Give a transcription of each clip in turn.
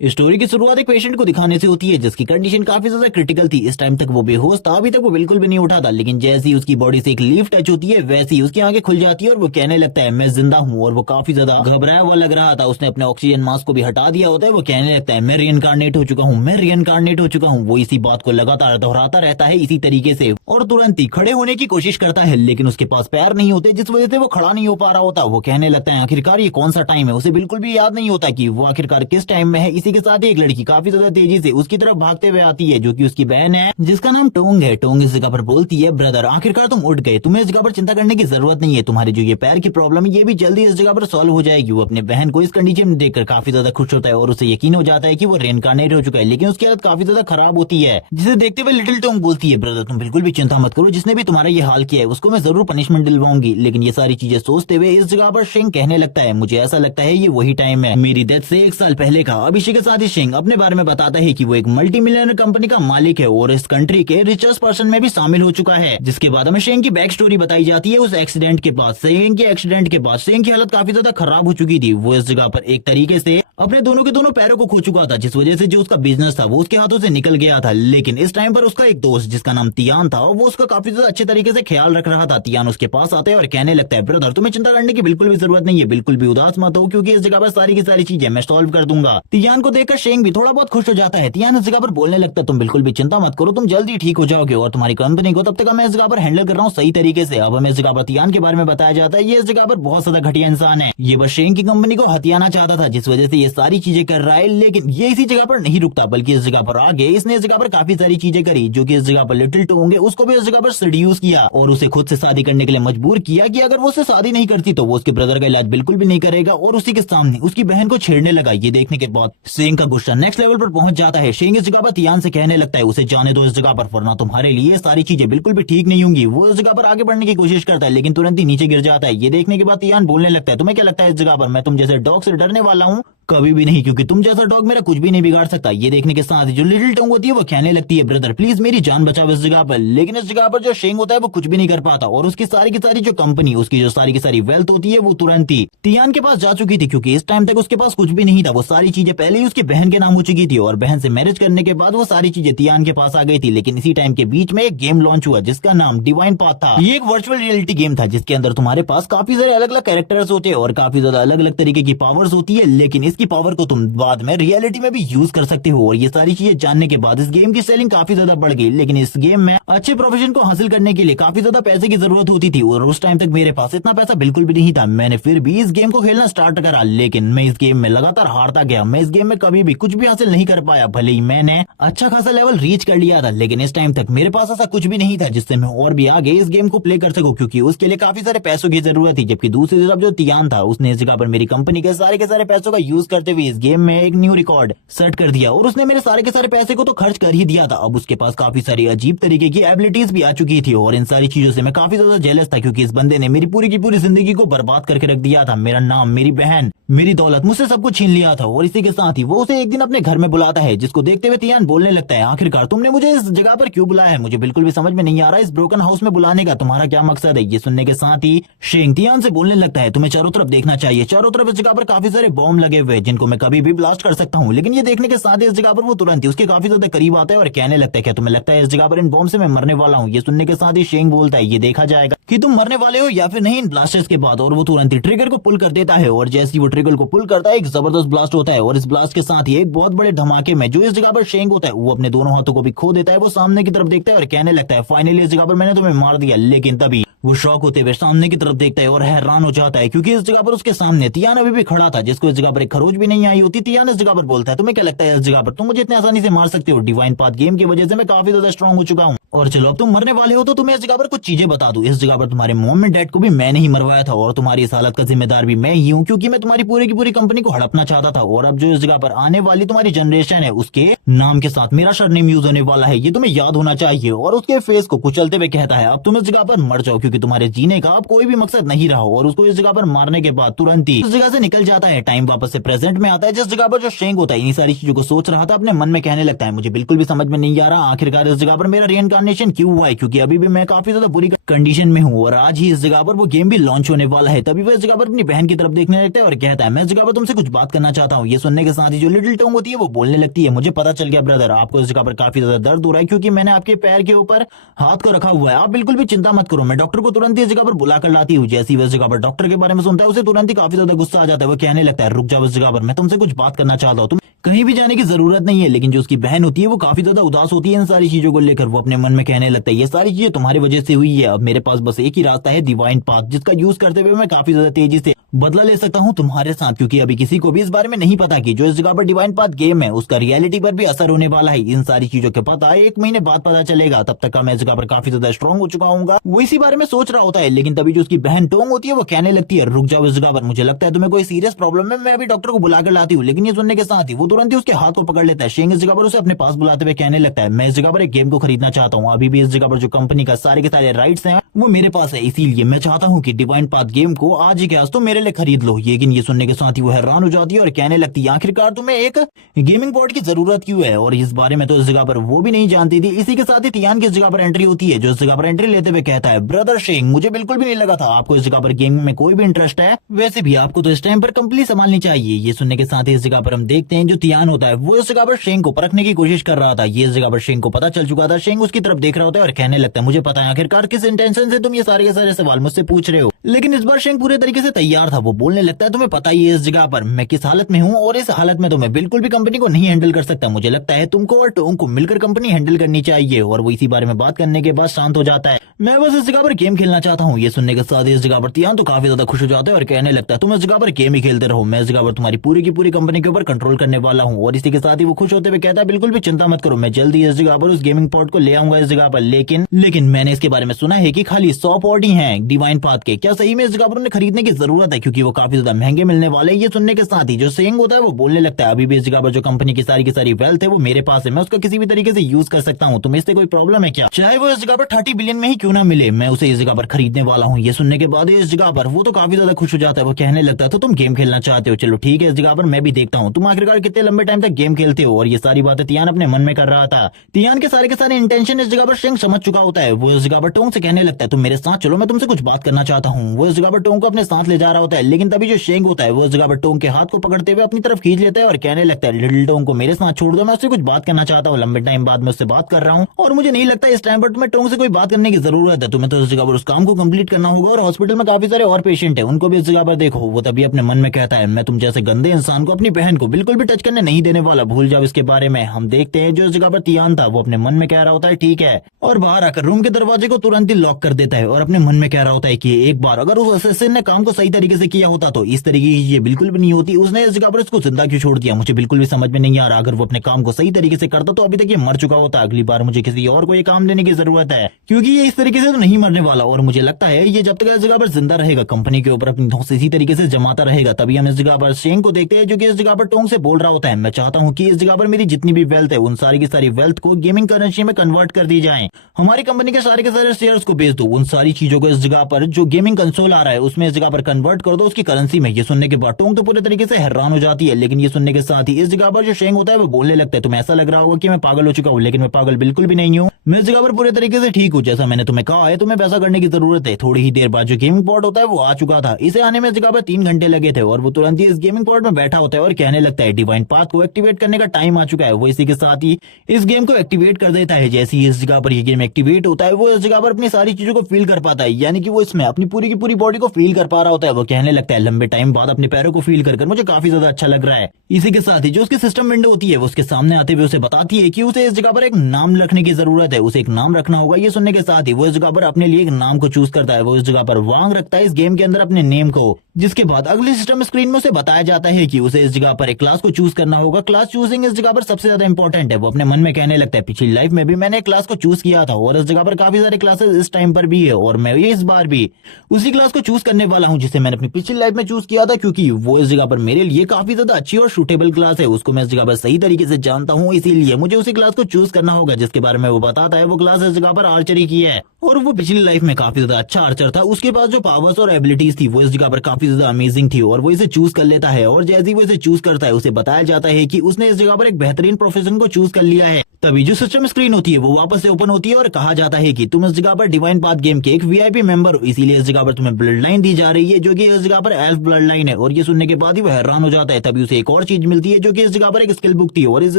Story की शुरुआत एक पेशेंट को दिखाने से होती है जिसकी कंडीशन काफी ज्यादा क्रिटिकल थी। इस टाइम तक वो बेहोश था, अभी तक वो बिल्कुल भी नहीं उठा था, लेकिन जैसे ही उसकी बॉडी से एक लीफ टच होती है वैसे ही उसकी आंखें खुल जाती है और वो कहने लगता है मैं जिंदा हूँ। और वो काफी ज्यादा घबराया हुआ लग रहा था, उसने अपने ऑक्सीजन मास्क को भी हटा दिया होता है। वो कहने लगता है मैं रिइनकार्नेट हो चुका हूँ, मैं रिइनकार्नेट हो चुका हूँ। वो इसी बात को लगातार दोहराता रहता है इसी तरीके से और तुरंत ही खड़े होने की कोशिश करता है, लेकिन उसके पास पैर नहीं होते जिस वजह से वो खड़ा नहीं हो पा रहा होता। वो कहने लगता है आखिरकार ये कौन सा टाइम है, उसे बिल्कुल भी याद नहीं होता कि वो आखिरकार किस टाइम में है। इसी के साथ ही एक लड़की काफी ज्यादा तेजी से उसकी तरफ भागते हुए आती है जो कि उसकी बहन है जिसका नाम टोंग है। टोंग इस जगह पर बोलती है ब्रदर आखिरकार तुम उठ गए, तुम्हें इस जगह पर चिंता करने की जरूरत नहीं है, तुम्हारी जो ये पैर की प्रॉब्लम है ये भी जल्दी इस जगह पर सॉल्व हो जाएगी। वो अपने बहन को इस कंडीशन में देखकर काफी ज्यादा खुश होता है और उसे यकीन हो जाता है कि वो रेनकार्नेट हो चुका है, लेकिन उसकी हालत काफी ज्यादा खराब होती है जिसे देखते हुए लिटिल टोंग बोलती है ब्रदर तुम बिल्कुल भी चिंता मत करो, जिसने भी तुम्हारा ये हाल किया है उसको मैं जरूर पनिशमेंट दिलवाऊंगी। लेकिन ये सारी चीजें सोचते हुए इस जगह पर शिंग कहने लगता है मुझे ऐसा लगता है ये वही टाइम है मेरी डेथ से 1 साल पहले का। अब इसी के साथ ही शिंग अपने बारे में बताता है कि वो एक मल्टी मिलियनर कंपनी का मालिक है और इस कंट्री के रिचेस्ट पर्सन में भी शामिल हो चुका है। जिसके बाद हमें शेंग की बैक स्टोरी बताई जाती है। उस एक्सीडेंट के बाद शेंग की हालत काफी ज्यादा खराब हो चुकी थी। वो इस जगह पर एक तरीके से अपने दोनों के दोनों पैरों को खो चुका था जिस वजह से जो उसका बिजनेस था वो उसके हाथों से निकल गया था। लेकिन इस टाइम पर उसका एक दोस्त जिसका नाम तियान था वो उसका काफी ज्यादा अच्छे तरीके से ख्याल रख रहा था। तियान उसके पास आता है और कहने लगता है ब्रदर तुम्हें चिंता करने की बिल्कुल भी जरूरत नहीं है, बिल्कुल भी उदास मत हो क्योंकि इस जगह पर सारी की सारी चीजें मैं सॉल्व कर दूंगा। तियान को देखकर शेंग भी थोड़ा बहुत खुश हो जाता है। तियान इस जगह पर बोलने लगता है तुम बिल्कुल भी चिंता मत करो, तुम जल्दी ठीक हो जाओगे और तुम्हारी कंपनी को तब तक मैं इस जगह पर हैंडल कर रहा हूँ सही तरीके से। अब हमें इस जगह पर तियान के बारे में बताया जाता है ये इस जगह पर बहुत ज्यादा घटिया इंसान है, ये बस शेंग की कंपनी को हथियाना चाहता था जिस वजह से ये सारी चीजें कर रहा है। लेकिन ये इसी जगह पर नहीं रुकता बल्कि इस जगह पर आगे इसने इस जगह पर काफी सारी चीजें करी जो कि इस जगह पर लिटिल टोंग है उसको भी इस जगह पर सेड्यूस किया और उसे खुद से शादी करने के लिए मजबूर किया कि अगर वो उससे शादी नहीं करती तो वो उसके ब्रदर का इलाज बिल्कुल भी नहीं करेगा और उसी के सामने उसकी बहन को छेड़ने लगा। ये देखने के बाद शेंग का गुस्सा नेक्स्ट लेवल पर पहुंच जाता है। शेंग इस जगह पर तियान से कहने लगता है उसे जाने दो इस जगह पर, वरना तुम्हारे लिए सारी चीजें बिल्कुल भी ठीक नहीं होंगी। वो इस जगह पर आगे बढ़ने की कोशिश करता है लेकिन तुरंत ही नीचे गिर जाता है। ये देखने के बाद तियान बोलने लगता है तुम्हें क्या लगता है इस जगह पर मैं तुम जैसे डॉग से डरने वाला हूँ? कभी भी नहीं, क्योंकि तुम जैसा डॉग मेरा कुछ भी नहीं बिगाड़ सकता। ये देखने के साथ जो लिटिल टोंग होती है वो कहने लगती है ब्रदर प्लीज मेरी जान बचाओ इस जगह पर। लेकिन इस जगह पर जो शेंग होता है वो कुछ भी नहीं कर पाता और उसकी सारी की सारी जो कंपनी उसकी जो सारी की सारी वेल्थ होती है वो तुरंत ही तियान के पास जा चुकी थी क्योंकि इस टाइम तक उसके पास कुछ भी नहीं था। वो सारी चीजें पहले ही उसकी बहन के नाम हो चुकी थी और बहन से मैरिज करने के बाद वो सारी चीजें तियान के पास आ गई थी। लेकिन इसी टाइम के बीच में एक गेम लॉन्च हुआ जिसका नाम डिवाइन पाथ था। ये एक वर्चुअल रियलिटी गेम था जिसके अंदर तुम्हारे पास काफी सारे अलग अलग कैरेक्टर्स होते हैं और काफी ज्यादा अलग अलग तरीके की पावर्स होती है, लेकिन इसकी पावर को तुम बाद में रियलिटी में भी यूज कर सकते हो। और ये सारी चीजें जानने के बाद इस गेम की सेलिंग काफी ज्यादा बढ़ गई। लेकिन इस गेम में अच्छे प्रोफेशन को हासिल करने के लिए काफी ज्यादा पैसे की जरूरत होती थी और उस टाइम तक मेरे पास इतना पैसा बिल्कुल भी नहीं था। मैंने फिर भी इस गेम को खेलना स्टार्ट करा, लेकिन मैं इस गेम में लगातार हारता गया। मैं इस गेम में कभी भी कुछ भी हासिल नहीं कर पाया। भले ही मैंने अच्छा खासा लेवल रीच कर लिया था, लेकिन इस टाइम तक मेरे पास ऐसा कुछ भी नहीं था जिससे मैं और भी आगे इस गेम को प्ले कर सकूं, क्योंकि उसके लिए काफी सारे पैसों की जरूरत थी। जबकि दूसरी तरफ जो तियान था उसने इस जगह पर मेरी कंपनी के सारे पैसों का यूज करते हुए इस गेम में एक न्यू रिकॉर्ड सेट कर दिया और उसने मेरे सारे के सारे पैसे को तो खर्च कर ही दिया था। अब उसके पास काफी सारी अजीब तरीके की एबिलिटीज भी आ चुकी थी और इन सारी चीजों से मैं काफी ज्यादा जेलस था क्योंकि इस बंदे ने मेरी पूरी की पूरी जिंदगी को बर्बाद करके रख दिया था। मेरा नाम, मेरी बहन, मेरी दौलत, मुझसे सब कुछ छीन लिया था। और इसी के साथ ही वो उसे एक दिन अपने घर में बुलाता है जिसको देखते हुए तियान बोलने लगता है आखिरकार तुमने मुझे इस जगह पर क्यों बुलाया है? मुझे बिल्कुल भी समझ में नहीं आ रहा इस ब्रोकन हाउस में बुलाने का तुम्हारा क्या मकसद है? ये सुनने के साथ ही शेंग तियान से बोलने लगता है तुम्हें चारों तरफ देखना चाहिए, चारों तरफ इस जगह पर काफी सारे बॉम्ब लगे हुए जिनको मैं कभी भी ब्लास्ट कर सकता हूँ। लेकिन ये देखने के साथ ही इस जगह पर वो तुरंत ही उसके काफी ज्यादा करीब आता है और कहने लगता है क्या तुम्हें लगता है इस जगह पर इन बॉम्ब से मैं मरने वाला हूँ? ये सुनने के साथ ही शेंग बोलता है ये देखा जाएगा कि तुम मरने वाले हो या फिर नहीं इन ब्लास्टर्स के बाद। और वो तुरंत ही ट्रिगर को पुल कर देता है और जैसे ही वो ट्रिगर को पुल करता है एक जबरदस्त ब्लास्ट होता है और इस ब्लास्ट के साथ ही एक बहुत बड़े धमाके में जो इस जगह पर शेंग होता है वो अपने दोनों हाथों को भी खो देता है। वो सामने की तरफ देखता है और कहने लगता है फाइनली इस जगह पर मैंने तुम्हें मार दिया। लेकिन तभी वो शॉक होते हुए सामने की तरफ देखता है और हैरान हो जाता है क्योंकि इस जगह पर उसके सामने तियान अभी भी खड़ा था जिसको इस जगह पर एक खरोच भी नहीं आई होती। तियान इस जगह पर बोलता है तुम्हें क्या लगता है इस जगह पर तुम मुझे इतनी आसानी से मार सकते हो? डिवाइन पाथ गेम की वजह से मैं काफी ज्यादा स्ट्रांग हो चुका हूँ और चलो अब तुम मरने वाले हो तो तुम्हें इस जगह पर कुछ चीजें बता दूं। इस जगह पर तुम्हारे मॉम एंड डैड को भी मैंने ही मरवाया था और तुम्हारी इस हालत का जिम्मेदार भी मैं ही हूँ क्योंकि मैं तुम्हारी पूरी की पूरी कंपनी को हड़पना चाहता था। और अब जो इस जगह पर आने वाली तुम्हारी जनरेशन है उसके नाम के साथ मेरा सरनेम यूज होने वाला है, ये तुम्हें याद होना चाहिए। और उसके फेस को कुचलते हुए कहता है अब तुम इस जगह पर मर जाओ क्योंकि तुम्हारे जीने का अब कोई भी मकसद नहीं रहा। और उसको इस जगह पर मारने के बाद तुरंत ही इस जगह से निकल जाता है। टाइम वापस से प्रेजेंट में आता है जिस जगह पर जो शेंग होता है इन सारी चीजों को सोच रहा था। अपने मन में कहने लगता है मुझे बिल्कुल भी समझ में नहीं आ रहा आखिरकार इस जगह पर मेरा रिइनकार्नेशन रिइंकार्नेशन क्यों हुआ है, क्योंकि अभी भी मैं काफी ज्यादा बुरी कंडीशन में हूँ और आज ही इस जगह पर वो गेम भी लॉन्च होने वाला है। तभी वो इस जगह पर अपनी बहन की तरफ देखने लगता है और कहता है मैं इस जगह पर तुमसे कुछ बात करना चाहता हूँ। ये सुनने के साथ ही जो लिटिल टोंग होती है वो बोलने लगती है, मुझे पता चल गया ब्रदर, आपको इस जगह पर काफी ज्यादा दर्द हो रहा है क्योंकि मैंने आपके पैर के ऊपर हाथ को रखा हुआ है। आप बिल्कुल भी चिंता मत करो, मैं डॉक्टर को तुरंत ही इस जगह पर बुला कर लाती हूँ। जैसी इस जगह पर डॉक्टर के बारे में सुनता है उसे तुरंत ही काफी ज्यादा गुस्सा आ जाता है। वो कहने लगता है रुक जाओ इस जगह पर, मैं तुमसे कुछ बात करना चाहता हूँ, तुम कहीं भी जाने की जरूरत नहीं है। लेकिन जो उसकी बहन होती है वो काफी ज्यादा उदास होती है इन सारी चीजों को लेकर। वो अपने मन में कहने लगता है ये सारी चीजें तुम्हारी वजह से हुई है, अब मेरे पास बस एक ही रास्ता है, डिवाइन पाथ, जिसका यूज करते हुए मैं काफी ज्यादा तेजी से बदला ले सकता हूँ तुम्हारे साथ। क्योंकि अभी किसी को भी इस बारे में नहीं पता कि जो इस जगह पर डिवाइन पाथ गेम है उसका रियलिटी पर भी असर होने वाला है। इन सारी चीजों के पता 1 महीने बाद पता चलेगा, तब तक का मैं इस जगह पर काफी ज्यादा स्ट्रॉन्ग हो चुका हूँ। वो इसी बारे में सोच रहा होता है। लेकिन तभी जो उसकी बहन टोंग होती है वो कहने लगती है रुक जाओ इस जगह पर, मुझे लगता है तुम्हें कोई सीरियस प्रॉब्लम है, मैं अभी डॉक्टर को बुला कर लाती हूँ। लेकिन ये सुनने के साथ ही वो तुरंत ही उसके हाथ को पकड़ लेता है। शेंग इस जगह पर उसे अपने पास बुलाते हुए कहने लगता है मैं इस जगह पर एक गेम को खरीदना चाहता हूँ, अभी भी इस जगह पर जो कंपनी का सारे के सारे राइट्स हैं वो मेरे पास है, इसीलिए मैं चाहता हूँ कि डिवाइन पाथ गेम को आज ही के आज तो मेरे लिए खरीद लो। लेकिन ये सुनने के साथ ही वो हैरान हो जाती है और कहने लगती है आखिरकार तुम्हें एक गेमिंग बोर्ड की जरूरत क्यों है, और इस बारे में तो इस जगह पर वो भी नहीं जानती थी। इसी के साथ ही तियान की इस जगह पर एंट्री होती है, जो इस जगह पर एंट्री लेते हुए कहता है ब्रदर शेंग, मुझे बिल्कुल भी नहीं लगा था आपको इस जगह पर गेमिंग में कोई भी इंटरेस्ट है, वैसे भी आपको तो इस टाइम पर कंपनी संभालनी चाहिए। ये सुनने के साथ ही इस जगह पर हम देखते हैं जो तियान होता है वो इस जगह पर शेंग को परखने की कोशिश कर रहा था। ये इस जगह पर शेंग को पता चल चुका था। शेंग उसकी तरफ देख रहा होता है और कहने लगता है मुझे पता है आखिरकार किस इंटेंशन से तुम ये सारे के सारे सवाल मुझसे पूछ रहे हो। लेकिन इस बार शेंग पूरे तरीके से तैयार था। वो बोलने लगता है तुम्हें पता ही है इस जगह पर मैं किस हालत में हूँ और इस हालत में तो मैं बिल्कुल भी कंपनी को नहीं हैंडल कर सकता, मुझे लगता है तुमको और टोंग को मिलकर कंपनी हैंडल करनी चाहिए। और वो इसी बारे में बात करने के बाद शांत हो जाता है। मैं बस इस जगह पर गेम खेलना चाहता हूँ। ये सुनने के साथ इस जगह पर तियान तो काफी ज्यादा खुश हो जाता है और कहने लगता है तुम इस जगह पर गेम ही खेलते रहो, मैं इस जगह पर तुम्हारी पूरी की पूरी कंपनी के ऊपर कंट्रोल करने वाला हूँ। और इसी के साथ ही वो खुश होते हुए कहता है बिल्कुल भी चिंता मत करो, मैं जल्दी इस जगह पर उस गेमिंग पॉड को ले आऊंगा इस जगह पर। लेकिन मैंने इसके बारे में सुना है कि खाली 100 पॉड ही हैं डिवाइन पाथ के, क्या सही में इस जगह पर उन्हें खरीदने की जरूरत है, क्योंकि वो काफी ज्यादा महंगे मिलने वाले। ये सुनने के साथ ही जो शेंग होता है वो बोलने लगता है अभी भी इस जगह पर जो कंपनी की सारी वेल्थ है वो मेरे पास है, मैं उसका किसी भी तरीके से यूज कर सकता हूँ, तुम्हें इससे कोई प्रॉब्लम है क्या, चाहे वो इस जगह पर 30 बिलियन में ही क्यों ना मिले, मैं उसे इस जगह पर खरीदने वाला हूँ। ये सुनने के बाद इस जगह पर वो तो काफी ज्यादा खुश हो जाता है। वो कहने लगता है तो तुम गेम खेलना चाहते हो, चलो ठीक है, इस जगह पर मैं भी देखता हूँ तुम आखिरकार कितने लंबे टाइम तक गेम खेलते हो। और ये सारी बातें तियान अपने मन में कर रहा था। तियान के सारे इंटेंशन इस जगह पर शेंग समझ चुका होता है। वो इस जगह पर टोंग से कहने लगता है तुम मेरे साथ चलो, मैं तुमसे कुछ बात करना चाहता हूँ। वो इस जगह पर टोंग को अपने साथ ले जा रहा होता है। लेकिन तभी जो शेंग होता है वो इस जगह पर टोंग के हाथ को पकड़ते हुए अपनी तरफ खींच लेता है और कहने लगता है लिटिल टोंग को मेरे साथ छोड़ दो, मैं उससे कुछ बात करना चाहता हूँ, लंबे टाइम बाद मैं उससे बात कर रहा हूँ और मुझे नहीं लगता इस टाइम पर तुम्हें टोंग से कोई बात करने की जरूरत है, तुम्हें तो इस जगह पर उस काम को कंप्लीट करना होगा। और हॉस्पिटल में काफी सारे और पेशेंट है, उनको भी इस जगह पर देखो। वो तभी अपने मन में कहता है मैं तुम जैसे गंदे इंसान को अपनी बहन को बिल्कुल भी टच करने नहीं देने वाला, भूल जाओ इसके बारे में। हम देखते हैं जो इस जगह पर तियान था वो अपने मन में कह रहा होता है ठीक है, और बाहर आकर रूम के दरवाजे को तुरंत ही लॉक कर देता है और अपने मन में कह रहा होता है कि एक बार अगर उस असिस्टेंट ने काम को सही तरीके से किया होता तो इस तरीके की ये बिल्कुल भी नहीं होती, उसने इस जगह पर इसको जिंदा क्यों छोड़ दिया, मुझे बिल्कुल भी समझ में नहीं आ रहा। अगर वो अपने काम को सही तरीके से करता तो अभी तक ये मर चुका होता, अगली बार मुझे किसी और को ये काम देने की जरूरत है, क्योंकि ये इस तरीके से तो नहीं मरने वाला। और मुझे लगता है ये जब तक इस जगह पर जिंदा रहेगा कंपनी के ऊपर अपनी धौंस इसी तरीके से जमाता रहेगा। तभी हम इस जगह पर शेंग को देखते हैं जो कि इस जगह पर टोंग से बोल रहा होता है मैं चाहता हूँ कि इस जगह पर मेरी जितनी भी वेल्थ है उन सारी की सारी वेल्थ को गेमिंग करेंसी में कन्वर्ट कर दी जाए, हमारी कंपनी के सारे शेयर्स को बेच दो, उन सारी चीजों को इस जगह पर जो गेमिंग कंसोल आ रहा है उसमें इस जगह पर कन्वर्ट कर दो उसकी करेंसी में। ये सुनने के बाद टोंग तो पूरे तरीके से हैरान हो जाती है। लेकिन ये सुनने के साथ ही इस जगह पर जो शेंग होता है वो बोलने लगता है तुम्हें ऐसा लग रहा होगा कि मैं पागल हो चुका हूँ, लेकिन मैं पागल बिल्कुल भी नहीं हूँ, मैं इस जगह पर पूरे तरीके से ठीक हूँ, जैसा मैंने तुम्हें कहा है तुम्हें वैसा करने की जरूरत है। थोड़ी ही देर बाद जो गेमिंग पॉड होता है वो आ चुका था, इसे आने में इस जगह पर 3 घंटे लगे थे और वो तुरंत ही इस गेमिंग पॉड में बैठा होता है और कहने लगता है डिवाइन पाथ को एक्टिवेट करने का टाइम आ चुका है। वो इसी के साथ ही इस गेम को एक्टिवेट कर देता है। जैसे ही इस जगह पर ये गेम एक्टिवेट होता है वो इस जगह पर अपनी सारी चीजों को फील कर पाता है, यानी कि वो इसमें अपनी पूरी की पूरी बॉडी को फील कर पा रहा होता है। वो कहने लगता है लंबे टाइम बाद अपने पैरों को फील कर मुझे काफी ज्यादा अच्छा लग रहा है। इसी के साथ ही जो उसकी सिस्टम विंडो होती है वो उसके सामने आते हुए उसे बताती है कि उसे इस जगह पर एक नाम रखने की जरूरत है, उसे एक नाम रखना होगा। ये सुनने के साथ ही वो इस जगह पर अपने लिए एक नाम को चूज करता है। वो इस जगह पर वांग रखता है इस गेम के अंदर अपने नेम को, जिसके बाद अगली सिस्टम स्क्रीन में उसे बताया जाता है कि उसे इस जगह पर एक क्लास को चूज करना होगा। क्लास चूजिंग इस जगह पर सबसे ज्यादा इंपॉर्टेंट है। वो अपने मन में कहने लगता है पिछली लाइफ में भी मैंने एक क्लास को चूज किया था और इस जगह पर काफी सारे क्लासेस इस टाइम पर भी है और मैं ये इस बार भी उसी क्लास को चूज करने वाला हूँ जिसे मैंने अपनी अपनी पिछली लाइफ में चूज किया था, क्योंकि वो इस जगह पर मेरे लिए काफी ज्यादा अच्छी और सूटेबल क्लास है। उसको मैं इस जगह पर सही तरीके से जानता हूँ, इसीलिए मुझे उसी क्लास को चूज करना होगा जिसके बारे में वो बताता है। वो क्लास इस जगह पर आर्चरी की है और वो पिछली लाइफ में काफी ज्यादा अच्छा आर्चर था। उसके पास जो पावर्स और एबिलिटीज थी वो इस जगह पर काफी ज्यादा अमेजिंग थी और वो इसे चूज कर लेता है। और जैसे ही वो इसे चूज करता है उसे बताया जाता है कि उसने इस जगह पर एक बेहतरीन प्रोफेशन को चूज कर लिया है। तभी जो सिस्टम स्क्रीन होती है वो वापस से ओपन होती है और कहा जाता है कि तुम इस जगह पर डिवाइन पाथ गेम के एक वीआईपी मेंबर हो, इसीलिए इस जगह पर तुम्हें ब्लड लाइन दी जा रही है जो कि इस जगह पर एल्फ ब्लड लाइन है। और ये सुनने के बाद ही वो हैरान हो जाता है। तभी उसे एक और चीज मिलती है जो कि इस जगह पर एक स्किल बुक थी और इस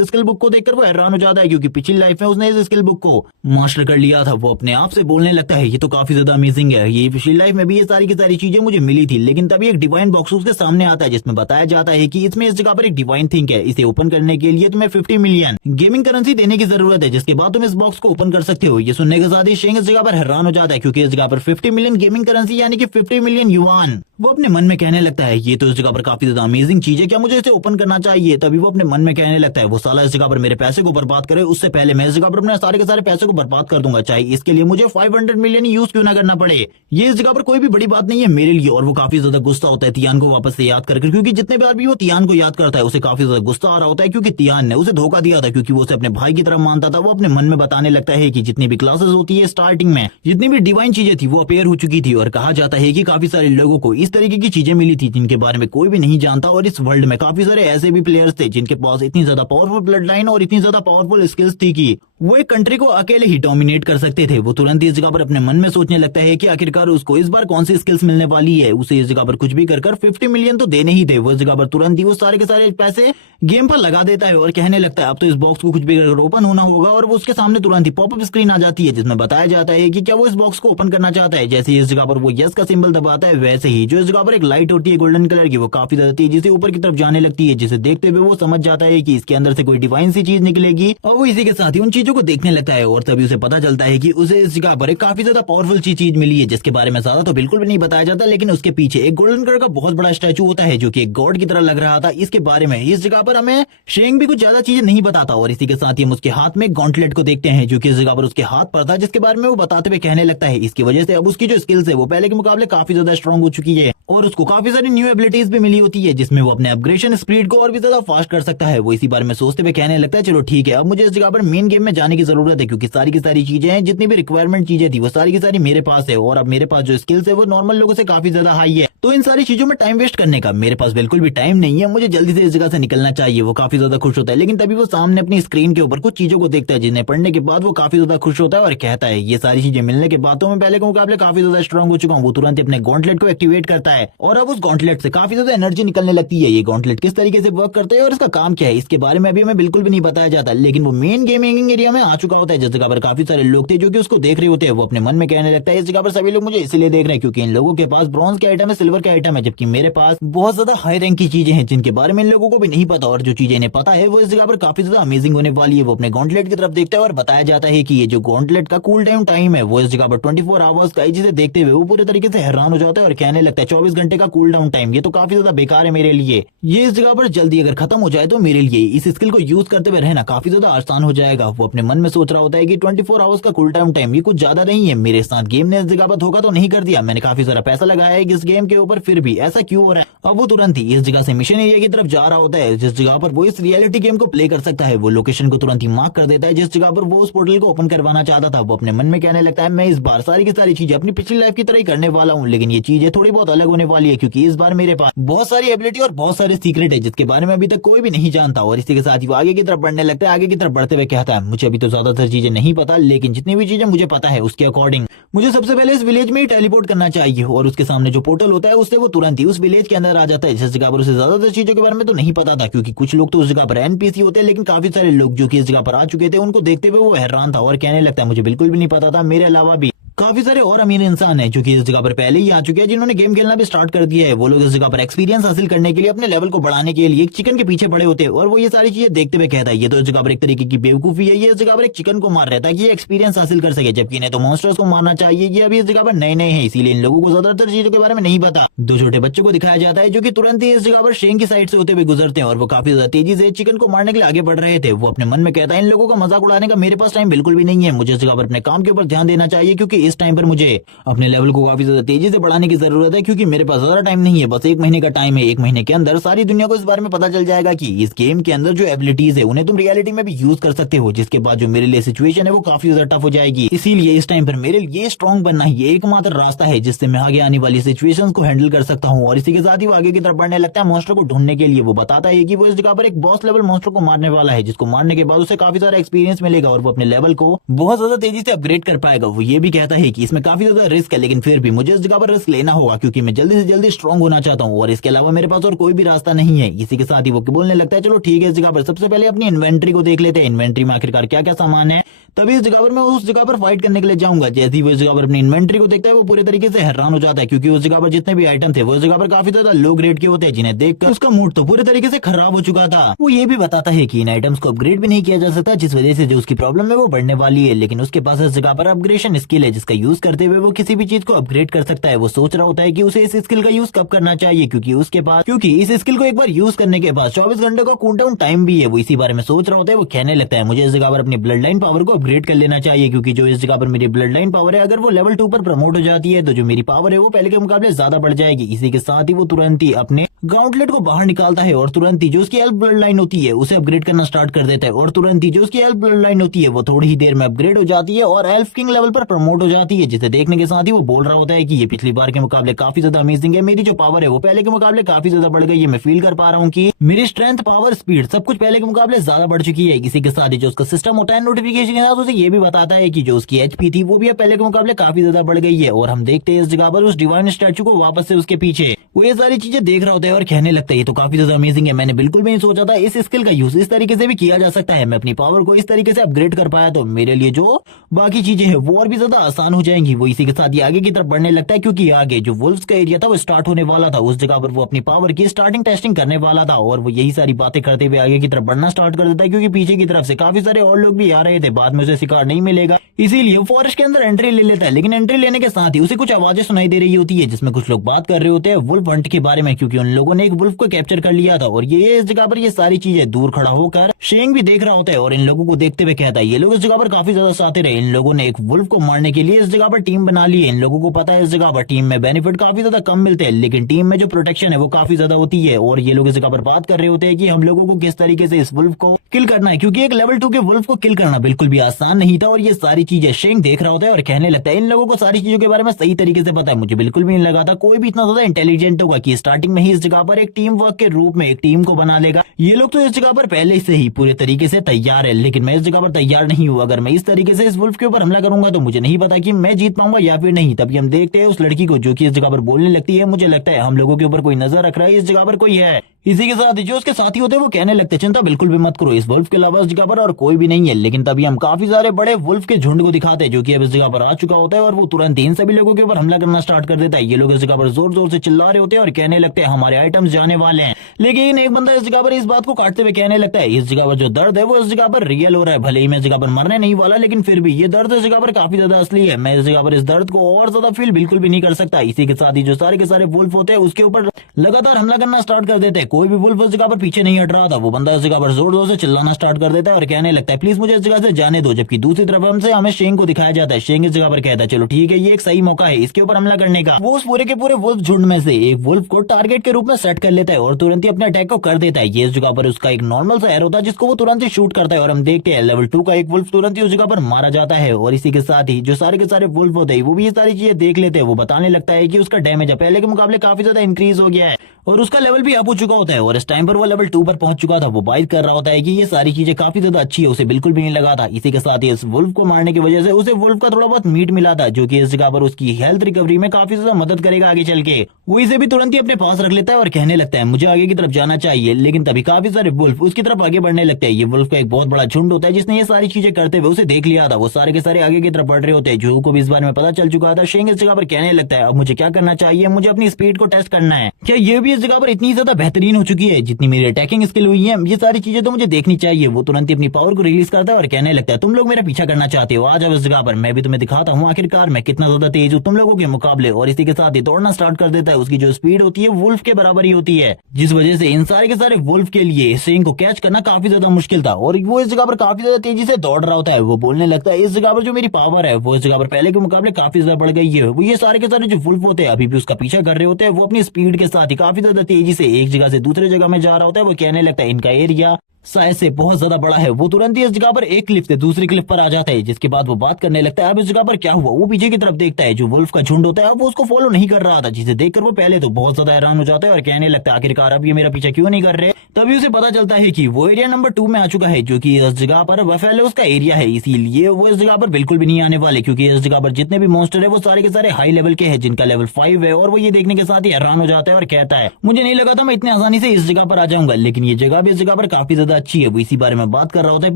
स्किल बुक को देखकर वो हैरान हो जाता है, क्योंकि पिछली लाइफ में उसने इस स्किल बुक को मास्टर कर लिया था। वो अपने आप से बोलने लगता है ये तो काफी ज्यादा अमेजिंग है, ये पिछली लाइफ में भी ये सारी की सारी चीजें मुझे मिली थी। लेकिन तभी एक डिवाइन बॉक्स उसके सामने आता है जिसमें बताया जाता है कि इसमें इस जगह पर एक डिवाइन थिंग है, इसे ओपन करने के लिए तुम्हें 50 मिलियन गेमिंग करेंसी देने की जरूरत है, जिसके बाद तुम इस बॉक्स को ओपन कर सकते हो। ये सुनने के साथ ही शेंग इस जगह पर हैरान हो जाता है, क्योंकि इस जगह पर 50 मिलियन गेमिंग करेंसी यानी कि 50 मिलियन युआन। वो अपने मन में कहने लगता है ये तो इस जगह पर काफी ज्यादा अमेजिंग चीज है, क्या मुझे इसे ओपन करना चाहिए। तभी वो अपने मन में कहने लगता है वो साला इस जगह पर मेरे पैसे को बर्बाद करे, उससे पहले मैं इस जगह पर अपने सारे के सारे पैसे को बर्बाद कर दूंगा, चाहे इसके लिए मुझे 500 मिलियन यूज क्यों ना करना पड़े। ये इस जगह पर कोई भी बड़ी बात नहीं है मेरे लिए। और वो काफी ज्यादा गुस्सा होता है तियान को वापस से याद करके, क्योंकि जितने बार भी वो तियान को याद करता है उसे काफी ज्यादा गुस्सा आ रहा होता है, क्योंकि तियान ने उसे धोखा दिया था, क्योंकि वो उसे अपने भाई की तरह मानता था। वो अपने मन में बताने लगता है कि जितनी भी क्लासेस होती है स्टार्टिंग में जितनी भी डिवाइन चीजें थी वो अपेयर हो चुकी थी और कहा जाता है कि काफी सारे लोगों को इस तरीके की चीजें मिली थी जिनके बारे में कोई भी नहीं जानता। और इस वर्ल्ड में काफी सारे ऐसे भी प्लेयर्स थे जिनके पास इतनी ज्यादा पावरफुल ब्लड लाइन और इतनी ज्यादा पावरफुल स्किल्स थी कि वो एक कंट्री को अकेले ही डोमिनेट कर सकते थे। वो तुरंत इस जगह पर अपने मन में सोचने लगता है कि आखिरकार उसको इस बार कौन सी स्किल्स मिलने वाली है। उसे इस जगह पर कुछ भी कर 50 मिलियन तो देने ही थे। वो इस जगह पर तुरंत ही वो सारे के सारे पैसे गेम पर लगा देता है और कहने लगता है अब तो इस बॉक्स को कुछ भी कर ओपन होना होगा। और वो उसके सामने तुरंत ही पॉपअप स्क्रीन आ जाती है जिसमें बताया जाता है कि क्या वो इस बॉक्स को ओपन करना चाहता है। जैसे ही इस जगह पर वो यस का सिंबल दबाता है वैसे ही जो इस जगह पर एक लाइट होती है गोल्डन कलर की वो काफी ज्यादा तेजी से ऊपर की तरफ जाने लगती है, जिसे देखते हुए वो समझ जाता है कि इसके अंदर से कोई डिवाइन सी चीज निकलेगी और वो इसी के साथ ही उन चीजों को देखने लगता है। और तभी उसे पता चलता है कि उसे इस जगह पर एक काफी ज्यादा पावरफुल चीज मिली है जिसके बारे में ज्यादा तो बिल्कुल भी नहीं बताया जाता, लेकिन उसके पीछे एक गोल्डन कलर का बहुत बड़ा स्टैचू होता है जो कि एक गॉड की तरह लग रहा था। इसके बारे में इस जगह पर हमें शेंग भी कुछ ज्यादा चीजें नहीं बताता और इसी के साथ ही हम उसके हाथ में गॉन्टलेट को देखते हैं जो कि इस जगह पर उसके हाथ पर था, जिसके बारे में वो बताते हुए कहने लगता है इसकी वजह से अब उसकी जो स्किल्स है वो पहले के मुकाबले काफी ज्यादा स्ट्रॉन्ग हो चुकी है और उसको काफी सारी न्यू एबिलिटीज भी मिली होती है जिसमें वो अपने अपग्रेडेशन स्पीड को और भी ज्यादा फास्ट कर सकता है। वो इसी बारे में सोचते हुए कहने लगता है चलो ठीक है अब मुझे इस जगह पर मेन गेम में जाने की जरूरत है, क्योंकि सारी की सारी चीजें हैं जितनी भी रिक्वायरमेंट चीजें थी वो सारी की सारी मेरे पास है और अब मेरे पास जो स्किल्स है वो नॉर्मल लोगों से काफी ज्यादा हाई है। तो इन सारी चीजों में टाइम वेस्ट करने का मेरे पास बिल्कुल भी टाइम नहीं है, मुझे जल्दी से इस जगह से निकलना चाहिए। वो काफी ज्यादा खुश होता है, लेकिन तभी वो सामने अपनी स्क्रीन के ऊपर कुछ चीजों को देखता है जिन्हें पढ़ने के बाद वो काफी ज्यादा खुश होता है और कहता है ये सारी चीजें मिलने के बाद तो मैं पहले के मुकाबले काफी ज्यादा स्ट्रॉन्ग हो चुका हूँ। वो तुरंत अपने गॉन्टलेट को एक्टिवेट करता है और अब उस गॉन्टलेट से काफी ज्यादा एनर्जी निकलने लगती है। ये गॉन्टलेट किस तरीके से वर्क करता है और इसका काम क्या है इसके बारे में अभी हमें बिल्कुल भी नहीं बताया जाता, लेकिन वो मेन गेमिंग एरिया में आ चुका होता है जिस जगह पर काफी सारे लोग थे जो कि उसको देख रहे होते हैं। वो अपने मन में कहने लगता है इस जगह पर सभी लोग मुझे इसलिए देख रहे हैं क्योंकि इन लोगों के पास ब्रॉन्ज के आइटम है, सिल्वर के आइटम है, जबकि मेरे पास बहुत ज्यादा हाई रैंक की चीजें हैं जिनके बारे में इन लोगों को भी नहीं पता और जो चीजें इन्हें पता है वो इस जगह पर काफी ज्यादा अमेजिंग होने वाली है। वो अपने गॉन्टलेट की तरफ देखता है और बताया जाता है कि ये जो गॉन्टलेट का कूल डाउन टाइम है वो इस जगह पर 24 आवर्स का है, जिसे देखते हुए वो पूरे तरीके से हैरान हो जाता है और कहने लगता है 24 घंटे का कूल डाउन टाइम, ये तो काफी ज्यादा बेकार है मेरे लिए। ये इस जगह पर जल्दी अगर खत्म हो जाए तो मेरे लिए इस स्किल को यूज करते हुए रहना काफी ज्यादा आसान हो जाएगा। वो अपने मन में सोच रहा होता है कि 24 आवर्स का कूल डाउन टाइम ये कुछ ज्यादा नहीं है, मेरे साथ गेम ने इस जगह पर धोखा तो नहीं कर दिया, मैंने काफी सारा पैसा लगाया है इस गेम के ऊपर, फिर भी ऐसा क्यों हो रहा है। अब वो तुरंत ही इस जगह से मिशन एरिया की तरफ जा रहा होता है जिस जगह पर वो इस रियलिटी गेम को प्ले कर सकता है। वो लोकेशन को तुरंत ही मार्क कर देता है जिस जगह पर वो उस पोर्टल को ओपन करवाना चाहता था। वो अपने मन में कहने लगता है मैं इस बार सारी की सारी चीजें अपनी पिछली लाइफ की तरह ही करने वाला हूँ, लेकिन ये चीजें थोड़ी बहुत अलग होने वाली है क्योंकि इस बार मेरे पास बहुत सारी एबिलिटी और बहुत सारे सीक्रेट है जिसके बारे में अभी तक कोई भी नहीं जानता। और इसी के साथ ही वो आगे की तरफ बढ़ने लगता है। आगे की तरफ बढ़ते हुए कहता है मुझे अभी तो ज्यादातर चीजें नहीं पता, लेकिन जितनी भी चीजें मुझे पता है उसके अकॉर्डिंग मुझे सबसे पहले इस विलेज में ही टेलीपोर्ट करना चाहिए और उसके सामने जो पोर्टल होता है उससे वो तुरंत ही उस विलेज के अंदर आ जाता है। जिस जगह पर उसे ज्यादातर चीजों के बारे में तो नहीं पता था क्योंकि कुछ लोग तो उस जगह पर एनपीसी होते हैं, लेकिन काफी सारे लोग जो कि इस जगह पर आ चुके थे उनको देखते हुए वो हैरान था और कहने लगता है मुझे बिल्कुल भी नहीं पता था, मेरे अलावा भी काफी सारे और अमीर इंसान हैं जो कि इस जगह पर पहले ही आ चुके हैं जिन्होंने गेम खेलना भी स्टार्ट कर दिया है। वो लोग इस जगह पर एक्सपीरियंस हासिल करने के लिए अपने लेवल को बढ़ाने के लिए एक चिकन के पीछे पड़े होते हैं और वो ये सारी चीजें देखते हुए कहता है ये तो इस जगह पर एक तरीके की बेवकूफी है, ये इस जगह पर एक चिकन को मार रहा था कि ये एक्सपीरियंस हासिल कर सके, जबकि इन्हें तो मॉन्स्टर्स को मारना चाहिए। ये अभी इस जगह पर नए नए हैं इसीलिए इन लोगों को ज्यादातर चीजों के बारे में नहीं पता। दो छोटे बच्चों को दिखाया जाता है जो कि तुरंत ही इस जगह पर शेंग की साइड से होते हुए गुजरते हैं और वो काफी ज्यादा तेजी से चिकन को मारने के लिए आगे बढ़ रहे थे। वो अपने मन में कहता है इन लोगों का मजाक उड़ाने का मेरे पास टाइम बिल्कुल भी नहीं है, मुझे इस जगह पर अपने काम के ऊपर ध्यान देना चाहिए क्योंकि इस टाइम पर मुझे अपने लेवल को काफी ज्यादा तेजी से बढ़ाने की जरूरत है, क्योंकि मेरे पास ज्यादा टाइम नहीं है, बस 1 महीने का टाइम है। 1 महीने के अंदर सारी दुनिया को इस बारे में पता चल जाएगा कि इस गेम के अंदर जो एबिलिटीज है उन्हें तुम रियलिटी में भी यूज कर सकते हो, जिसके बाद जो मेरे लिए सिचुएशन है वो काफी ज्यादा टफ हो जाएगी। इसीलिए इस टाइम पर मेरे लिए स्ट्रॉन्ग बनना ही एकमात्र रास्ता है जिससे मैं आगे आने वाली सिचुएशंस को हैंडल कर सकता हूँ। और इसी के साथ ही वो आगे की तरफ बढ़ने लगता है मॉन्स्टर को ढूंढने के लिए। वो बताता है कि वो इस जगह पर एक बॉस लेवल मॉन्स्टर को मारने वाला है, जिसको मारने के बाद उसे काफी सारा एक्सपीरियंस मिलेगा और वो अपने लेवल को बहुत ज्यादा तेजी से अपग्रेड कर पाएगा। वो ये भी कहता है कि इसमें काफी ज्यादा रिस्क है, लेकिन फिर भी मुझे इस जगह पर रिस्क लेना होगा, क्योंकि मैं जल्दी से जल्दी स्ट्रॉन्ग होना चाहता हूँ और इसके अलावा मेरे पास और कोई भी रास्ता नहीं है। इसी के साथ ही वो बोलने लगता है चलो ठीक है, इस जगह पर सबसे पहले अपनी इन्वेंट्री को देख लेते हैं, इन्वेंट्री में आखिरकार क्या क्या सामान है, तभी इस जगह पर मैं उस जगह पर फाइट करने के लिए जाऊंगा। जैसे ही वो इस जगह पर अपनी इन्वेंट्री को देखता है वो पूरे तरीके से हैरान हो जाता है, क्योंकि उस जगह पर जितने भी आइटम थे वो उस जगह पर काफी ज्यादा लो ग्रेड के होते हैं, जिन्हें देखकर उसका मूड तो पूरे तरीके से खराब हो चुका था। वो ये भी बताता है कि इन आइटम्स को अपग्रेड भी नहीं किया जा सकता, जिस वजह से जो उसकी प्रॉब्लम है वो बढ़ने वाली है, लेकिन उसके पास इस जगह पर अपग्रेडेशन स्किल है, जिसका यूज करते हुए वो किसी भी चीज को अपग्रेड कर सकता है। वो सोच रहा होता है कि उसे इस स्किल का यूज कब करना चाहिए, क्योंकि इस स्किल को एक बार यूज करने के बाद 24 घंटे का कूल डाउन टाइम भी है। वो इसी बारे में सोच रहा होता है। वो कहने लगता है मुझे इस जगह पर अपनी ब्लड लाइन पावर को अपग्रेड कर लेना चाहिए, क्योंकि जो इस जगह पर मेरी ब्लड लाइन पावर है अगर वो लेवल 2 पर प्रमोट हो जाती है तो जो मेरी पावर है वो पहले के मुकाबले ज्यादा बढ़ जाएगी। इसी के साथ ही वो तुरंत ही अपने गाउंटलेट को बाहर निकालता है और तुरंत ही जो उसकी हेल्थ ब्लड लाइन होती है उसे अपग्रेड करना स्टार्ट कर देता है, और तुरंत ही जो उसकी हेल्थ ब्लड लाइन होती है वो थोड़ी ही देर में अपग्रेड हो जाती है और एल्फ किंग लेवल पर प्रमोट हो जाती है, जिसे देखने के साथ ही वो बोल रहा होता है कि ये पिछली बार के मुकाबले काफी ज्यादा अमेजिंग है। मेरी जो पावर है वो पहले के मुकाबले काफी ज्यादा बढ़ गई है। मैं फील कर पा रहा हूँ कि मेरी स्ट्रेंथ, पावर, स्पीड सब कुछ पहले के मुकाबले ज्यादा बढ़ चुकी है। इसी के साथ ही जो उसका सिस्टम होता है नोटिफिकेशन के साथ उसे ये भी बताता है कि जो उसकी एचपी थी वो भी अब पहले के मुकाबले काफी ज्यादा बढ़ गई है। और हम देखते हैं इस जगह पर उस डिवाइन स्टैचू को वापस से उसके पीछे वो ये सारी चीजें देख रहा होता है और कहने लगता है ये तो काफी ज्यादा अमेजिंग है, मैंने बिल्कुल भी नहीं सोचा था इस स्किल का यूज इस तरीके से भी किया जा सकता है। मैं अपनी पावर को इस तरीके से अपग्रेड कर पाया तो मेरे लिए जो बाकी चीजें हैं वो और भी ज्यादा आसान हो जाएंगी। वो इसी के साथ ही आगे की तरफ बढ़ने लगता है, क्योंकि आगे जो वुल्फ्स का एरिया था वो स्टार्ट होने वाला था। उस जगह पर वो अपनी पावर की स्टार्टिंग टेस्टिंग करने वाला था और वो यही सारी बातें करते हुए आगे की तरफ बढ़ना स्टार्ट कर देता है, क्योंकि पीछे की तरफ से काफी सारे और लोग भी आ रहे थे। बाद में उसे शिकार नहीं मिलेगा, इसीलिए वो फॉरेस्ट के अंदर एंट्री ले लेता है। लेकिन एंट्री लेने के साथ ही उसे कुछ आवाजें सुनाई दे रही होती है, जिसमें कुछ लोग बात कर रहे होते हैं वुल्फ हंट के बारे में, क्योंकि उन लोगों ने एक वुल्फ को कैप्चर कर लिया था। और ये इस जगह पर ये सारी चीजें दूर खड़ा होकर शेंग भी देख रहा होता है और इन लोगों को देखते हुए कहता है ये लोग इस जगह पर काफी ज्यादा साथिर है। इन लोगों ने एक वुल्फ को मारने के लिए इस जगह पर टीम बना ली है। इन लोगों को पता है इस जगह पर टीम में बेनिफिट काफी ज्यादा कम मिलते हैं, लेकिन टीम में जो प्रोटेक्शन है वो काफी ज्यादा होती है। और ये लोग इस जगह पर बात कर रहे होते हैं कि हम लोगों को किस तरीके से इस वुल्फ को किल करना है, क्योंकि एक लेवल 2 के वुल्फ को किल करना बिल्कुल भी आसान नहीं था। और ये सारी चीजें शेंग देख रहा होता है और कहने लगता है इन लोगों को सारी चीजों के बारे में सही तरीके से पता है। मुझे बिल्कुल भी नहीं लगा था कोई भी इतना ज्यादा इंटेलिजेंट होगा कि स्टार्टिंग में ही इस जगह पर एक टीम वर्क के रूप में एक टीम को बना लेगा। ये लोग तो इस जगह पर पहले से ही पूरे तरीके से तैयार है, लेकिन मैं इस जगह पर तैयार नहीं हूँ। अगर मैं इस तरीके से इस वुल्फ के ऊपर हमला करूंगा तो मुझे नहीं पता कि मैं जीत पाऊंगा या फिर नहीं। तभी हम देखते हैं उस लड़की को जो कि इस जगह पर बोलने लगती है, मुझे लगता है हम लोगों के ऊपर कोई नजर रख रहा है, इस जगह पर कोई है। इसी के साथ जो उसके साथी होते हैं वो कहने लगते हैं चिंता बिल्कुल भी मत करो, इस वुल्फ के अलावा इस जगह पर और कोई भी नहीं है। लेकिन तभी हम काफी सारे बड़े वुल्फ के झुंड को दिखाते हैं जो कि अब इस जगह पर आ चुका होता है और वो तुरंत इन सभी लोगों के ऊपर हमला करना स्टार्ट कर देता है। ये लोग इस जगह पर जोर जोर से चिल्ला रहे होते हैं और कहने लगते हैं हमारे आइटम्स जाने वाले हैं। लेकिन एक बंदा इस जगह पर इस बात को काटते हुए कहने लगता है इस जगह पर जो दर्द है वो इस जगह पर रियल हो रहा है। भले ही मैं इस जगह पर मरने नहीं वाला, लेकिन फिर भी ये दर्द इस जगह पर काफी ज्यादा असली है। मैं इस जगह पर इस दर्द को और ज्यादा फील बिल्कुल भी नहीं कर सकता। इसी के साथ ही जो सारे के सारे वुल्फ होते हैं उसके ऊपर लगातार हमला करना स्टार्ट कर देते हैं। कोई भी वुल्फ इस जगह पर पीछे नहीं हट रहा था। वो बंदा इस जगह पर जोर जोर से चिल्लाना स्टार्ट कर देता है और कहने लगता है प्लीज मुझे इस जगह से जाने दो। जबकि दूसरी तरफ हमसे हमें शेंग को दिखाया जाता है। शेंग इस जगह पर कहता है चलो ठीक है, ये एक सही मौका है इसके ऊपर हमला करने का। वो उस पूरे के पूरे वुल्फ झुंड में से एक वुल्फ को टारगेट के रूप में सेट कर लेता है और तुरंत ही अपने अटैक को कर देता है। ये इस जगह पर उसका एक नॉर्मल सा एरो होता है जिसको वो तुरंत ही शूट करता है और हम देखते हैं लेवल 2 का एक वुल्फ तुरंत ही उस जगह पर मारा जाता है। और इसी के साथ ही जो सारे के सारे वुल्फ होते हैं वो भी ये सारी चीजें देख लेते हैं। वो बताने लगता है कि उसका डैमेज पहले के मुकाबले काफी ज्यादा इंक्रीज हो गया है और उसका लेवल भी अप हो चुका होता है और इस टाइम पर वो लेवल 2 पर पहुंच चुका था। वो बात कर रहा होता है कि ये सारी चीजें काफी ज्यादा अच्छी है, उसे बिल्कुल भी नहीं लगा था। इसी के साथ ही इस वुल्फ को मारने की वजह से उसे वुल्फ का थोड़ा बहुत मीट मिला था जो कि इस जगह पर उसकी हेल्थ रिकवरी में काफी ज्यादा मदद करेगा आगे चल के। वो इसे भी तुरंत ही अपने पास रख लेता है और कहने लगता है मुझे आगे की तरफ जाना चाहिए। लेकिन तभी काफी सारे वुल्फ उसकी तरफ आगे बढ़ने लगते हैं। ये वुल्फ का एक बहुत बड़ा झुंड होता है जिसने ये सारी चीजें करते हुए उसे देख लिया था। वो सारे के सारे आगे की तरफ बढ़ रहे होते हैं। जो को भी इस बारे में पता चल चुका था। शेंग इस जगह पर कहने लगता है अब मुझे क्या करना चाहिए, मुझे अपनी स्पीड को टेस्ट करना है। क्या ये भी इस जगह पर इतनी ज्यादा बेहतरीन हो चुकी है जितनी मेरी अटैकिंग स्किल हुई है, ये सारी चीजें तो मुझे देखनी चाहिए। वो तुरंत ही अपनी पावर को रिलीज करता है और कहने लगता है तुम लोग मेरा पीछा करना चाहते हो, आ जाओ इस जगह पर, मैं भी तुम्हें दिखाता हूँ आखिरकार मैं कितना ज्यादा तेज हूँ तुम लोगों के मुकाबले। और इसी के साथ ही दौड़ना स्टार्ट कर देता है। उसकी जो स्पीड होती है वुल्फ के बराबर ही होती है, जिस वजह से इन सारे के सारे वुल्फ के लिए शेंग को कैच करना काफी ज्यादा मुश्किल था। और वो इस जगह पर काफी ज्यादा तेजी से दौड़ रहा होता है। वो बोलने लगता है इस जगह पर जो मेरी पावर है वो इस जगह पर पहले के मुकाबले काफी ज्यादा बढ़ गई है। वो ये सारे के सारे जो वुल्फ होते हैं अभी भी उसका पीछा कर रहे होते हैं। वो अपनी स्पीड के साथ ही काफी ज्यादा तेजी से एक जगह से दूसरे जगह में जा रहा होता है। वो कहने लगता है इनका एरिया साइज से बहुत ज्यादा बड़ा है। वो तुरंत ही इस जगह पर एक क्लिफ से दूसरी क्लिफ पर आ जाता है, जिसके बाद वो बात करने लगता है अब इस जगह पर क्या हुआ। वो पीछे की तरफ देखता है, जो वुल्फ का झुंड होता है अब वो उसको फॉलो नहीं कर रहा था, जिसे देखकर वो पहले तो बहुत ज्यादा हैरान हो जाता है और कहने लगता है आखिरकार अब ये मेरा पीछा क्यों नहीं कर रहे। तभी उसे पता चलता है कि वो एरिया नंबर 2 में आ चुका है, जो कि इस जगह पर बफेलो उसका एरिया है, इसीलिए वो इस जगह पर बिल्कुल भी नहीं आने वाले, क्योंकि इस जगह पर जितने भी मॉन्स्टर है वो सारे के सारे हाई लेवल के हैं, जिनका लेवल 5 है। और वो ये देखने के साथ ही हैरान हो जाता है और कहता है मुझे नहीं लगा था मैं इतनी आसानी से इस जगह पर आ जाऊंगा, लेकिन ये जगह भी इस जगह पर काफी ज्यादा अच्छी है। वो इसी बारे में बात कर रहा होता है,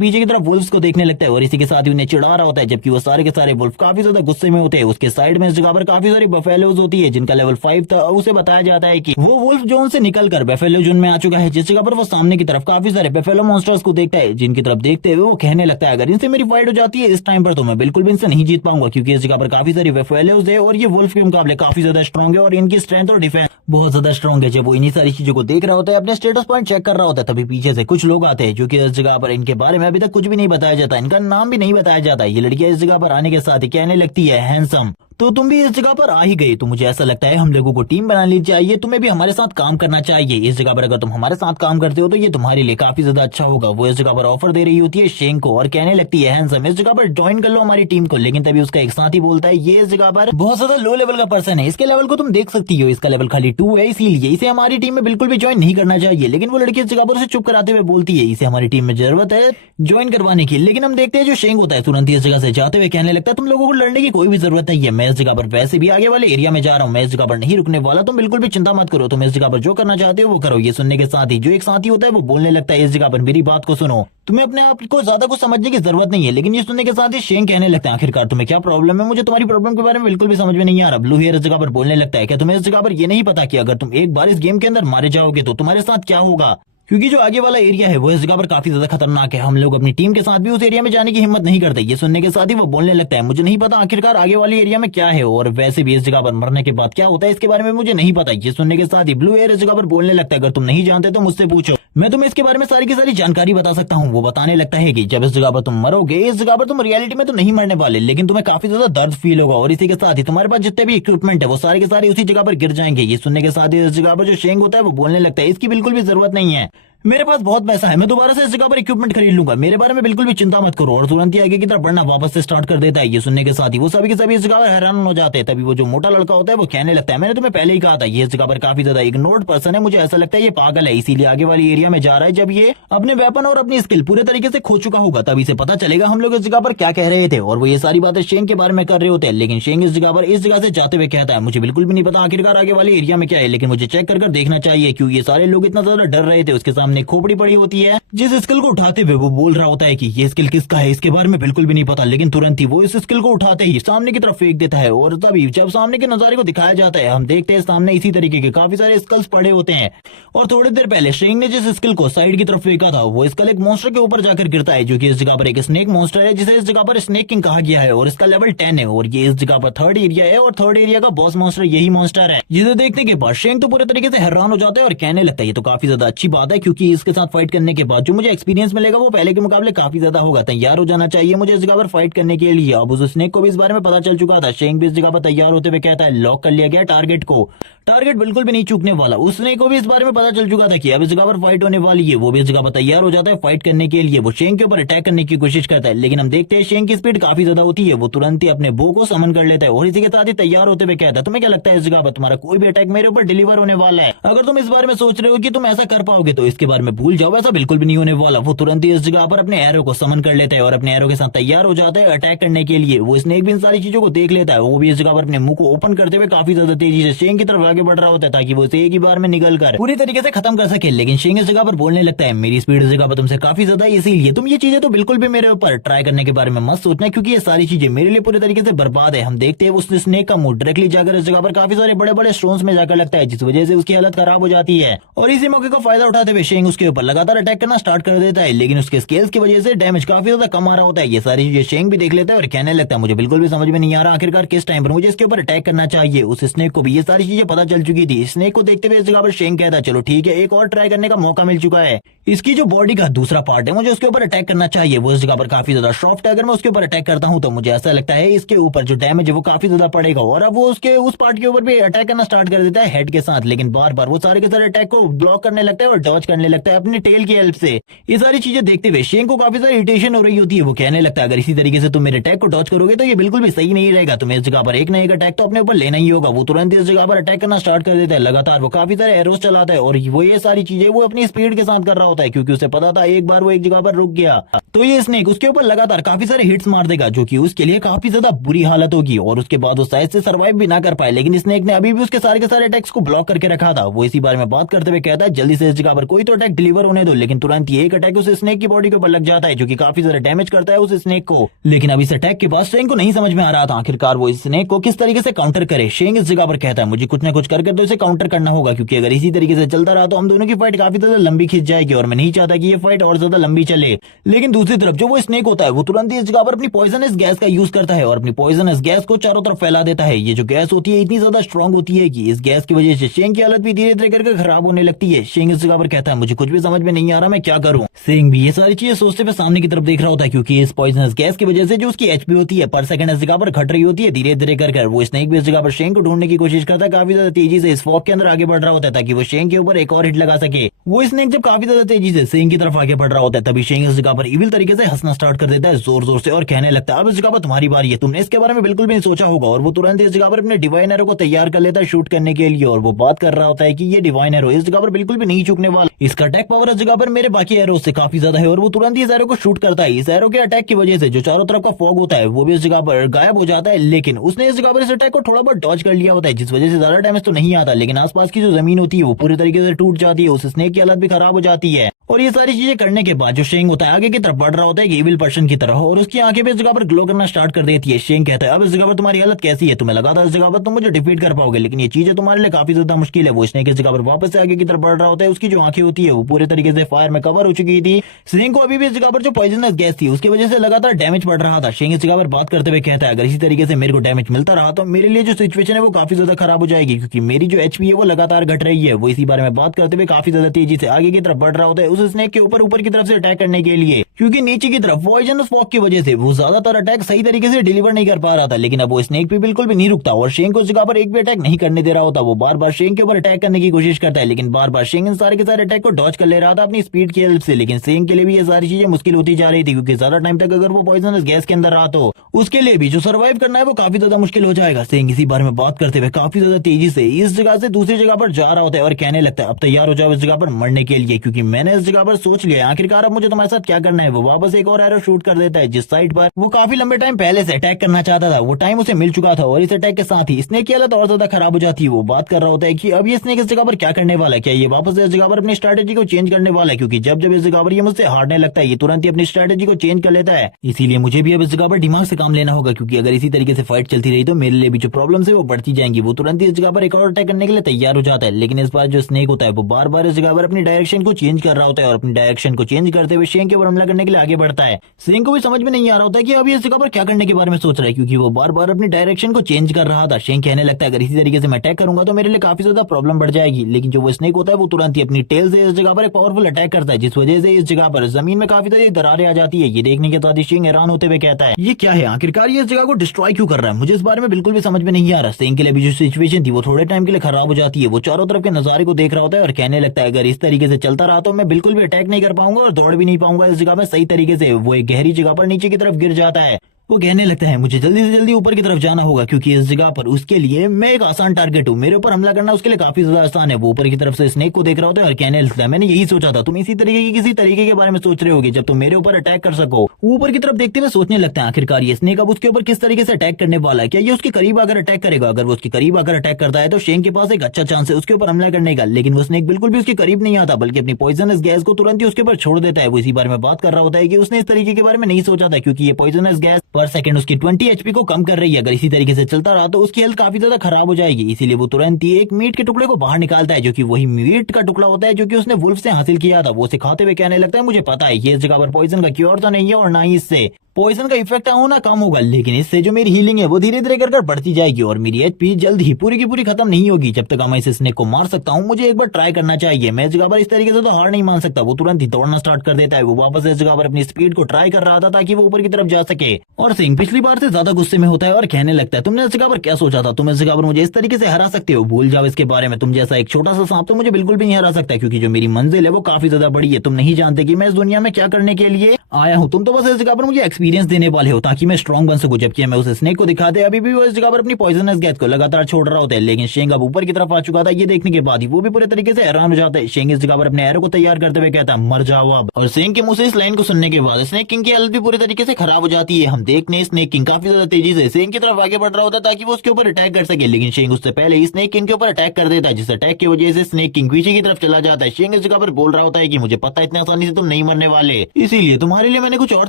पीछे की तरफ वुल्फ्स को देखने लगता है और इसी के साथ ही उन्हें चिढ़ा रहा होता है, जबकि वो सारे के सारे वुल्फ काफी ज्यादा गुस्से में होते हैं। उसके साइड में इस जगह पर काफी सारी बफेलोज होती है, जिनका लेवल 5 था। उसे बताया जाता है कि वो वुल्फ जोन से निकलकर बफेलो जोन में आ चुका है, जिस जगह पर वो सामने की तरफ काफी सारे बफेलो मॉन्स्टर्स को देखता है, जिनकी तरफ देखते हुए वो कहने लगता है अगर इनसे मेरी फाइट हो जाती है इस टाइम पर तो मैं बिल्कुल भी इनसे नहीं जीत पाऊंगा, क्योंकि इस जगह पर काफी सारी बफेलोज है और ये वुल्फ के मुकाबले काफी ज्यादा स्ट्रॉन्ग है और इनकी स्ट्रेंथ और डिफेंस बहुत ज्यादा स्ट्रॉन्ग है। जब वो इन्हीं सारी चीजों को देख रहा होता है, अपने स्टेटस पॉइंट चेक कर रहा होता है, तभी पीछे से कुछ लोग आते हैं, जो कि इस जगह पर इनके बारे में अभी तक कुछ भी नहीं बताया जाता, इनका नाम भी नहीं बताया जाता। ये लड़कियां इस जगह पर आने के साथ ही कहने लगती है हैंडसम तो तुम भी इस जगह पर आ ही गई, तो मुझे ऐसा लगता है हम लोगों को टीम बना ली चाहिए, तुम्हें भी हमारे साथ काम करना चाहिए। इस जगह पर अगर तुम हमारे साथ काम करते हो तो ये तुम्हारे लिए काफी ज्यादा अच्छा होगा। वो इस जगह पर ऑफर दे रही होती है शेंग को और कहने लगती है हैंडसम इस जगह पर ज्वाइन कर लो हमारी टीम को। लेकिन तभी उसका एक साथी बोलता है ये इस जगह पर बहुत ज्यादा लो लेवल का पर्सन है, इसके लेवल को तुम देख सकती हो, इसका लेवल खाली 2 है, इसीलिए इसे हमारी टीम में बिल्कुल भी ज्वाइन नहीं करना चाहिए। लेकिन वो लड़की इस जगह पर उसे चुप कराते हुए बोलती है इसे हमारी टीम में जरूरत है ज्वाइन करवाने की। लेकिन हम देखते हैं जो शेंग होता है तुरंत ही इस जगह से जाते हुए कहने लगता है तुम लोगों को लड़ने की कोई भी जरूरत नहीं है, मैं इस जगह पर वैसे भी आगे वाले एरिया में जा रहा हूँ, मैं इस जगह पर नहीं रुकने वाला, तुम बिल्कुल भी चिंता मत करो, तुम इस जगह पर जो करना चाहते हो वो करो। ये सुनने के साथ ही जो एक साथी होता है वो बोलने लगता है इस जगह पर मेरी बात को सुनो, तुम्हें अपने आप को ज्यादा कुछ समझने की जरूरत नहीं है। लेकिन ये सुनने के साथ ही शेंग कहने लगता है आखिरकार तुम्हें क्या प्रॉब्लम है, मुझे तुम्हारी प्रॉब्लम के बारे में बिल्कुल भी समझ में नहीं आ रहा। ब्लू हेयर इस जगह पर बोलने लगता है क्या तुम्हें इस जगह पर ये नहीं पता कि अगर तुम एक बार इस गेम के अंदर मारे जाओगे तो तुम्हारे साथ क्या होगा, क्योंकि जो आगे वाला एरिया है वो इस जगह पर काफी ज्यादा खतरनाक है, हम लोग अपनी टीम के साथ भी उस एरिया में जाने की हिम्मत नहीं करते। ये सुनने के साथ ही वो बोलने लगता है मुझे नहीं पता आखिरकार आगे वाले एरिया में क्या है और वैसे भी इस जगह पर मरने के बाद क्या होता है इसके बारे में मुझे नहीं पता। ये सुनने के साथ ही ब्लू एयर इस जगह पर बोलने लगता है अगर तुम नहीं जानते तो मुझसे पूछो, मैं तुम्हें इसके बारे में सारी की सारी जानकारी बता सकता हूँ। वो बताने लगता है कि जब इस जगह पर तुम मरोगे इस जगह पर तुम रियलिटी में तो नहीं मरने वाले, लेकिन तुम्हें काफी ज्यादा दर्द फील होगा और इसी के साथ ही तुम्हारे पास जितने भी इक्विपमेंट है वो सारे के सारे उसी जगह पर गिर जाएंगे। ये सुनने के साथ ही इस जगह पर जो शेंग होता है वो बोलने लगता है इसकी बिल्कुल भी जरूरत नहीं है, मेरे पास बहुत पैसा है, मैं दोबारा से इस जगह पर इक्विपमेंट खरीद लूंगा, मेरे बारे में बिल्कुल भी चिंता मत करो। और तुरंत ही आगे की तरफ बढ़ना वापस से स्टार्ट कर देता है। ये सुनने के साथ ही वो सभी के सभी इस जगह पर हैरान हो जाते हैं। तभी वो जो मोटा लड़का होता है वो कहने लगता है मैंने तुम्हें पहले ही कहा था ये इस जगह पर काफी ज्यादा इग्नोर्ड पर्सन है, मुझे ऐसा लगता है ये पागल है, इसीलिए आगे वाली एरिया में जा रहा है। जब ये अपने वेपन और अपनी स्किल पूरे तरीके से खो चुका होगा तब इसे पता चलेगा हम लोग इस जगह पर क्या कह रहे थे। और वो ये सारी बातें शेंग के बारे में कर रहे होते हैं, लेकिन शेंग इस जगह से जाते हुए कहता है मुझे बिल्कुल भी नहीं पता आखिरकार आगे वाले एरिया में क्या है, लेकिन मुझे चेक कर देखना चाहिए, क्यों ये सारे लोग इतना ज्यादा डर रहे थे। उसके सामने खोपड़ी पड़ी होती है, जिस स्किल को उठाते हुए वो बोल रहा होता है कि ये स्किल किसका है इसके बारे में बिल्कुल भी नहीं पता, लेकिन तुरंत ही वो इस स्किल को उठाते ही सामने की तरफ फेंक देता है। और तभी जब सामने के नजारे को दिखाया जाता है हम देखते हैं सामने इसी तरीके के काफी सारे स्किल्स पड़े होते हैं। और थोड़ी देर पहले शेंग ने जिस स्किल को साइड की तरफ फेंका था वो स्किल एक मॉन्स्टर के ऊपर जाकर गिरता है, जो कि इस जगह पर एक स्नेक मॉन्स्टर है, जिसे इस जगह पर स्नेक किंग कहा गया है और इसका लेवल 10 है। और ये इस जगह पर थर्ड एरिया है और थर्ड एरिया का बॉस मॉन्स्टर यही मॉन्स्टर है, जिसे देखने के बाद शेंग तो पूरे तरीके से हैरान हो जाता है और कहने लगता है ये तो काफी ज्यादा अच्छी बात है, क्योंकि इसके साथ फाइट करने के बाद जो मुझे एक्सपीरियंस मिलेगा वो पहले के मुकाबले काफी ज्यादा होगा, तैयार हो जाना चाहिए मुझे इस जगह पर फाइट करने के लिए। अब उस स्नेक को भी इस बारे में पता चल चुका था। शेंग भी इस जगह पर तैयार होते हुए कहता है लॉक कर लिया गया टारगेट को, टारगेट बिल्कुल भी नहीं चूकने वाला। उस स्नेक को भी इस बारे में पता चल चुका था कि अब इस जगह पर फाइट होने वाली है, वो भी इस जगह पर तैयार हो जाता है फाइट करने के लिए। वो शेंग के ऊपर अटैक करने की कोशिश करता है, लेकिन हम देखते हैं शेंग की स्पीड काफी ज्यादा होती है, वो तुरंत ही अपने बो को समन कर लेता है और इसी के साथ ही तैयार होते हुए कहता है तुम्हें क्या लगता है इस जगह पर तुम्हारा कोई भी अटैक मेरे ऊपर डिलीवर होने वाला है, अगर तुम इस बारे में सोच रहे हो कि तुम ऐसा कर पाओगे तो इसके बारे में भूल जाओ, ऐसा बिल्कुल भी नहीं होने वाला। वो तुरंत ही इस जगह पर अपने एरो को समन कर लेता है और अपने एरो के साथ तैयार हो जाता है अटैक करने के लिए। वो स्नेक भी इन सारी चीजों को देख लेता है, वो भी इस जगह पर अपने मुंह को ओपन करते हुए काफी ज्यादा तेजी से शेंग की तरफ आगे बढ़ रहा होता है ताकि वो उसे एक ही बार में निकल कर पूरी तरीके से खत्म कर सके। लेकिन शेंग इस जगह पर बोलने लगता है, मेरी स्पीड इस जगह पर तुमसे काफी ज्यादा है, इसीलिए तुम ये चीजें तो बिल्कुल भी मेरे ऊपर ट्राई करने के बारे में मत सोचना, क्योंकि ये सारी चीजें मेरे लिए पूरी तरीके से बर्बाद है। हम देखते हैं उस स्नेक का मुंह डायरेक्टली जाकर इस जगह पर काफी सारे बड़े बड़े स्टोन्स में जाकर लगता है, जिस वजह से उसकी हालत खराब हो जाती है। और इसी मौके का फायदा उठाते हुए शेंग उसके ऊपर लगातार अटैक करना स्टार्ट कर देता है, लेकिन उसके स्केल्स की वजह से डैमेज काफी ज्यादा कम आ रहा होता है। ये सारी चीजें शेंग भी देख लेता है और कहने लगता है, मुझे बिल्कुल भी समझ में नहीं आ रहा आखिरकार किस टाइम पर मुझे इसके ऊपर अटैक करना चाहिए। उस स्नेक को भी ये सारी चीजें पता चल चुकी थी। स्नेक को देखते हुए इस जगह पर शेंग कहता है, चलो ठीक है, एक और ट्राई करने का मौका मिल चुका है। इसकी जो बॉडी का दूसरा पार्ट है, मुझे उसके ऊपर अटैक करना चाहिए। वो इस जगह पर काफी ज्यादा सॉफ्ट है, अगर मैं उसके ऊपर अटैक करता हूं तो मुझे ऐसा लगता है इसके ऊपर जो डैमेज है वो काफी ज्यादा पड़ेगा। और अब वो उसके उस पार्ट के ऊपर भी अटैक करना स्टार्ट कर देता है हेड के साथ, लेकिन बार बार वो सारे के सारे अटैक को ब्लॉक करने लगता है और डॉज करने लगता है अपनी टेल की हेल्प से। ये सारी चीजें देखते हुए शेंग को काफी सारी इरिटेशन हो रही होती है। वो कहने लगता है, अगर इसी तरीके से तुम मेरे अटैक को डॉज करोगे तो ये बिल्कुल भी सही नहीं रहेगा, तुम्हें इस जगह पर एक ना एक अटैक तो अपने ऊपर लेना ही होगा। वो तुरंत इस जगह पर अटैक करना स्टार्ट कर देता है, लगातार वो काफी सारे एरोस चलाता है और वो ये सारी चीजें वो अपनी स्पीड के साथ कर रहा होता है, क्योंकि उसे पता था एक बार वो एक जगह पर रुक गया तो ये स्नेक उसके ऊपर लगातार काफी सारे हिट्स मार देगा, जो कि उसके लिए काफी ज्यादा बुरी हालत होगी और उसके बाद वो शायद से सर्वाइव भी ना कर पाए। लेकिन स्नेक ने अभी भी उसके सारे के सारे अटैक्स को ब्लॉक करके रखा था। वो इसी बारे में बात करते हुए कहता है, जल्दी से इस जगह पर कोई तो अटैक डिलीवर होने दो। लेकिन तुरंत ही एक अटैक उस स्नेक की बॉडी के ऊपर लग जाता है, जो कि काफी ज्यादा डैमेज करता है उस स्नेक को। लेकिन अब इस अटैक के बाद शेंग को नहीं समझ में आ रहा था आखिरकार वो इस स्नेक को किस तरीके से काउंटर करे। शेंग इस जगह पर कहता है, मुझे कुछ ना कुछ करके तो इसे काउंटर करना होगा, क्योंकि अगर इसी तरीके से चलता रहा तो हम दोनों की फाइट काफी ज्यादा लंबी खिंच जाएगी और मैं नहीं चाहता कि ये फाइट और ज्यादा लंबी चले। लेकिन दूसरी तरफ जो वो स्नेक होता है वो तुरंत ही इस जगह पर अपनी पॉइजनस गैस का यूज करता है और अपनी पॉइजनस गैस को चारों तरफ फैला देता है। ये जो गैस होती है इतनी ज्यादा स्ट्रांग होती है कि इस गैस की वजह से शेंग की हालत भी धीरे धीरे करके खराब होने लगती है। शेंग इस जगह पर कहता है, मुझे कुछ भी समझ में नहीं आ रहा, मैं क्या करूं। शेंग भी ये सारी चीजें सोचते हुए सामने की तरफ देख रहा होता है, क्योंकि इस पॉइजनस गैस की वजह से जो उसकी एचपी होती है पर सेकंड इस जगह पर घट रही होती है धीरे धीरे कर। वो स्नेक भी इस जगह पर शेंग को ढूंढने की कोशिश करता है, काफी ज्यादा तेजी से इस फॉग के अंदर आगे बढ़ रहा होता है ताकि वो शेंग के ऊपर एक और हिट लगा सके। वो स्नेक जब काफी ज्यादा तेजी से शेंग की तरफ आगे बढ़ रहा होता है तभी शेंग इस जगह पर इविल तरीके से हंसना स्टार्ट कर देता है जोर जोर से और कहने लगता है, अब इस जगह पर तुम्हारी बारी है, तुमने इसके बारे में बिल्कुल भी नहीं सोचा होगा। और वो तुरंत इस जगह पर अपने डिवाइन एरो को तैयार कर लेता है शूट करने के लिए और वो बात कर रहा होता है कि ये डिवाइन एरो इस जगह पर बिल्कुल भी नहीं चूकने वाला, इसका अटैक पावर इस जगह पर मेरे बाकी एरो से काफी ज्यादा है। और वो तुरंत ही इस एरो को शूट करता है। इस एरो के अटैक की वजह से जो चारों तरफ का फॉग होता है वो भी इस जगह पर गायब हो जाता है, लेकिन उसने इस जगह पर इस अटैक को थोड़ा बहुत डॉज कर लिया होता है, जिस वजह से ज्यादा डैमेज तो नहीं आता, लेकिन आसपास की जो जमीन होती है वो पूरी तरीके से टूट जाती है, उस स्नेक की हालत भी खराब हो जाती है। और ये सारी चीजें करने के बाद जो शेंग होता है आगे की तरफ बढ़ रहा होता है एक इविल पर्सन की तरह और उसकी आंखें भी इस जगह पर ग्लो करना स्टार्ट कर देती है। शेंग कहता है, अब इस जगह पर तुम्हारी हालत कैसी है, तुम्हें लगा था इस जगह पर तुम मुझे डिफीट कर पाओगे, लेकिन ये चीजें तुम्हारे लिए काफी ज्यादा मुश्किल है। वो स्नेक इस जगह पर वापस से आगे की तरफ बढ़ रहा होता है, उसकी जो आंखें होती है वो पूरे तरीके से फायर में कवर हो चुकी थी। शेंग को अभी भी इस जगह पर जो पॉइजनस गैस थी उसकी वजह से लगातार डैमेज पड़ रहा था। शेंग इस जगह पर बात करते हुए कहता है, अगर इसी तरीके से मेरे को डैमेज मिलता रहा तो मेरे लिए जो सिचुएशन है वो काफी ज्यादा खराब हो जाएगी, क्योंकि मेरी जो एचपी है वो लगातार घट रही है। वो इसी बारे में बात करते हुए काफी ज्यादा तेजी से आगे की तरफ बढ़ रहा होता है उस स्नेक के ऊपर की तरफ से अटैक करने के लिए, क्योंकि नीचे की तरफ पॉइजनस फॉग की वजह से वो ज्यादातर अटैक सही तरीके से डिलीवर नहीं कर पा रहा था। लेकिन अब वो स्नेक भी बिल्कुल भी नहीं रुकता और शेंग को इस जगह पर एक भी अटैक नहीं करने दे रहा होता। वो बार बार शेंग के ऊपर अटैक करने की कोशिश करता है, लेकिन बार बार शेंग इन सारे के सारे अटैक को डॉज कर ले रहा था अपनी स्पीड की हेल्प से। लेकिन शेंग के लिए भी ये सारी चीजें मुश्किल होती जा रही थी, क्योंकि ज्यादा टाइम तक अगर वो पॉइजनस गैस के अंदर रहा तो उसके लिए भी जो सर्वाइव करना है वो काफी ज्यादा मुश्किल हो जाएगा। शेंग इसी बारे में बात करते हुए काफी ज्यादा तेजी से इस जगह से दूसरी जगह पर जा रहा होता है और कहने लगता है, अब तैयार हो जाओ इस जगह पर मरने के लिए, क्योंकि मैंने इस जगह पर सोच लिया आखिरकार अब मुझे तुम्हारे साथ क्या करना है। वो वापस एक और एरो शूट कर देता है जिस साइड पर वो काफी लंबे टाइम पहले से अटैक करना चाहता था। वो टाइम उसे मिल चुका था और इस अटैक के साथ ही स्नेक की हालत और ज्यादा खराब हो जाती है। वो बात कर रहा होता है कि अब ये स्नेक इस जगह पर क्या करने वाला है, क्या ये वापस इस जगह पर अपनी स्ट्रेटेजी को चेंज करने वाला है, क्योंकि जब जब इस जगह पर ये मुझसे हारने लगता है ये तुरंत ही अपनी स्ट्रेटेजी को चेंज कर लेता है। इसीलिए मुझे भी अब इस जगह पर दिमाग से काम लेना होगा, क्योंकि अगर इसी तरीके से फाइट चलती रही तो मेरे लिए भी जो प्रॉब्लम है वो बढ़ती जाएंगी। वो तुरंत ही इस जगह पर एक और अटैक करने के लिए तैयार हो जाता है, लेकिन इस बार जो स्नेक होता है वो बार बार इस जगह पर अपनी डायरेक्शन को चेंज कर रहा होता है और अपनी डायरेक्शन को चेंज करते हुए शेंग के ऊपर हमला करने के लिए आगे बढ़ता है। शेंग को भी समझ में नहीं आ रहा होता कि अब ये इस जगह पर क्या करने के बारे में सोच रहा है, क्योंकि वो बार बार अपनी डायरेक्शन को चेंज कर रहा था। शेंग कहने लगता है, अगर इसी तरीके से मैं अटैक करूंगा तो मेरे लिए काफी ज्यादा प्रॉब्लम बढ़ जाएगी। लेकिन जो वो स्नेक होता है वो तुरंत ही अपनी टेल से इस जगह पर एक पावरफुल अटैक करता है, जिस वजह से इस जगह पर जमीन में काफी सारी दरारें आ जाती है। ये देखने के बाद शेंग हैरान होते हुए कहता है, ये क्या है, आखिरकार ये इस जगह को डिस्ट्रॉय क्यों कर रहा है, मुझे इस बारे में बिल्कुल भी समझ में नहीं आ रहा। शेंग के लिए भी जो सिचुएशन थी वो थोड़े टाइम के लिए खराब हो जाती है। वो चारों तरफ के नजारे को देख रहा होता है और कहने लगता है, अगर इस तरीके से चलता रहा तो मैं बिल्कुल भी अटैक नहीं कर पाऊंगा और दौड़ भी नहीं पाऊंगा इस जगह में सही तरीके से। वो एक गहरी जगह पर नीचे की तरफ गिर जाता है। वो कहने लगता है मुझे जल्दी से जल्दी ऊपर की तरफ जाना होगा क्योंकि इस जगह पर उसके लिए मैं एक आसान टारगेट हूँ, मेरे ऊपर हमला करना उसके लिए काफी ज्यादा आसान है। वो ऊपर की तरफ से स्नेक को देख रहा होता है और कहने लगता है मैंने यही सोचा था, तुम इसी तरीके की किसी तरीके के बारे में सोच रहे होगे जब तुम मेरे ऊपर अटैक कर सको। ऊपर की तरफ देखते हुए सोचने लगता है आखिरकार ये स्नेक अब उसके ऊपर किस तरीके से अटैक करने वाला है, क्या ये उसके करीब आकर अटैक करेगा? अगर वो उसके करीब आकर अटैक करता है तो शेंग के पास एक अच्छा चांस है उसके ऊपर हमला करने का, लेकिन वो स्नेक बिल्कुल भी उसके करीब नहीं आता बल्कि अपनी पॉइजनस गैस को तुरंत ही उसके ऊपर छोड़ देता है। वो इसी बारे में बात कर रहा होता है कि उसने इस तरीके के बारे में नहीं सोचा था क्योंकि ये पॉइजनस गैस पर सेकंड उसकी 20 एचपी को कम कर रही है। अगर इसी तरीके से चलता रहा तो उसकी हेल्थ काफी ज्यादा खराब हो जाएगी, इसीलिए वो तुरंत ही एक मीट के टुकड़े को बाहर निकालता है जो कि वही मीट का टुकड़ा होता है जो कि उसने वुल्फ से हासिल किया था। वो उसे खाते हुए कहने लगता है मुझे पता है ये इस जगह पर पॉइजन का क्योर तो नहीं है और ना ही इससे पॉइजन का इफेक्ट होना कम होगा, लेकिन इससे जो मेरी हीलिंग है वो धीरे धीरे कर बढ़ती जाएगी और मेरी एचपी जल्द ही पूरी की पूरी खत्म नहीं होगी। जब तक मैं इस स्नेक को मार सकता हूँ मुझे एक बार ट्राई करना चाहिए, मैं इस जगह पर इस तरीके से तो हार नहीं मान सकता। वो तुरंत ही दौड़ना स्टार्ट कर देता है। वो वापस इस जगह पर अपनी स्पीड को ट्राई कर रहा था ताकि वो ऊपर की तरफ जा सके और सिंह पिछली बार से ज्यादा गुस्से में होता है और कहने लगता है तुमने इस जगह पर क्या सोचा था, तुम इस जगह पर मुझे इस तरीके से हरा सकते हो, भूल जाओ इसके बारे में। तुम जैसा एक छोटा सा सांप तो मुझे बिल्कुल भी नहीं हरा सकता क्योंकि जो मेरी मंजिल है वो काफी ज्यादा बड़ी है। तुम नहीं जानते कि मैं इस दुनिया में क्या करने के लिए आया हूँ, तुम तो बस इस जगह पर मुझे एक्सपीरियंस देने वाले हो ताकि मैं स्ट्रॉन्ग बन सकूं। जबकि मैं उस स्नेक को दिखाते अभी भी वो इस जगह पर अपनी पॉइजनस गैस को लगातार छोड़ रहा होता है, लेकिन शेंग अब ऊपर की तरफ आ चुका था। ये देखने के बाद ही वो भी पूरे तरीके से हैरान हो जाता है। शेंग इस जगह पर अपने एरो को तैयार करते हुए कहता है मर जाओ अब। और शेंग के मुंह से इस लाइन को सुनने के बाद स्नेक किंग की हालत भी पूरी तरीके से खराब हो जाती है। हम देखते हैं स्नेक किंग काफी ज्यादा तेजी से शेंग की तरफ आगे बढ़ रहा होता है ताकि वो उसके ऊपर अटैक कर सके, लेकिन शेंग उससे पहले ही स्नेक किंग के ऊपर अटैक कर देता है, जिस अटैक की वजह से स्नेक किंग पीछे की तरफ चला जाता है। शेंग इस जगह पर बोल रहा होता है कि मुझे पता है इतनी आसानी से तुम नहीं मरने वाले, इसीलिए तुम्हारे लिए मैंने कुछ और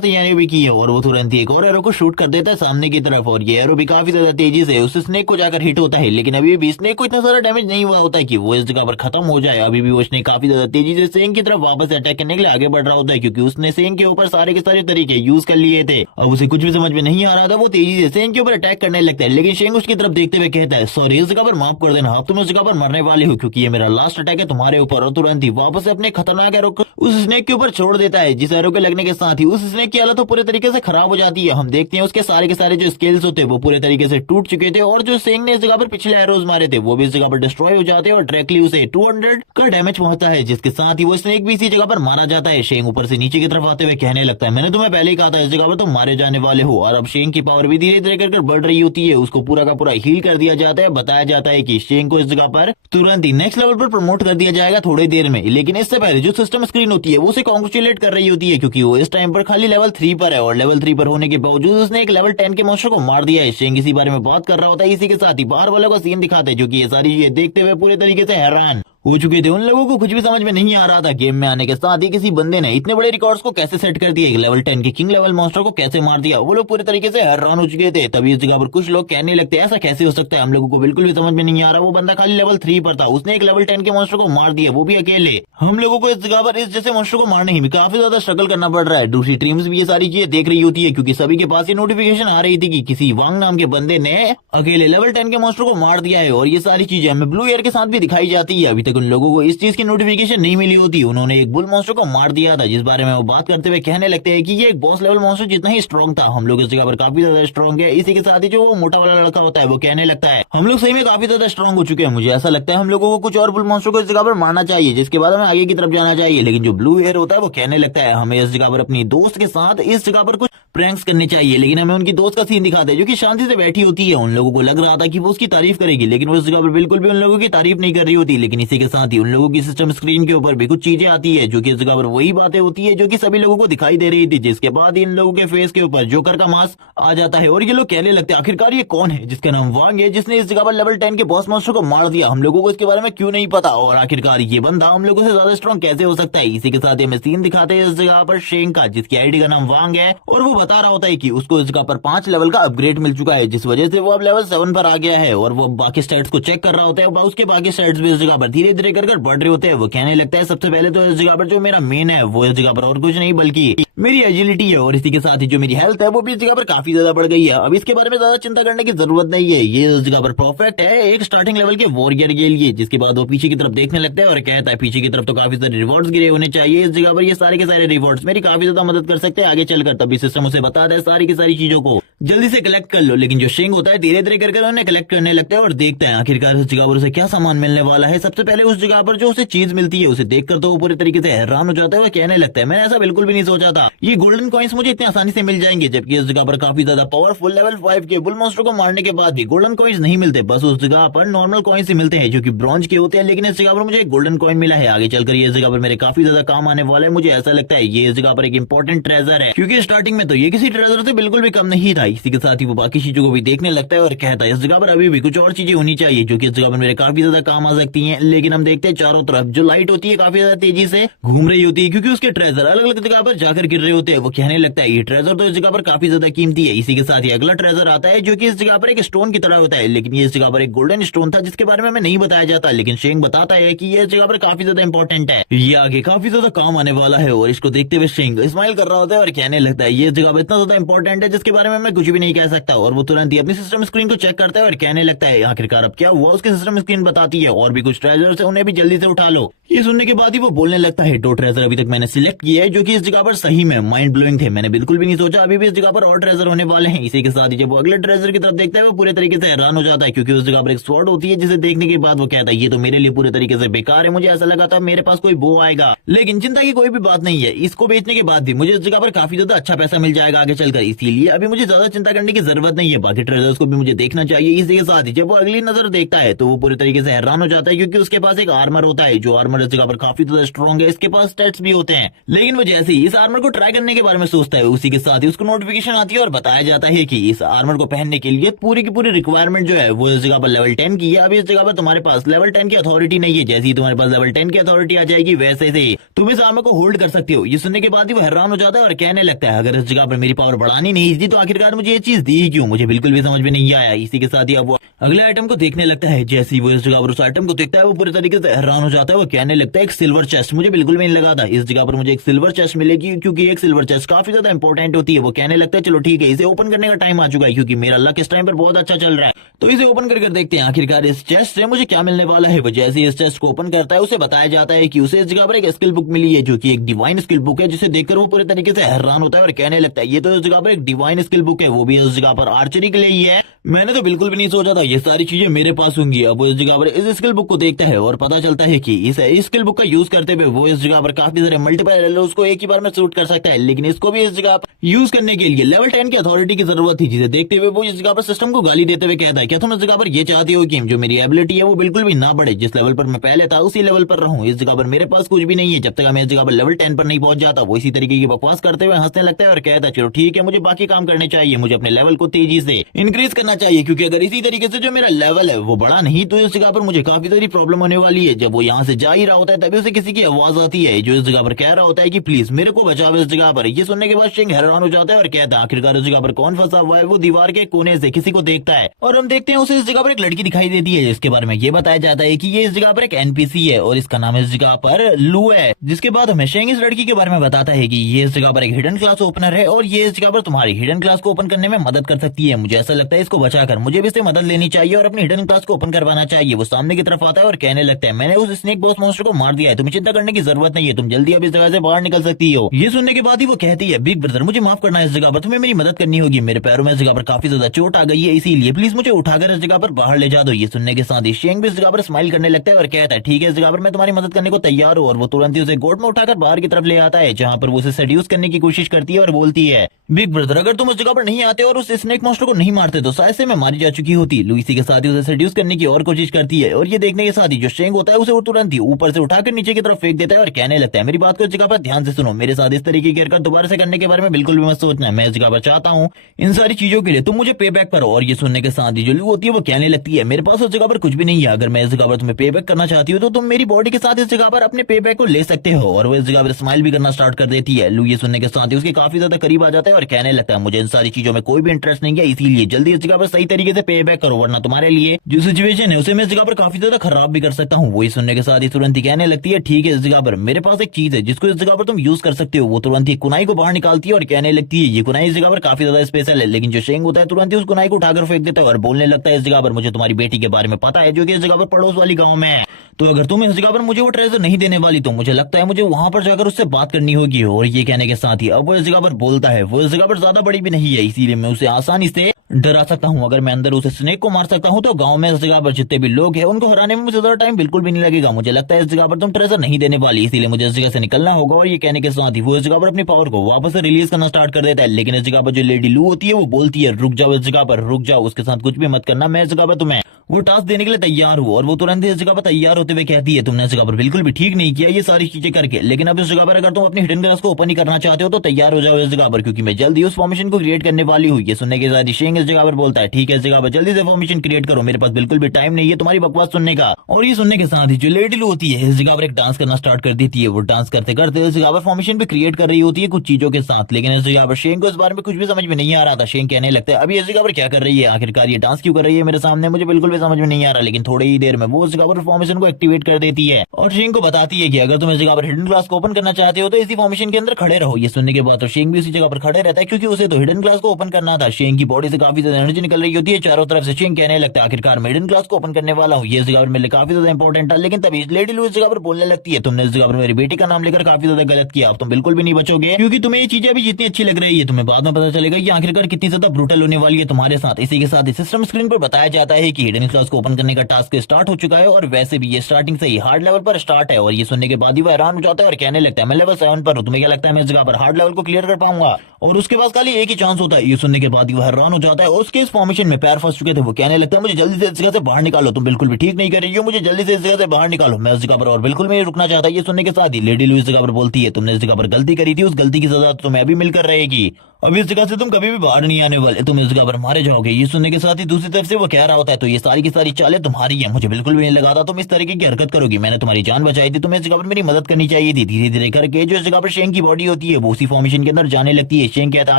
तैयारियां भी की है। और वो तुरंत ही एक और एरो को शूट कर देता है सामने की तरफ और ये एरो भी काफी ज्यादा तेजी से उस स्नेक को जाकर हिट होता है, लेकिन अभी भी स्नेक को इतना सारा डैमेज नहीं हुआ होता है कि वो इस जगह पर खत्म हो जाए। अभी भी वो स्नेक काफी ज्यादा तेजी से शेंग की तरफ वापस अटैक करने के लिए आगे बढ़ रहा होता है क्योंकि उसने शेंग के ऊपर सारे के सारे तरीके यूज कर लिए थे। अब उसे कुछ भी समझ में नहीं आ रहा था, वो तेजी से शेंग के ऊपर अटैक करने लगता है, लेकिन शेंग उसकी तरफ देखते हुए कहता है सॉरी इस जगह पर माफ कर देना, अब तुम इस जगह पर मरने वाले हो क्योंकि ये मेरा लास्ट अटैक है तुम्हारे ऊपर। और तुरंत ही वापस अपने खतरनाक एरो को उस स्नेक के ऊपर छोड़ देता है, जिस एरो के लगने के साथ ही उस स्नेक की हालत तो पूरे तरीके से खराब हो जाती है। हम देखते हैं उसके सारे के सारे जो स्किल्स होते हैं वो पूरे तरीके से टूट चुके थे और जो शेंग ने इस जगह पर पिछले एरोज मारे थे वो भी इस जगह पर डिस्ट्रॉय हो जाते हैं और डायरेक्टली उसे 200 का डैमेज पहुंचता है, जिसके साथ ही वो स्नेक भी इसी जगह पर मारा जाता है। शेंग ऊपर से नीचे की तरफ आते हुए कहने लगता है मैंने तुम्हें पहले ही कहा था इस जगह पर तुम मारे जाने वाले हो। और अब शेंग की पावर भी धीरे धीरे कर बढ़ रही होती है, उसको पूरा का पूरा हील कर दिया जाता है। बताया जाता है कि शेंग को इस जगह पर तुरंत ही नेक्स्ट लेवल पर प्रमोट कर दिया जाएगा थोड़ी देर में, लेकिन इससे पहले जो सिस्टम स्क्रीन होती है वो उसे कॉन्ग्रेचुलेट कर रही होती है क्योंकि वो इस टाइम पर खाली लेवल 3 पर है और लेवल 3 पर होने के बावजूद उसने एक लेवल 10 के मॉन्स्टर को मार दिया है। शेंग इसी बारे में बात कर रहा होता है, इसी के साथ ही बाहर वालों का सीन दिखाते हैं जो कि ये सारी चीजें देखते हुए पूरे तरीके से हैरान हो चुके थे। उन लोगों को कुछ भी समझ में नहीं आ रहा था गेम में आने के साथ ही किसी बंदे ने इतने बड़े रिकॉर्ड्स को कैसे सेट कर दिया, लेवल 10 के किंग लेवल मॉन्स्टर को कैसे मार दिया। वो लोग पूरे तरीके से हैरान हो चुके थे। तभी इस जगह पर कुछ लोग कहने लगते ऐसा कैसे हो सकता है, हम लोगों को बिल्कुल भी समझ में नहीं आ रहा। वो बंदा खाली लेवल 3 पर था, उसने एक लेवल 10 के मॉन्स्टर को मार दिया, वो भी अकेले। हम लोगों को इस जगह पर इस जैसे मॉन्स्टर को मारने में काफी ज्यादा स्ट्रगल करना पड़ रहा है। दूसरी टीम्स भी ये सारी चीजें देख रही होती है क्योंकि सभी के पास ये नोटिफिकेशन आ रही थी कि किसी वांग नाम के बंदे ने अकेले लेवल 10 के मॉन्स्टर को मार दिया है। और ये सारी चीजें हमें ब्लू एयर के साथ भी दिखाई जाती है। अभी तक उन लोगों को इस चीज की नोटिफिकेशन नहीं मिली होती। उन्होंने एक बुल मॉन्स्टर को मार दिया था, जिस बारे में वो बात करते हुए कहने लगते हैं कि ये एक बॉस लेवल मॉन्स्टर जितना ही स्ट्रॉन्ग था, हम लोग इस जगह पर काफी ज्यादा स्ट्रॉन्ग है। इसी के साथ ही जो वो मोटा वाला लड़का होता है वो कहने लगता है हम लोग सही में काफी ज्यादा स्ट्रॉन्ग हो चुके हैं, मुझे ऐसा लगता है हम लोगों को कुछ और बुल मॉन्स्टर को इस जगह पर मारना चाहिए, जिसके बाद हमें आगे की तरफ जाना चाहिए। लेकिन जो ब्लू एयर होता है वो कहने लगता है हमें इस जगह पर अपनी दोस्त के साथ इस जगह पर कुछ प्रैंक्स करने चाहिए। लेकिन हमें उनकी दोस्त का सीन दिखाते हैं जो कि शांति से बैठी होती है। उन लोगों को लग रहा था कि वो उसकी तारीफ करेगी, लेकिन वो इस जगह पर बिल्कुल भी उन लोगों की तारीफ नहीं कर रही होती। लेकिन इसी के साथ ही उन लोगों की सिस्टम स्क्रीन के ऊपर भी कुछ चीजें आती है जो कि इस जगह पर वही बातें होती है जो कि सभी लोगों को दिखाई दे रही थी, जिसके बाद इन लोगों के फेस के ऊपर जोकर का मास्क आ जाता है। और ये लोग कहने लगते हैं आखिरकार ये कौन है जिसका नाम वांग है, जिसने इस जगह पर लेवल 10 के बॉस मॉन्स्टर को मार दिया, हम लोगों को इसके बारे में क्यों नहीं पता, और आखिरकार ये बंदा हम लोगों से ज्यादा स्ट्रॉन्ग कैसे हो सकता है। इसी के साथ हमें सीन दिखाते हैं इस जगह पर शेंग का, जिसकी आईडी का नाम वांग है, और वो बता रहा होता है कि उसको इस जगह पर 5 लेवल का अपग्रेड मिल चुका है, जिस वजह से वो अब लेवल 7 पर आ गया है। और वो बाकी स्टैट्स को चेक कर रहा होता है, उसके बाकी स्टैट्स भी इस जगह पर धीरे धीरे कर बढ़ रहे होते हैं। वो कहने लगता है सबसे पहले तो इस जगह पर जो मेरा मेन है वो इस जगह पर और कुछ नहीं बल्कि मेरी एजिलिटी है, और इसी के साथ ही जो मेरी हेल्थ है वो भी इस जगह पर काफी ज्यादा बढ़ गई है। अब इसके बारे में ज्यादा चिंता करने की जरूरत नहीं है, ये इस जगह पर परफेक्ट है एक स्टार्टिंग लेवल के वॉरियर के लिए। जिसके बाद वो पीछे की तरफ देखने लगता है और कहता है पीछे की तरफ तो काफी सारे रिवॉर्ड्स गिरे होने चाहिए, इस जगह पर ये सारे के सारे रिवॉर्ड्स मेरी काफी ज्यादा मदद कर सकते हैं आगे चलकर। तभी सिस्टम उसे बताता है सारी की सारी चीजों को, जल्दी से कलेक्ट कर लो। लेकिन जो शेंग होता है धीरे धीरे कर उन्हें कलेक्ट करने लगता है और देखता है आखिरकार उस जगह पर उसे क्या सामान मिलने वाला है। सबसे पहले उस जगह पर जो उसे चीज मिलती है उसे देखकर तो वो पूरे तरीके से हैरान हो जाता है और कहने लगता है मैंने ऐसा बिल्कुल भी नहीं सोचा था, ये गोल्डन कॉइन्स मुझे इतनी आसानी से मिल जाएंगे। जबकि इस जगह पर काफी ज्यादा पावरफुल लेवल 5 के बुल मॉन्स्टर को मारने के बाद भी गोल्डन कॉइन्स नहीं मिलते, बस उस जगह पर नॉर्मल कॉइन्स ही मिलते हैं जो कि ब्रॉन्ज के होते हैं। लेकिन इस जगह पर मुझे एक गोल्डन कॉइन मिला है, आगे चलकर ये जगह पर मेरे काफी ज्यादा काम आने वाला है। मुझे ऐसा लगता है ये इस जगह पर एक इंपॉर्टेंट ट्रेजर है, क्योंकि स्टार्टिंग में तो ये किसी ट्रेजर से बिल्कुल भी कम नहीं था। इसी के साथ ही वो बाकी चीजों को भी देखने लगता है और कहता है इस जगह पर अभी भी कुछ और चीजें होनी चाहिए जो कि इस जगह पर मेरे काफी ज्यादा काम आ सकती हैं। लेकिन हम देखते हैं चारों तरफ जो लाइट होती है काफी ज्यादा तेजी से घूम रही होती है, क्योंकि उसके ट्रेजर अलग अलग जगह पर जाकर गिर रहे होते हैं। वो कहने लगता है ये ट्रेजर तो इस जगह पर काफी ज्यादा कीमती है। इसी के साथ ही अगला ट्रेजर आता है जो कि इस जगह पर एक स्टोन की तरह होता है, लेकिन ये इस जगह पर एक गोल्डन स्टोन था जिसके बारे में हमें नहीं बताया जाता। लेकिन शेंग बताता है कि ये इस जगह पर काफी ज्यादा इंपॉर्टेंट है, ये आगे काफी ज्यादा काम आने वाला है। और इसको देखते हुए शेंग स्माइल कर रहा होता है और कहने लगता है ये जगह पर इतना ज्यादा इंपॉर्टेंट है जिसके बारे में मैं कुछ भी नहीं कह सकता। और वो तुरंत ही अपनी सिस्टम स्क्रीन को चेक करता है और कहने लगता है आखिरकार अब क्या हुआ। उसके सिस्टम स्क्रीन बताती है और भी कुछ ट्रेजर्स है, उन्हें भी जल्दी से उठा लो। ये सुनने के बाद ही वो बोलने लगता है दो ट्रेजर अभी तक मैंने सिलेक्ट किए हैं जो कि इस जगह पर सही में माइंड ब्लोइंग थे, मैंने बिल्कुल भी नहीं सोचा अभी भी इस जगह पर और ट्रेजर होने वाले हैं। इसी के साथ ही जब वो अगले ट्रेजर की तरफ देखता है वो पूरे तरीके से हैरान हो जाता है, क्योंकि उस जगह पर एक स्वॉर्ड होती है जिसे देखने के बाद वो कहता है ये तो मेरे लिए पूरे तरीके से बेकार है, मुझे ऐसा लगा था मेरे पास कोई बो आएगा। लेकिन चिंता की कोई भी बात नहीं है, इसको बेचने के बाद भी मुझे इस जगह पर काफी ज्यादा अच्छा पैसा मिल जाएगा आगे चलकर, इसीलिए अभी मुझे ज्यादा चिंता करने की जरूरत नहीं है, बाकी ट्रेजर्स को भी मुझे देखना चाहिए। इसी के साथ ही जब वो अगली नजर देखता है तो वो पूरे तरीके से हैरान हो जाता है, क्योंकि उसके पास एक आर्मर होता है जो आर्मर इस जगह पर काफी ज्यादा स्ट्रॉन्ग है, इसके पास स्टैट्स भी होते हैं। लेकिन वो जैसे ही इस आर्मर को ट्राई करने के बारे में सोचता है उसी के साथ ही उसको नोटिफिकेशन आती है और बताया जाता है कि इस आर्मर को पहनने के लिए पूरी की पूरी रिक्वायरमेंट जो है वो इस जगह पर लेवल 10 की है। अभी इस जगह पर तुम्हारे पास लेवल 10 की अथॉरिटी नहीं है, जैसे ही तुम्हारे पास लेवल 10 की अथॉरिटी आ जाएगी वैसे ही तुम इस आर्मर को होल्ड कर सकते हो। ये सुनने के बाद ही वो हैरान हो जाता है और कहने लगता है अगर इस जगह पर मेरी पावर बढ़ानी नहीं थी तो आखिरकार मुझे ये चीज दी क्यों, मुझे बिल्कुल भी समझ में नहीं आया। इसी के साथ ही अब वो अगले आइटम को देखने लगता है, जैसे ही वो इस जगह पर उस आइटम को देखता है वो पूरे तरीके से हैरान हो जाता है। वो कहने लगता है एक सिल्वर चेस्ट, मुझे बिल्कुल भी नहीं लगा था इस जगह पर मुझे एक सिल्वर चेस्ट मिलेगी, क्योंकि एक सिल्वर चेस्ट काफी ज्यादा इंपॉर्टेंट होती है। वो कहने लगता है चलो ठीक है इसे ओपन करने का टाइम आ चुका है, क्योंकि मेरा लक इस टाइम पर बहुत अच्छा चल रहा है, तो इसे ओपन कर देखते हैं आखिरकार इस चेस्ट से मुझे क्या मिलने वाला है। वो जैसे ही इस चेस्ट को ओपन करता है उसे बताया जाता है कि उसे इस जगह पर एक स्किल बुक मिली है जो कि एक डिवाइन स्किल बुक है, जिसे देखकर वो पूरे तरीके से हैरान होता है और कहने लगता है ये तो इस जगह पर एक डिवाइन स्किल बुक है, वो भी इस जगह पर आर्चरी के लिए ही है, मैंने तो बिल्कुल भी नहीं सोचा था ये सारी चीजें मेरे पास होंगी। अब वो इस जगह पर इस स्किल बुक को देखता है और पता चलता है कि इस स्किल बुक का यूज करते हुए वो इस जगह पर काफी सारे मल्टीपल एरोस को एक ही बार में शूट कर सकता है। लेकिन इसको भी इस जगह पर यूज करने के लिए लेवल 10 की अथॉरिटी की जरूरत थी, जिसे देखते हुए वो इस जगह पर सिस्टम को गाली देते हुए कहता है क्या तुम इस जगह पर ये चाहते हो कि जो मेरी एबिलिटी है वो बिल्कुल भी ना बढ़े, जिस लेवल पर मैं पहले था उसी लेवल पर रहूं। इस जगह पर मेरे पास कुछ भी नहीं है, जब तक मैं इस जगह पर लेवल 10 पर नहीं पहुंच जाता। वो इसी तरीके की बकवास करते हुए हंसने लगता है और कहता है चलो ठीक है मुझे बाकी काम करने चाहिए, मुझे अपने लेवल को तेजी से इंक्रीज करना चाहिए, क्योंकि अगर इसी तरीके से जो मेरा लेवल है वो बढ़ा नहीं तो इस जगह पर मुझे काफी सारी प्रॉब्लम होने वाली है। जब वो यहाँ से जा ही रहा होता है तभी उसे किसी की आवाज आती है जो इस जगह पर कह रहा होता है कि प्लीज मेरे को बचाओ इस जगह पर। ये सुनने के बाद शेंग हैरान हो जाता है और कहता है आखिरकार इस जगह पर कौन फंसा हुआ है। वो दीवार के कोने से किसी को देखता है और हम देखते हैं उसे इस जगह पर एक लड़की दिखाई देती है, जिसके बारे में ये बताया जाता है कि ये इस जगह पर एक एनपीसी है और इसका नाम इस जगह पर लू है। जिसके बाद हमें शेंग इस लड़की के बारे में बताता है कि ये इस जगह पर एक हिडन क्लास ओपनर है और ये इस जगह पर तुम्हारी हिडन क्लास को ओपन करने में मदद कर सकती है। मुझे ऐसा लगता है इसको बचाकर मुझे भी इससे मदद लेनी चाहिए और अपनी हिडन क्लास को ओपन करवाना चाहिए। वो सामने की तरफ आता है और कहने लगता है मैंने उस स्नेक बॉस मॉन्स्टर को मार दिया है, तुम्हें चिंता करने की जरूरत नहीं है, तुम जल्दी अब इस जगह से बाहर निकल सकती हो। ये सुनने के बाद ही वो कहती है बिग ब्रदर मुझे माफ करना है, इस जगह पर तुम्हें मेरी मदद करनी होगी, मेरे पैरों में इस जगह पर काफी ज्यादा चोट आ गई है, इसीलिए प्लीज मुझे उठाकर इस जगह पर बाहर ले जा दो। ये सुनने के साथ ही शेंग भी इस जगह पर स्माइल करने लगता है और कहता है ठीक है इस जगह पर मैं तुम्हारी मदद करने को तैयार हूँ। और वो तुरंत ही उसे गोद में उठाकर बाहर की तरफ ले आता है, जहाँ पर वो उसे सेड्यूस करने की कोशिश करती है और बोलती है बिग ब्रदर अगर तुम उस जगह पर नहीं आते और उस स्नेक मॉन्स्टर को नहीं मारते तो शायद से मैं मारी जा चुकी होती। लुइसी के साथ ही उसे सेड्यूस करने की और कोशिश करती है और ये देखने के साथ ही जो शेंग होता है उसे वो तुरंत ही ऊपर से उठाकर नीचे की तरफ फेंक देता है और कहने लगता है मेरी बात को इस जगह पर ध्यान से सुनो, मेरे साथ इस तरीके की हरकत दोबारा से करने के बारे में बिल्कुल भी मत सोचना, मैं इस जगह पर चाहता हूँ इन सारी चीजों के लिए तुम मुझे पे बैक करो। और ये सुनने के साथ ही जो लू होती है वो कहने लगती है मेरे पास उस जगह पर कुछ भी नहीं है, अगर मैं इस जगह पर तुम्हें पे बैक करना चाहती हूँ तो तुम मेरी बॉडी के साथ इस जगह पर अपने पे बैक को ले सकते हो। और वो इस जगह पर स्माइल भी करना स्टार्ट कर देती है। लू ये सुनने के साथ ही उसके काफी ज्यादा करीब आ जाता है और कहने लगता है मुझे इन सारी चीजों में कोई भी इंटरेस्ट नहीं है, इसीलिए जल्दी इस जगह पर सही तरीके से पे बैक करो, वरना तुम्हारे लिए जो सिचुएशन है उसे मैं इस जगह पर काफी ज्यादा खराब भी कर सकता हूँ। वही सुनने के साथ ही तुरंत ही कहने लगती है ठीक है इस जगह पर मेरे पास एक चीज है जिसको इस जगह पर तुम यूज कर सकते हो। वो तुरंत ही कुनाई को बाहर निकालती है और कहने लगती है ये कुनाई इस जगह पर काफी ज्यादा स्पेशल है। लेकिन जो शेंग होता है तुरंत ही उस कुनाई को उठाकर फेंक देता है और बोलने लगता है इस जगह पर मुझे तुम्हारी बेटी के बारे में पता है जो कि इस जगह पर पड़ोस वाली गाँव में है, तो अगर तुम इस जगह पर मुझे वो ट्रेजर नहीं देने वाली तो मुझे लगता है मुझे वहां पर जाकर उससे बात करनी होगी। और ये कहने के साथ ही अब वो इस जगह पर बोलता है वो इस जगह पर ज्यादा बड़ी भी नहीं है, इसीलिए मैं उसे आसानी से डरा सकता हूँ। अगर मैं अंदर उसे स्नेक को मार सकता हूँ तो गांव में इस जगह पर जितने भी लोग हैं उनको हराने में मुझे ज्यादा टाइम बिल्कुल भी नहीं लगेगा। मुझे लगता है इस जगह पर तुम ट्रेजर नहीं देने वाली, इसीलिए मुझे इस जगह से निकलना होगा। और ये कहने के साथ ही वो इस जगह पर अपनी पावर को वापस से रिलीज करना स्टार्ट कर देता है। लेकिन इस जगह पर जो लेडी लू होती है वो बोलती है रुक जाओ, इस जगह पर रुक जाओ, उसके साथ कुछ भी मत करना, मैं इस जगह पर तुम्हें वो टास्क देने के लिए तैयार हूँ। और वो तुरंत इस जगह पर तैयार होते हुए कहती है तुमने इस जगह पर बिल्कुल भी ठीक नहीं किया ये सारी चीजें करके, लेकिन अब इस जगह पर अगर तुम अपनी हिडन ग्लास को ओपन ही करना चाहते हो तो तैयार हो जाओ इस जगह पर, क्योंकि मैं जल्दी उस फॉर्मेशन को क्रिएट करने वाली हूँ। ये सुनने के साथ शेंग इस जगह पर बोलता है ठीक है इस जगह पर जल्दी से फॉर्मेशन क्रिएट करो, मेरे पास बिल्कुल भी टाइम नहीं है तुम्हारी बकवास सुनने का। और ये सुनने के साथ ही जो लेडी लू होती है इस जगह पर एक डांस करना स्टार्ट कर देती है। वो डांस करते करते इस जगह पर फॉर्मेशन भी क्रिएट कर रही होती है कुछ चीजों के साथ, लेकिन इस जगह पर शेंग को इस बारे में कुछ भी समझ में नहीं आ रहा था। शेंग कहने लगता है अभी इस जगह पर क्या कर रही है, आखिरकार ये डांस क्यों कर रही है मेरे सामने, मुझे बिल्कुल भी समझ में नहीं आ रहा। लेकिन थोड़ी ही देर में वो उस जगह पर फॉर्मेशन को एक्टिवेट कर देती है और शेंग को बताती है कि अगर तुम इस जगह पर हिडन क्लास को ओपन करना चाहते हो तो इसी फॉर्मेशन के अंदर खड़े रहो। ये सुनने के बाद तो शेंग भी उसी जगह पर खड़े रहता है क्योंकि उसे तो हिडन क्लास को ओपन करना था। शेंग की बॉडी से काफी ज्यादा एनर्जी निकल रही होती है चारों तरफ से। शेंग कहने लगता है आखिरकार मैं हिडन क्लास को ओपन करने वाला हूँ, ये इस जगह पर मेरे लिए काफी ज्यादा इंपॉर्टेंट था। लेकिन तभी लेडी लू इस जगह पर बोलने लगती है तुमने इस जगह पर मेरी बेटी का नाम लेकर काफी ज्यादा गलत किया, अब तुम बिल्कुल भी नहीं बचोगे, क्योंकि तुम्हें ये चीजें अभी जितनी अच्छी लग रही है तुम्हें बाद में पता चलेगा कि आखिरकार कितनी ज्यादा ब्रूटल होने वाली है तुम्हारे साथ। इसी के साथ सिस्टम स्क्रीन पर बताया जाता है कि हिडन क्लास को ओपन करने का टास्क स्टार्ट हो चुका है और वैसे भी ये स्टार्टिंग से ही हार्ड लेवल पर स्टार्ट है। और ये सुनने के बाद ही वो हैरान हो जाता है और कहने लगता है मैं लेवल 7 पर हूँ, तुम्हें क्या लगता है मैं इस जगह पर हार्ड लेवल को क्लियर कर पाऊंगा, और उसके पास खाली एक ही चांस होता है। ये सुनने के बाद ही वो हैरान हो जाता है और उसके इस फॉर्मेशन में पैर फंस चुके थे। वो कहने लगता है मुझे जल्दी से इस जगह से बाहर निकालो, तुम बिल्कुल भी ठीक नहीं कर रही हो, मुझे जल्दी से इस जगह से बाहर निकालो, मैं इस जगह पर और बिल्कुल नहीं रुकना चाहता। ये सुनने के साथ ही लेडी लू इस जगह पर बोलती है तुमने इस जगह पर गलती करी थी, उस गलती की सजा तुम्हें अभी मिलकर रहेगी, अब इस जगह से तुम कभी भी बाहर नहीं आने वाले, तुम इस जगह पर मारे जाओगे। ये सुनने के साथ ही दूसरी तरफ से वो कह रहा होता है तो ये सारी की सारी चालें तुम्हारी है, मुझे बिल्कुल भी नहीं लगा था तुम इस तरीके की हरकत करोगी, मैंने तुम्हारी जान बचाई थी, तुम्हें इस जगह पर मेरी मदद करनी चाहिए थी। धीरे धीरे करके जो इस जगह पर शेंग की बॉडी होती है वो उसी फॉर्मेशन के अंदर जाने लगती है। शेंग कहता है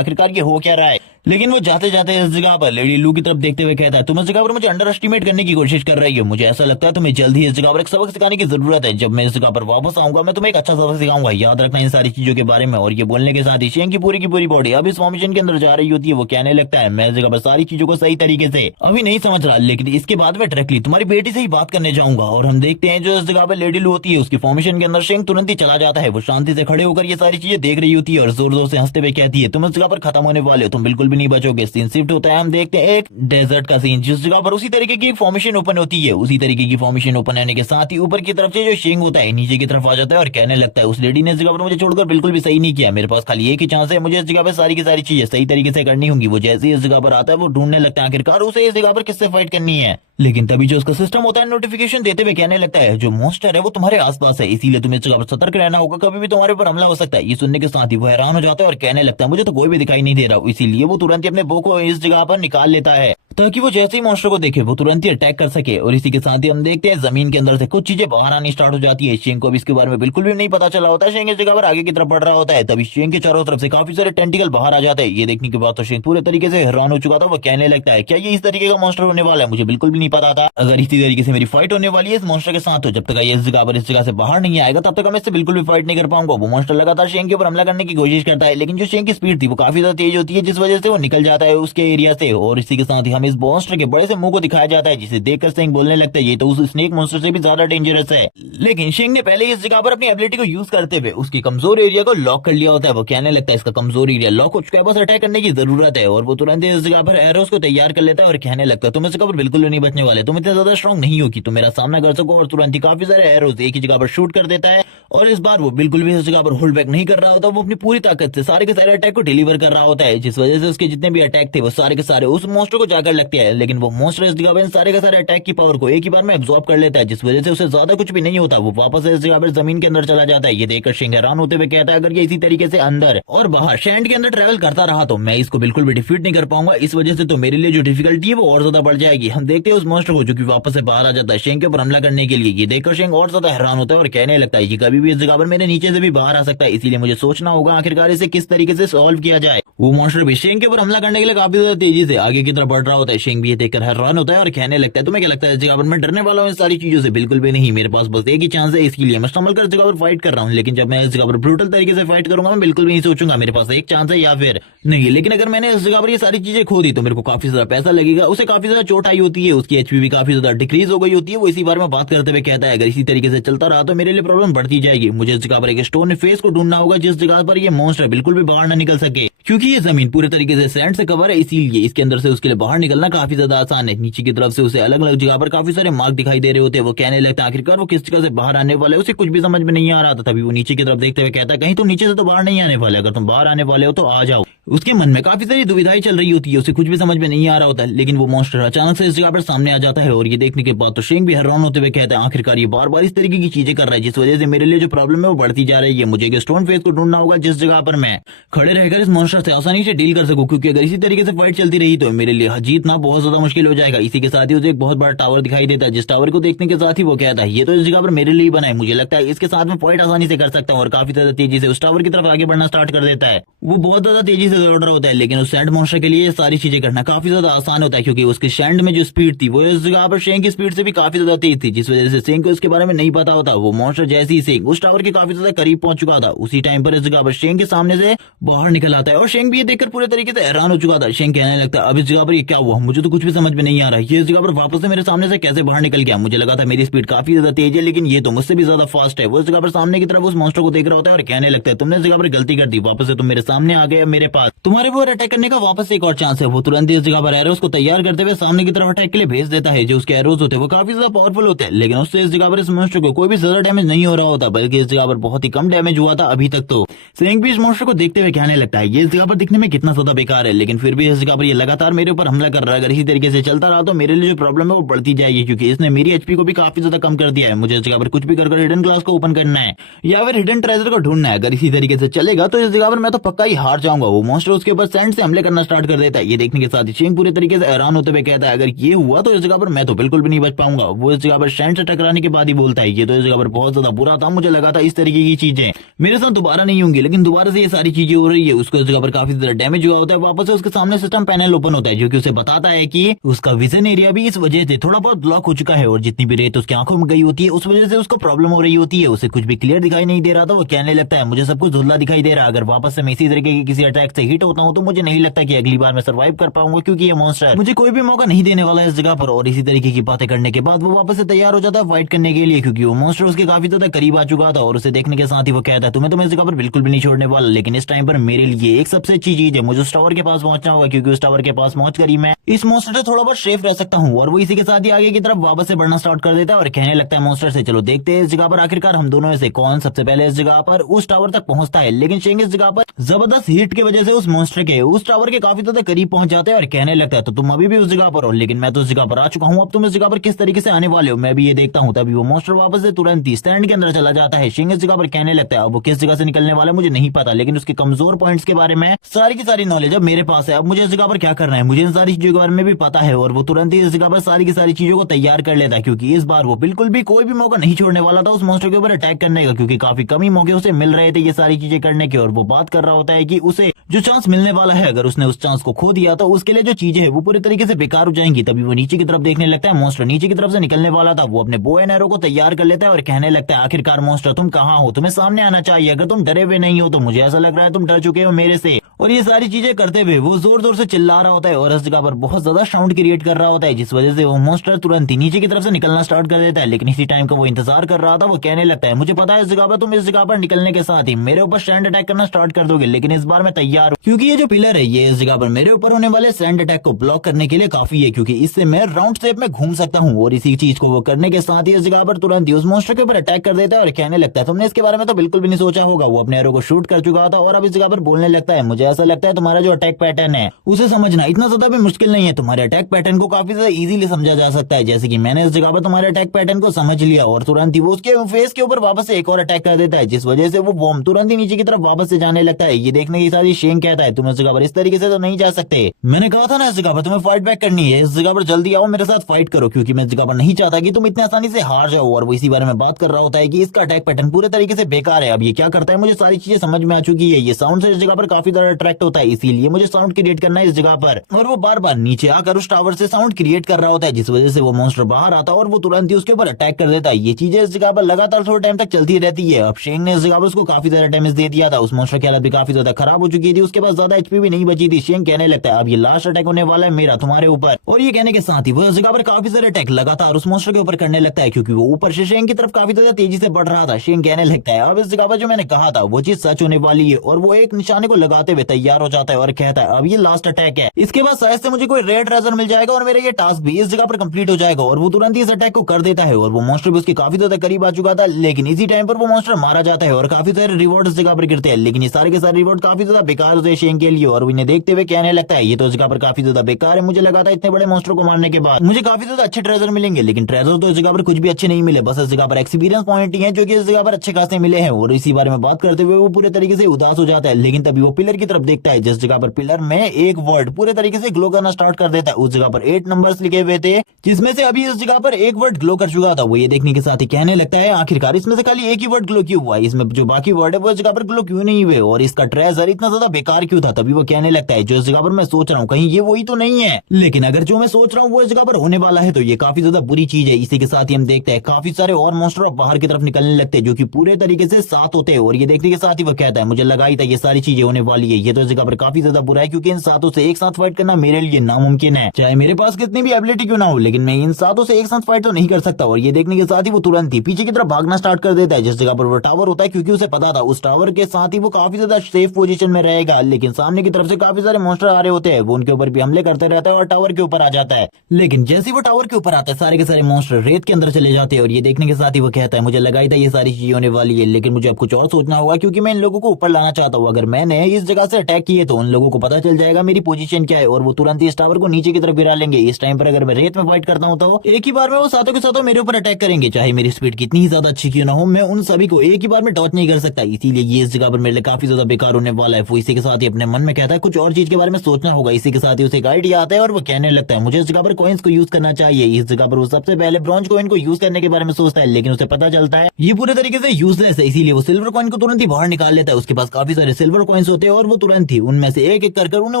आखिरकार ये हो क्या रहा है, लेकिन वो जाते जाते इस जगह पर लेडी लू की तरफ देखते हुए कहता है तुम इस जगह पर मुझे अंडर एस्टिमेट करने की कोशिश कर रही हो, मुझे ऐसा लगता है तुम्हें जल्द ही इस जगह पर एक सबक सिखाने की जरूरत है, जब मैं इस जगह पर वापस आऊंगा मैं तुम्हें एक अच्छा सबक सिखाऊंगा, याद रखना इन सारी चीजों के बारे में। और ये बोलने के साथ ही शेंग की पूरी बॉडी अब इस फॉर्मेशन के अंदर जा रही होती है। वो कहने लगता है मैं इस जगह पर सारी चीजों को सही तरीके से अभी नहीं समझ रहा, लेकिन इसके बाद मैं डायरेक्टली तुम्हारी बेटी से ही बात करने जाऊंगा। और हम देखते हैं जो इस जगह पर लेडी लू होती है उसकी फॉर्मेशन के अंदर शेंग तुरंत ही चला जाता है। वो शांति से खड़े होकर ये सारी चीजें देख रही होती है और जोर जोर से हंसते हुए कहती है तुम इस जगह पर खत्म होने वाले हो, तुम बिल्कुल भी नहीं बचोगे। सीन शिफ्ट होता है, हम देखते हैं एक डेजर्ट का सीन जिस जगह पर उसी तरीके की फॉर्मेशन ओपन होती है। उसी तरीके की फॉर्मेशन ओपन होने के साथ ही ऊपर की तरफ से जो शेंग होता है नीचे की तरफ आ जाता है और कहने लगता है उस लेडी ने इस जगह पर मुझे छोड़कर बिल्कुल भी सही नहीं किया, मेरे पास खाली एक ही चांस है, मुझे इस जगह पर सारी की सारी चीजें सही तरीके से करनी होंगी। वो जैसे ही इस जगह पर आता है वो ढूंढने लगता है आखिरकार उसे इस जगह पर किससे फाइट करनी है, लेकिन तभी जो उसका सिस्टम होता है नोटिफिकेशन देते हुए कहने लगता है जो मॉन्स्टर है वो तुम्हारे आसपास है, इसीलिए तुम्हें इस जगह पर सतर्क रहना होगा, कभी भी तुम्हारे ऊपर हमला हो सकता है। ये सुनने के साथ ही वो हैरान हो जाता है और कहने लगता है मुझे तो कोई भी दिखाई नहीं दे रहा, इसीलिए वो तुरंत ही अपने बो को इस जगह पर निकाल लेता है ताकि वो जैसे ही मॉन्स्टर को देखे वो तुरंत ही अटैक कर सके। और इसी के साथ ही हम देखते हैं जमीन के अंदर से कुछ चीजें बाहर आनी स्टार्ट हो जाती है। शेंग को भी इसके बारे में बिल्कुल भी नहीं पता चला होता है, शेंग इस जगह पर आगे की तरफ बढ़ रहा होता है, तभी शेंग के चारों तरफ से काफी सारे टेंटिकल बाहर आ जाते हैं। ये देखने के बाद तो शेंग पूरे तरीके से हैरान हो चुका था। वो कहने लगता है क्या ये इस तरीके का मॉन्स्टर होने वाला है, मुझे बिल्कुल भी नहीं पता था, अगर इसी तरीके से मेरी फाइट होने वाली है इस मॉन्स्टर के साथ तो जब तक ये इस जगह पर इस जगह से बाहर नहीं आएगा तब तक मैं इससे बिल्कुल भी फाइट नहीं कर पाऊंगा। वो मॉन्स्टर लगातार शेंग के ऊपर हमला करने की कोशिश करता है, लेकिन जो शेंग की स्पीड थी वो काफी ज्यादा तेज होती है जिस वजह से वो निकल जाता है उसके एरिया से। और इसी के साथ ही हम इस मॉन्स्टर के बड़े से मुंह को दिखाया जाता है जिसे देखकर शेंग बोलने लगता है ये तो उस स्नेक मॉन्स्टर से भी ज्यादा डेंजरस है। लेकिन शेंग ने पहले इस जगह पर अपनी एबिलिटी को यूज करते हुए उसकी कमजोर एरिया को लॉक कर लिया होता है। वो कहने लगता है इसका कमजोर एरिया लॉक हो चुका है, बस अटैक करने की जरूरत है। और वो तुरंत इस जगह पर एरोस को तैयार कर लेता है और कहने लगता है तुम इस जगह पर बिल्कुल नहीं बचने वाले, तुम इतने ज्यादा स्ट्रॉन्ग नहीं हो कि तुम मेरा सामना कर सको। और तुरंत ही काफी सारे एरोस एक ही जगह पर शूट कर देता है और इस बार वो बिल्कुल भी इस जगह पर होल्ड बैक नहीं कर रहा होता, वो अपनी पूरी ताकत से सारे के सारे अटैक को डिलीवर कर रहा होता है, जिस वजह से उसके जितने भी अटैक थे वो सारे के सारे उस मॉन्स्टर को जाकर लगते हैं। लेकिन वो मॉन्स्टर इस जगह पर सारे के सारे अटैक की पावर को एक ही बार में एब्जॉर्ब कर लेता है, जिस वजह से उसे ज्यादा कुछ भी नहीं होता, वो वापस इस जगह पर जमीन के अंदर चला जाता है। ये देखकर शेंग हैरान होते हुए कहता है अगर ये इसी तरीके से अंदर और बाहर सैंड के अंदर ट्रेवल करता रहा तो मैं इसको बिल्कुल भी डिफीट नहीं कर पाऊंगा, इस वजह से तो मेरे लिए जो डिफिकल्टी है वो और ज्यादा बढ़ जाएगी। हम देखते हैं उस मॉन्स्टर को जो कि वापस से बाहर आ जाता है शेंग के ऊपर हमला करने के लिए। ये देखकर शेंग और ज्यादा हैरान होता है और कहने लगता है कि कभी भी इस जगह पर मेरे नीचे से भी बाहर आ सकता है, इसीलिए मुझे सोचना होगा आखिरकार इसे किस तरीके से सॉल्व किया जाए। वो मॉन्स्टर भी शेंग के ऊपर हमला करने के लिए काफी ज्यादा तेजी से आगे की तरफ बढ़ रहा होता होता है। शेंग भी ये देखकर हैरान होता है और कहने लगता है तुम्हें क्या लगता है इस जगह पर मैं डरने वाला हूँ इन सारी चीजों से? बिल्कुल भी नहीं, मेरे पास बस एक ही चांस है, इसके लिए मैं स्टम्बल कर इस जगह पर फाइट कर रहा हूँ। लेकिन जब मैं इस जगह पर ब्रूटल तरीके से फाइट करूंगा मैं बिल्कुल भी नहीं सोचूंगा मेरे पास एक चांस है या फिर नहीं। लेकिन अगर मैंने इस जगह पर ये सारी चीजें खो दी तो मेरे को काफी ज्यादा पैसा लगेगा, उसे काफी ज्यादा चोट आई होती है, उसकी एचपी भी काफी ज्यादा डिक्रीज हो गई होती है। वो इसी बारे में बात करते हुए कहता है अगर इसी तरीके से चलता रहा तो मेरे लिए प्रॉब्लम बढ़ती जाएगी। मुझे इस जगह पर एक स्टोन फेस को ढूंढना होगा जिस जगह पर ये मॉन्स्टर बिल्कुल भी बाहर न निकल सके, क्योंकि ये जमीन पूरे तरीके से सैंड से कवर है, इसीलिए इसके अंदर से उसके लिए बाहर निकलना काफी ज्यादा आसान है। नीचे की तरफ से उसे अलग अलग जगह पर काफी सारे मार्क दिखाई दे रहे होते हैं। वो कहने लगता है आखिरकार वो किस जगह से बाहर आने वाले, उसे कुछ भी समझ में नहीं आ रहा था। तभी वो नीचे की तरफ देखते हुए कहता है कहीं तुम नीचे से तो बाहर नहीं आने वाले, अगर तुम बाहर आने वाले हो तो आ जाओ। उसके मन में काफी सारी दुविधाएं चल रही होती है, उसे कुछ भी समझ में नहीं आ रहा होता है। लेकिन वो मॉन्स्टर अचानक से इस जगह पर सामने आ जाता है और ये देखने के बाद तो शेंग भी हैरान होते हुए कहता है आखिरकार ये बार बार इस तरीके की चीजें कर रहा है जिस वजह से मेरे लिए जो प्रॉब्लम है वो बढ़ती जा रही है। मुझे एक स्टोन फेस को ढूंढना होगा जिस जगह पर मैं खड़े रहकर इस मॉन्स्टर से आसानी से डील कर सकूं, क्योंकि अगर इसी तरीके से फाइट चलती रही तो मेरे लिए जीतना बहुत ज्यादा मुश्किल हो जाएगा। इसी के साथ ही उसे एक बहुत बड़ा टावर दिखाई देता है, जिस टावर को देखने के साथ ही वो कहता है ये तो इस जगह पर मेरे लिए बना है, मुझे लगता है इसके साथ में फाइट आसानी से कर सकता हूँ। और काफी ज्यादा तेजी से उस टावर की तरफ आगे बढ़ना स्टार्ट कर देता है। वो बहुत ज्यादा तेजी से दौड़ रहा होता है, लेकिन उस सैंड मॉन्स्टर के लिए ये सारी चीजें करना काफी ज्यादा आसान होता है, क्योंकि उसकी सैंड में जो स्पीड थी वो इस जगह पर शेंग की स्पीड से भी काफी ज्यादा तेज थी, जिस वजह से शेंग को इसके बारे में नहीं पता होता। वो मॉन्स्टर जैसे ही शेंग उस टावर के काफी ज्यादा करीब पहुंच चुका था, उसी टाइम पर इस जगह पर शेंग के सामने से बाहर निकल आता है और शेंग भी ये देखकर पूरे तरीके से हैरान हो चुका था। शेंग कहने लगता है अब इस जगह पर ये क्या हुआ, मुझे तो कुछ भी समझ में नहीं आ रहा है, ये इस जगह पर वापस से मेरे सामने से कैसे बाहर निकल गया? मुझे लगा था मेरी स्पीड काफी ज्यादा तेज है, लेकिन ये तो मुझसे भी ज्यादा फास्ट है। वो इस जगह पर सामने की तरफ उस मॉन्स्टर को देख रहा होता है और कहने लगता है तुमने इस जगह पर गलती कर दी, वापस से तुम मेरे सामने आ गए, मेरे पास तुम्हारे ऊपर अटैक करने का वापस एक और चांस है। वो तुरंत इस जगह पर एरोस को तैयार करते हुए सामने की तरफ अटैक के लिए भेज देता है। जो उसके एरोस होते हैं वो काफी ज्यादा पावरफुल होते हैं, लेकिन उससे इस जगह पर इस मॉन्स्टर को कोई भी ज्यादा डैमेज नहीं हो रहा होता, बल्कि इस जगह पर बहुत ही कम डैमेज हुआ था अभी तक। तो शेंग भी इस मॉन्स्टर को देखते हुए कहने लगता है ये इस जगह पर दिखने में कितना ज्यादा बेकार है, लेकिन फिर भी इस जगह पर ये लगातार मेरे ऊपर हमला कर रहा है। अगर इसी तरीके से चलता रहा तो मेरे लिए जो प्रॉब्लम है वो बढ़ती जाएगी, क्योंकि इसने मेरी एचपी को भी काफी ज्यादा कम कर दिया है। मुझे इस जगह पर कुछ भी कर हिडन क्लास को ओपन करना है या फिर हिडन ट्रेजर को ढूंढना है। अगर इसी तरीके से चलेगा तो इस जगह पर मैं तो पक्का ही हार जाऊंगा। वो मॉन्स्टर उसके ऊपर सैंड से हमले करना स्टार्ट कर देता है। ये देखने के साथ ही शेंग पूरे तरीके से हैरान होते हुए कहता है अगर ये हुआ तो इस जगह पर मैं तो बिल्कुल भी नहीं बच पाऊंगा। वो इस जगह पर सैंड से टकराने के बाद ही बोलता है ये तो इस जगह पर बहुत ज्यादा बुरा था, मुझे लगा था इस तरीके की चीजें मेरे साथ दोबारा नहीं होंगी, लेकिन दोबारा से ये सारी चीजें हो रही है। उसको इस जगह पर काफी ज्यादा डैमेज हुआ होता है। वापस से उसके सामने सिस्टम पैनल ओपन होता है, जो कि उसे बताता है कि उसका विजन एरिया भी इस वजह से थोड़ा बहुत ब्लॉक हो चुका है और जितनी भी रेत उसकी आंखों में गई होती है उस वजह से उसको प्रॉब्लम हो रही होती है। उसे कुछ भी क्लियर दिखाई नहीं दे रहा था। वो कहने लगता है मुझे सब कुछ धुंधला दिखाई दे रहा है, अगर वापस से मैं इसी तरीके की किसी अटैक से हिट होता हूँ तो मुझे नहीं लगता कि अगली बार मैं सर्वाइव कर पाऊंगा, क्योंकि ये मॉन्स्टर मुझे कोई भी मौका नहीं देने वाला है इस जगह पर। और इसी तरीके की बातें करने के बाद वो वापस से तैयार हो जाता है फाइट करने के लिए, क्योंकि वो मॉन्स्टर उसके काफी ज्यादा करीब आ चुका था। और उसे देखने के साथ ही वो कहता है तुम्हें तो मैं इस जगह पर बिल्कुल भी नहीं छोड़ने वाला, लेकिन इस टाइम पर मेरे लिए एक सबसे अच्छी चीज है, मुझे उस टावर के पास पहुंचना होगा, क्योंकि उस टावर के पास पहुंच कर ही मैं इस मॉन्स्टर से थोड़ा बहुत सेफ रह सकता हूँ। और वो इसी के साथ ही आगे की तरफ वापस से बढ़ना स्टार्ट कर देता है और कहने लगता है मॉन्स्टर से चलो देखते हैं इस जगह पर आखिरकार हम दोनों में से कौन सबसे पहले इस जगह पर उस टावर तक पहुंचता है। लेकिन शेंग इस जगह पर जबरदस्त हीट की वजह से उस मॉन्स्टर के उस टावर के काफी ज्यादा करीब पहुंच जाते हैं और कहने लगता है तो तुम अभी भी उस जगह पर हो, लेकिन मैं तो उस जगह पर आ चुका हूँ, अब तुम इस जगह पर किस तरीके से आने वाले हो मैं भी ये देखता हूँ। तभी वो मॉन्स्टर वापस से तुरंत ही स्टैंड के अंदर चला जाता है। शेंग इस जगह पर कहने लगता है अब वो किस जगह से निकलने वाला है मुझे नहीं पता, लेकिन उसके कमजोर पॉइंट्स के बारे में सारी की सारी नॉलेज अब मेरे पास है। अब मुझे इस जगह पर क्या करना है मुझे इन सारी चीजों के बारे में भी पता है। और वो तुरंत ही इस जगह पर सारी की सारी चीजों को तैयार कर लेता है, क्योंकि इस बार वो बिल्कुल भी कोई भी मौका नहीं छोड़ने वाला था उस मॉन्स्टर के ऊपर अटैक करने का, क्योंकि काफी कम ही मौके उसे मिल रहे थे ये सारी चीजें करने के। और वो बात कर रहा होता है कि उसे जो चांस मिलने वाला है अगर उसने उस चांस को खो दिया तो उसके लिए जो चीजें है वो पूरी तरीके से बेकार हो जाएंगी। तभी वो नीचे की तरफ देखने लगता है, मॉन्स्टर नीचे की तरफ से निकलने वाला था। वो अपने बो एंड एरो को तैयार कर लेता है और कहने लगता है आखिरकार मॉन्स्टर तुम कहाँ हो, तुम्हें सामने आना चाहिए, अगर तुम डरे हुए नहीं हो तो मुझे ऐसा लग रहा है तुम डर चुके हो मेरे से। और ये सारी चीजें करते हुए वो जोर जोर से चिल्ला रहा होता है और इस जगह पर बहुत ज्यादा साउंड क्रिएट कर रहा होता है, जिस वजह से वो मॉन्स्टर तुरंत ही नीचे की तरफ से निकलना स्टार्ट कर देता है। लेकिन इसी टाइम का वो इंतजार कर रहा था। वो कहने लगता है मुझे पता है इस जगह पर तुम इस जगह पर निकलने के साथ ही मेरे ऊपर सैंड अटैक करना स्टार्ट कर दोगे, लेकिन इस बार मैं तैयार हूँ, क्योंकि ये जो पिलर है ये इस जगह पर मेरे ऊपर होने वाले सैंड अटैक को ब्लॉक करने के लिए काफी है, क्योंकि इससे मैं राउंड शेप में घूम सकता हूँ। और इसी चीज को वो करने के साथ ही इस जगह पर तुरंत ही उस मॉन्स्टर के ऊपर अटैक कर देता है और कहने लगता है तुमने इसके बारे में तो बिल्कुल भी नहीं सोचा होगा। वो अपने एरो को शूट कर चुका था और अब इस जगह पर बोलने लगता है मुझे ऐसा लगता है तुम्हारा जो अटैक पैटर्न है उसे समझना इतना ज्यादा भी मुश्किल नहीं है, तुम्हारे अटैक पैटर्न को काफी ज्यादा इजीली समझा जा सकता है। जैसे कि मैंने इस जगह पर तुम्हारे अटैक पैटर्न को समझ लिया और तुरंत ही वो उसके फेस के ऊपर वापस से एक और अटैक कर देता है, जिस वजह से वो बॉम्ब तुरंत ही नीचे की तरफ वापस से जाने लगता है। ये देखने के साथ ही शेंग शेंग कहता है तुम इस जगह पर इस तरीके से तो नहीं जा सकते। मैंने कहा था ना इस जगह पर तुम्हें फाइट बैक करनी है, इस जगह पर जल्दी आओ मेरे साथ फाइट करो, क्योंकि मैं इस जगह पर नहीं चाहता कि तुम इतने आसानी से हार जाओ। और वो इसी बारे में बात कर रहा होता है कि इसका अटैक पैटर्न पूरे तरीके से बेकार है। अब ये क्या करता है मुझे सारी चीजें समझ में आ चुकी है, ये साउंड से इस जगह पर काफी ज्यादा अट्रैक्ट होता है, इसीलिए मुझे साउंड क्रिएट करना है इस जगह पर। और वो बार बार नीचे आकर उस टावर से साउंड क्रिएट कर रहा होता है, जिस वजह से वो मॉन्स्टर बाहर आता है और वो तुरंत ही उसके ऊपर अटैक कर देता है। ये चीजें इस जगह पर लगातार थोड़े टाइम तक चलती रहती है। अब शेंग ने इस जगह पर उसको काफी ज्यादा डैमेज दे दिया था, उस मॉन्स्टर की हालत भी काफी ज्यादा खराब हो चुकी थी, उसके पास ज्यादा एचपी भी नहीं बची थी। शेंग कहने लगता है अब ये लास्ट अटैक होने वाला है मेरा तुम्हारे ऊपर। और ये कहने के साथ ही वो इस जगह पर काफी सारे अटैक लगातार उस मॉन्स्टर के ऊपर करने लगता है, क्योंकि वो ऊपर से शेंग की तरफ काफी ज्यादा तेजी से बढ़ रहा था। शेंग कहने लगता है अब इस जगह पर जो मैंने कहा था वो चीज सच होने वाली है, और वो एक निशाने को लगाते हुए तैयार हो जाता है और कहता है अब ये लास्ट अटैक है, इसके बाद शायद से मुझे कोई रेड ट्रेजर मिल जाएगा और मेरा ये टास्क भी इस जगह पर कंप्लीट हो जाएगा। और वो तुरंत ही इस अटैक को कर देता है और वो मॉन्स्टर भी उसके काफी ज्यादा करीब आ चुका था, लेकिन इसी टाइम पर वो मॉन्स्टर मारा जाता है और काफी सारे रिवॉर्ड इस जगह पर गिरते हैं, लेकिन ये सारे के सारे रिवॉर्ड काफी ज्यादा बेकार होते हैं शेंग के लिए। और इन्हें देखते हुए कहने लगता है ये तो इस जगह पर काफी ज्यादा बेकार है, मुझे लगा था इतने बड़े मॉन्स्टर को मारने के बाद मुझे काफी ज्यादा अच्छे ट्रेजर मिलेंगे, लेकिन ट्रेजर तो इस जगह पर कुछ भी अच्छे नहीं मिले, बस इस जगह पर एक्सपीरियंस पॉइंट ही है जो कि इस जगह पर अच्छे खासे मिले हैं। और इसी बारे में बात करते हुए वो पूरे तरीके से उदास हो जाता है, लेकिन तभी वो पिलर की तरफ देखता है, जिस जगह पर पिलर में एक वर्ड पूरे तरीके से ग्लो करना स्टार्ट कर देता है। उस जगह पर 8 नंबर्स लिखे हुए थे, जिसमें से अभी इस जगह पर एक वर्ड ग्लो कर चुका था। वो ये देखने के साथ ही कहने लगता है आखिरकार इसमें से खाली एक ही वर्ड ग्लो क्यों हुआ, इसमें जो बाकी वर्ड है वो इस जगह पर ग्लो क्यों नहीं हुए, और इसका ट्रेजर इतना ज्यादा बेकार क्यों था। तभी वो कहने लगता है जो इस जगह पर मैं सोच रहा हूँ कहीं ये वही तो नहीं है, लेकिन अगर जो मैं सोच रहा हूँ वो इस जगह पर होने वाला है तो ये काफी ज्यादा बुरी चीज है। इसी के साथ ही हम देखते हैं काफी सारे और मॉन्स्टर बाहर की तरफ निकलने लगते हैं, जो कि पूरे तरीके से साथ होते हैं। और ये देखने के साथ ही वो कहता है मुझे लगा ही था ये सारी चीजें होने वाली है, ये तो इस जगह पर काफी ज्यादा बुरा है, क्योंकि इन सातों से एक साथ फाइट करना मेरे लिए नामुमकिन है, चाहे मेरे पास कितनी भी एबिलिटी क्यों ना हो, लेकिन मैं इन सातों से एक साथ फाइट तो नहीं कर सकता। और ये देखने के साथ ही वो तुरंत ही पीछे की तरफ भागना स्टार्ट कर देता है, जिस जगह पर वो टावर होता है, क्योंकि उसे पता था उस टावर के साथ ही वो काफी ज्यादा सेफ पोजीशन में रहेगा। लेकिन सामने की तरफ से काफी सारे मॉन्स्टर आ रहे होते हैं, वो उनके ऊपर भी हमले करते रहता है और टावर के ऊपर आ जाता है। लेकिन जैसे वो टावर के ऊपर आता है सारे के सारे मॉन्स्टर रेत के अंदर चले जाते हैं। और ये देखने के साथ ही वो कहता है मुझे लगा ही था ये सारी चीजें होने वाली है, लेकिन मुझे अब कुछ और सोचना होगा, क्योंकि मैं इन लोगों को ऊपर लाना चाहता हूँ। अगर मैंने इस जगह से अटैक किए तो उन लोगों को पता चल जाएगा मेरी पोजीशन क्या है, और वो तुरंत ही इस टावर को नीचे की तरफ गिरा लेंगे। इस टाइम पर अगर मैं रेत में फाइट करता हूँ तो एक ही बार में वो सातों के सातों मेरे ऊपर अटैक करेंगे, चाहे मेरी स्पीड कितनी ही ज्यादा अच्छी क्यों ना हो, मैं उन सभी को एक ही बार में टॉच नहीं कर सकता। इसीलिए ये इस जगह पर मेरे लिए काफी ज्यादा बेकार होने वाला है। वो इसी के साथ ही अपने मन में कहता है कुछ और चीज के बारे में सोचना होगा। इसी के साथ ही उसे एक आइडिया आता है और वो कहने लगता है मुझे इस जगह पर कॉइन्स को यूज करना चाहिए। इस जगह पर वो सबसे पहले ब्रॉन्ज कॉइन को यूज करने के बारे में सोचता है, लेकिन उसे पता चलता है ये पूरे तरीके से यूजलेस है, इसीलिए वो सिल्वर कॉइन को तुरंत ही बाहर निकाल लेता है। उसके पास काफी सारे सिल्वर कॉइन्स होते हैं और वो तुरंत ही उनमें से एक एक कर उन्हें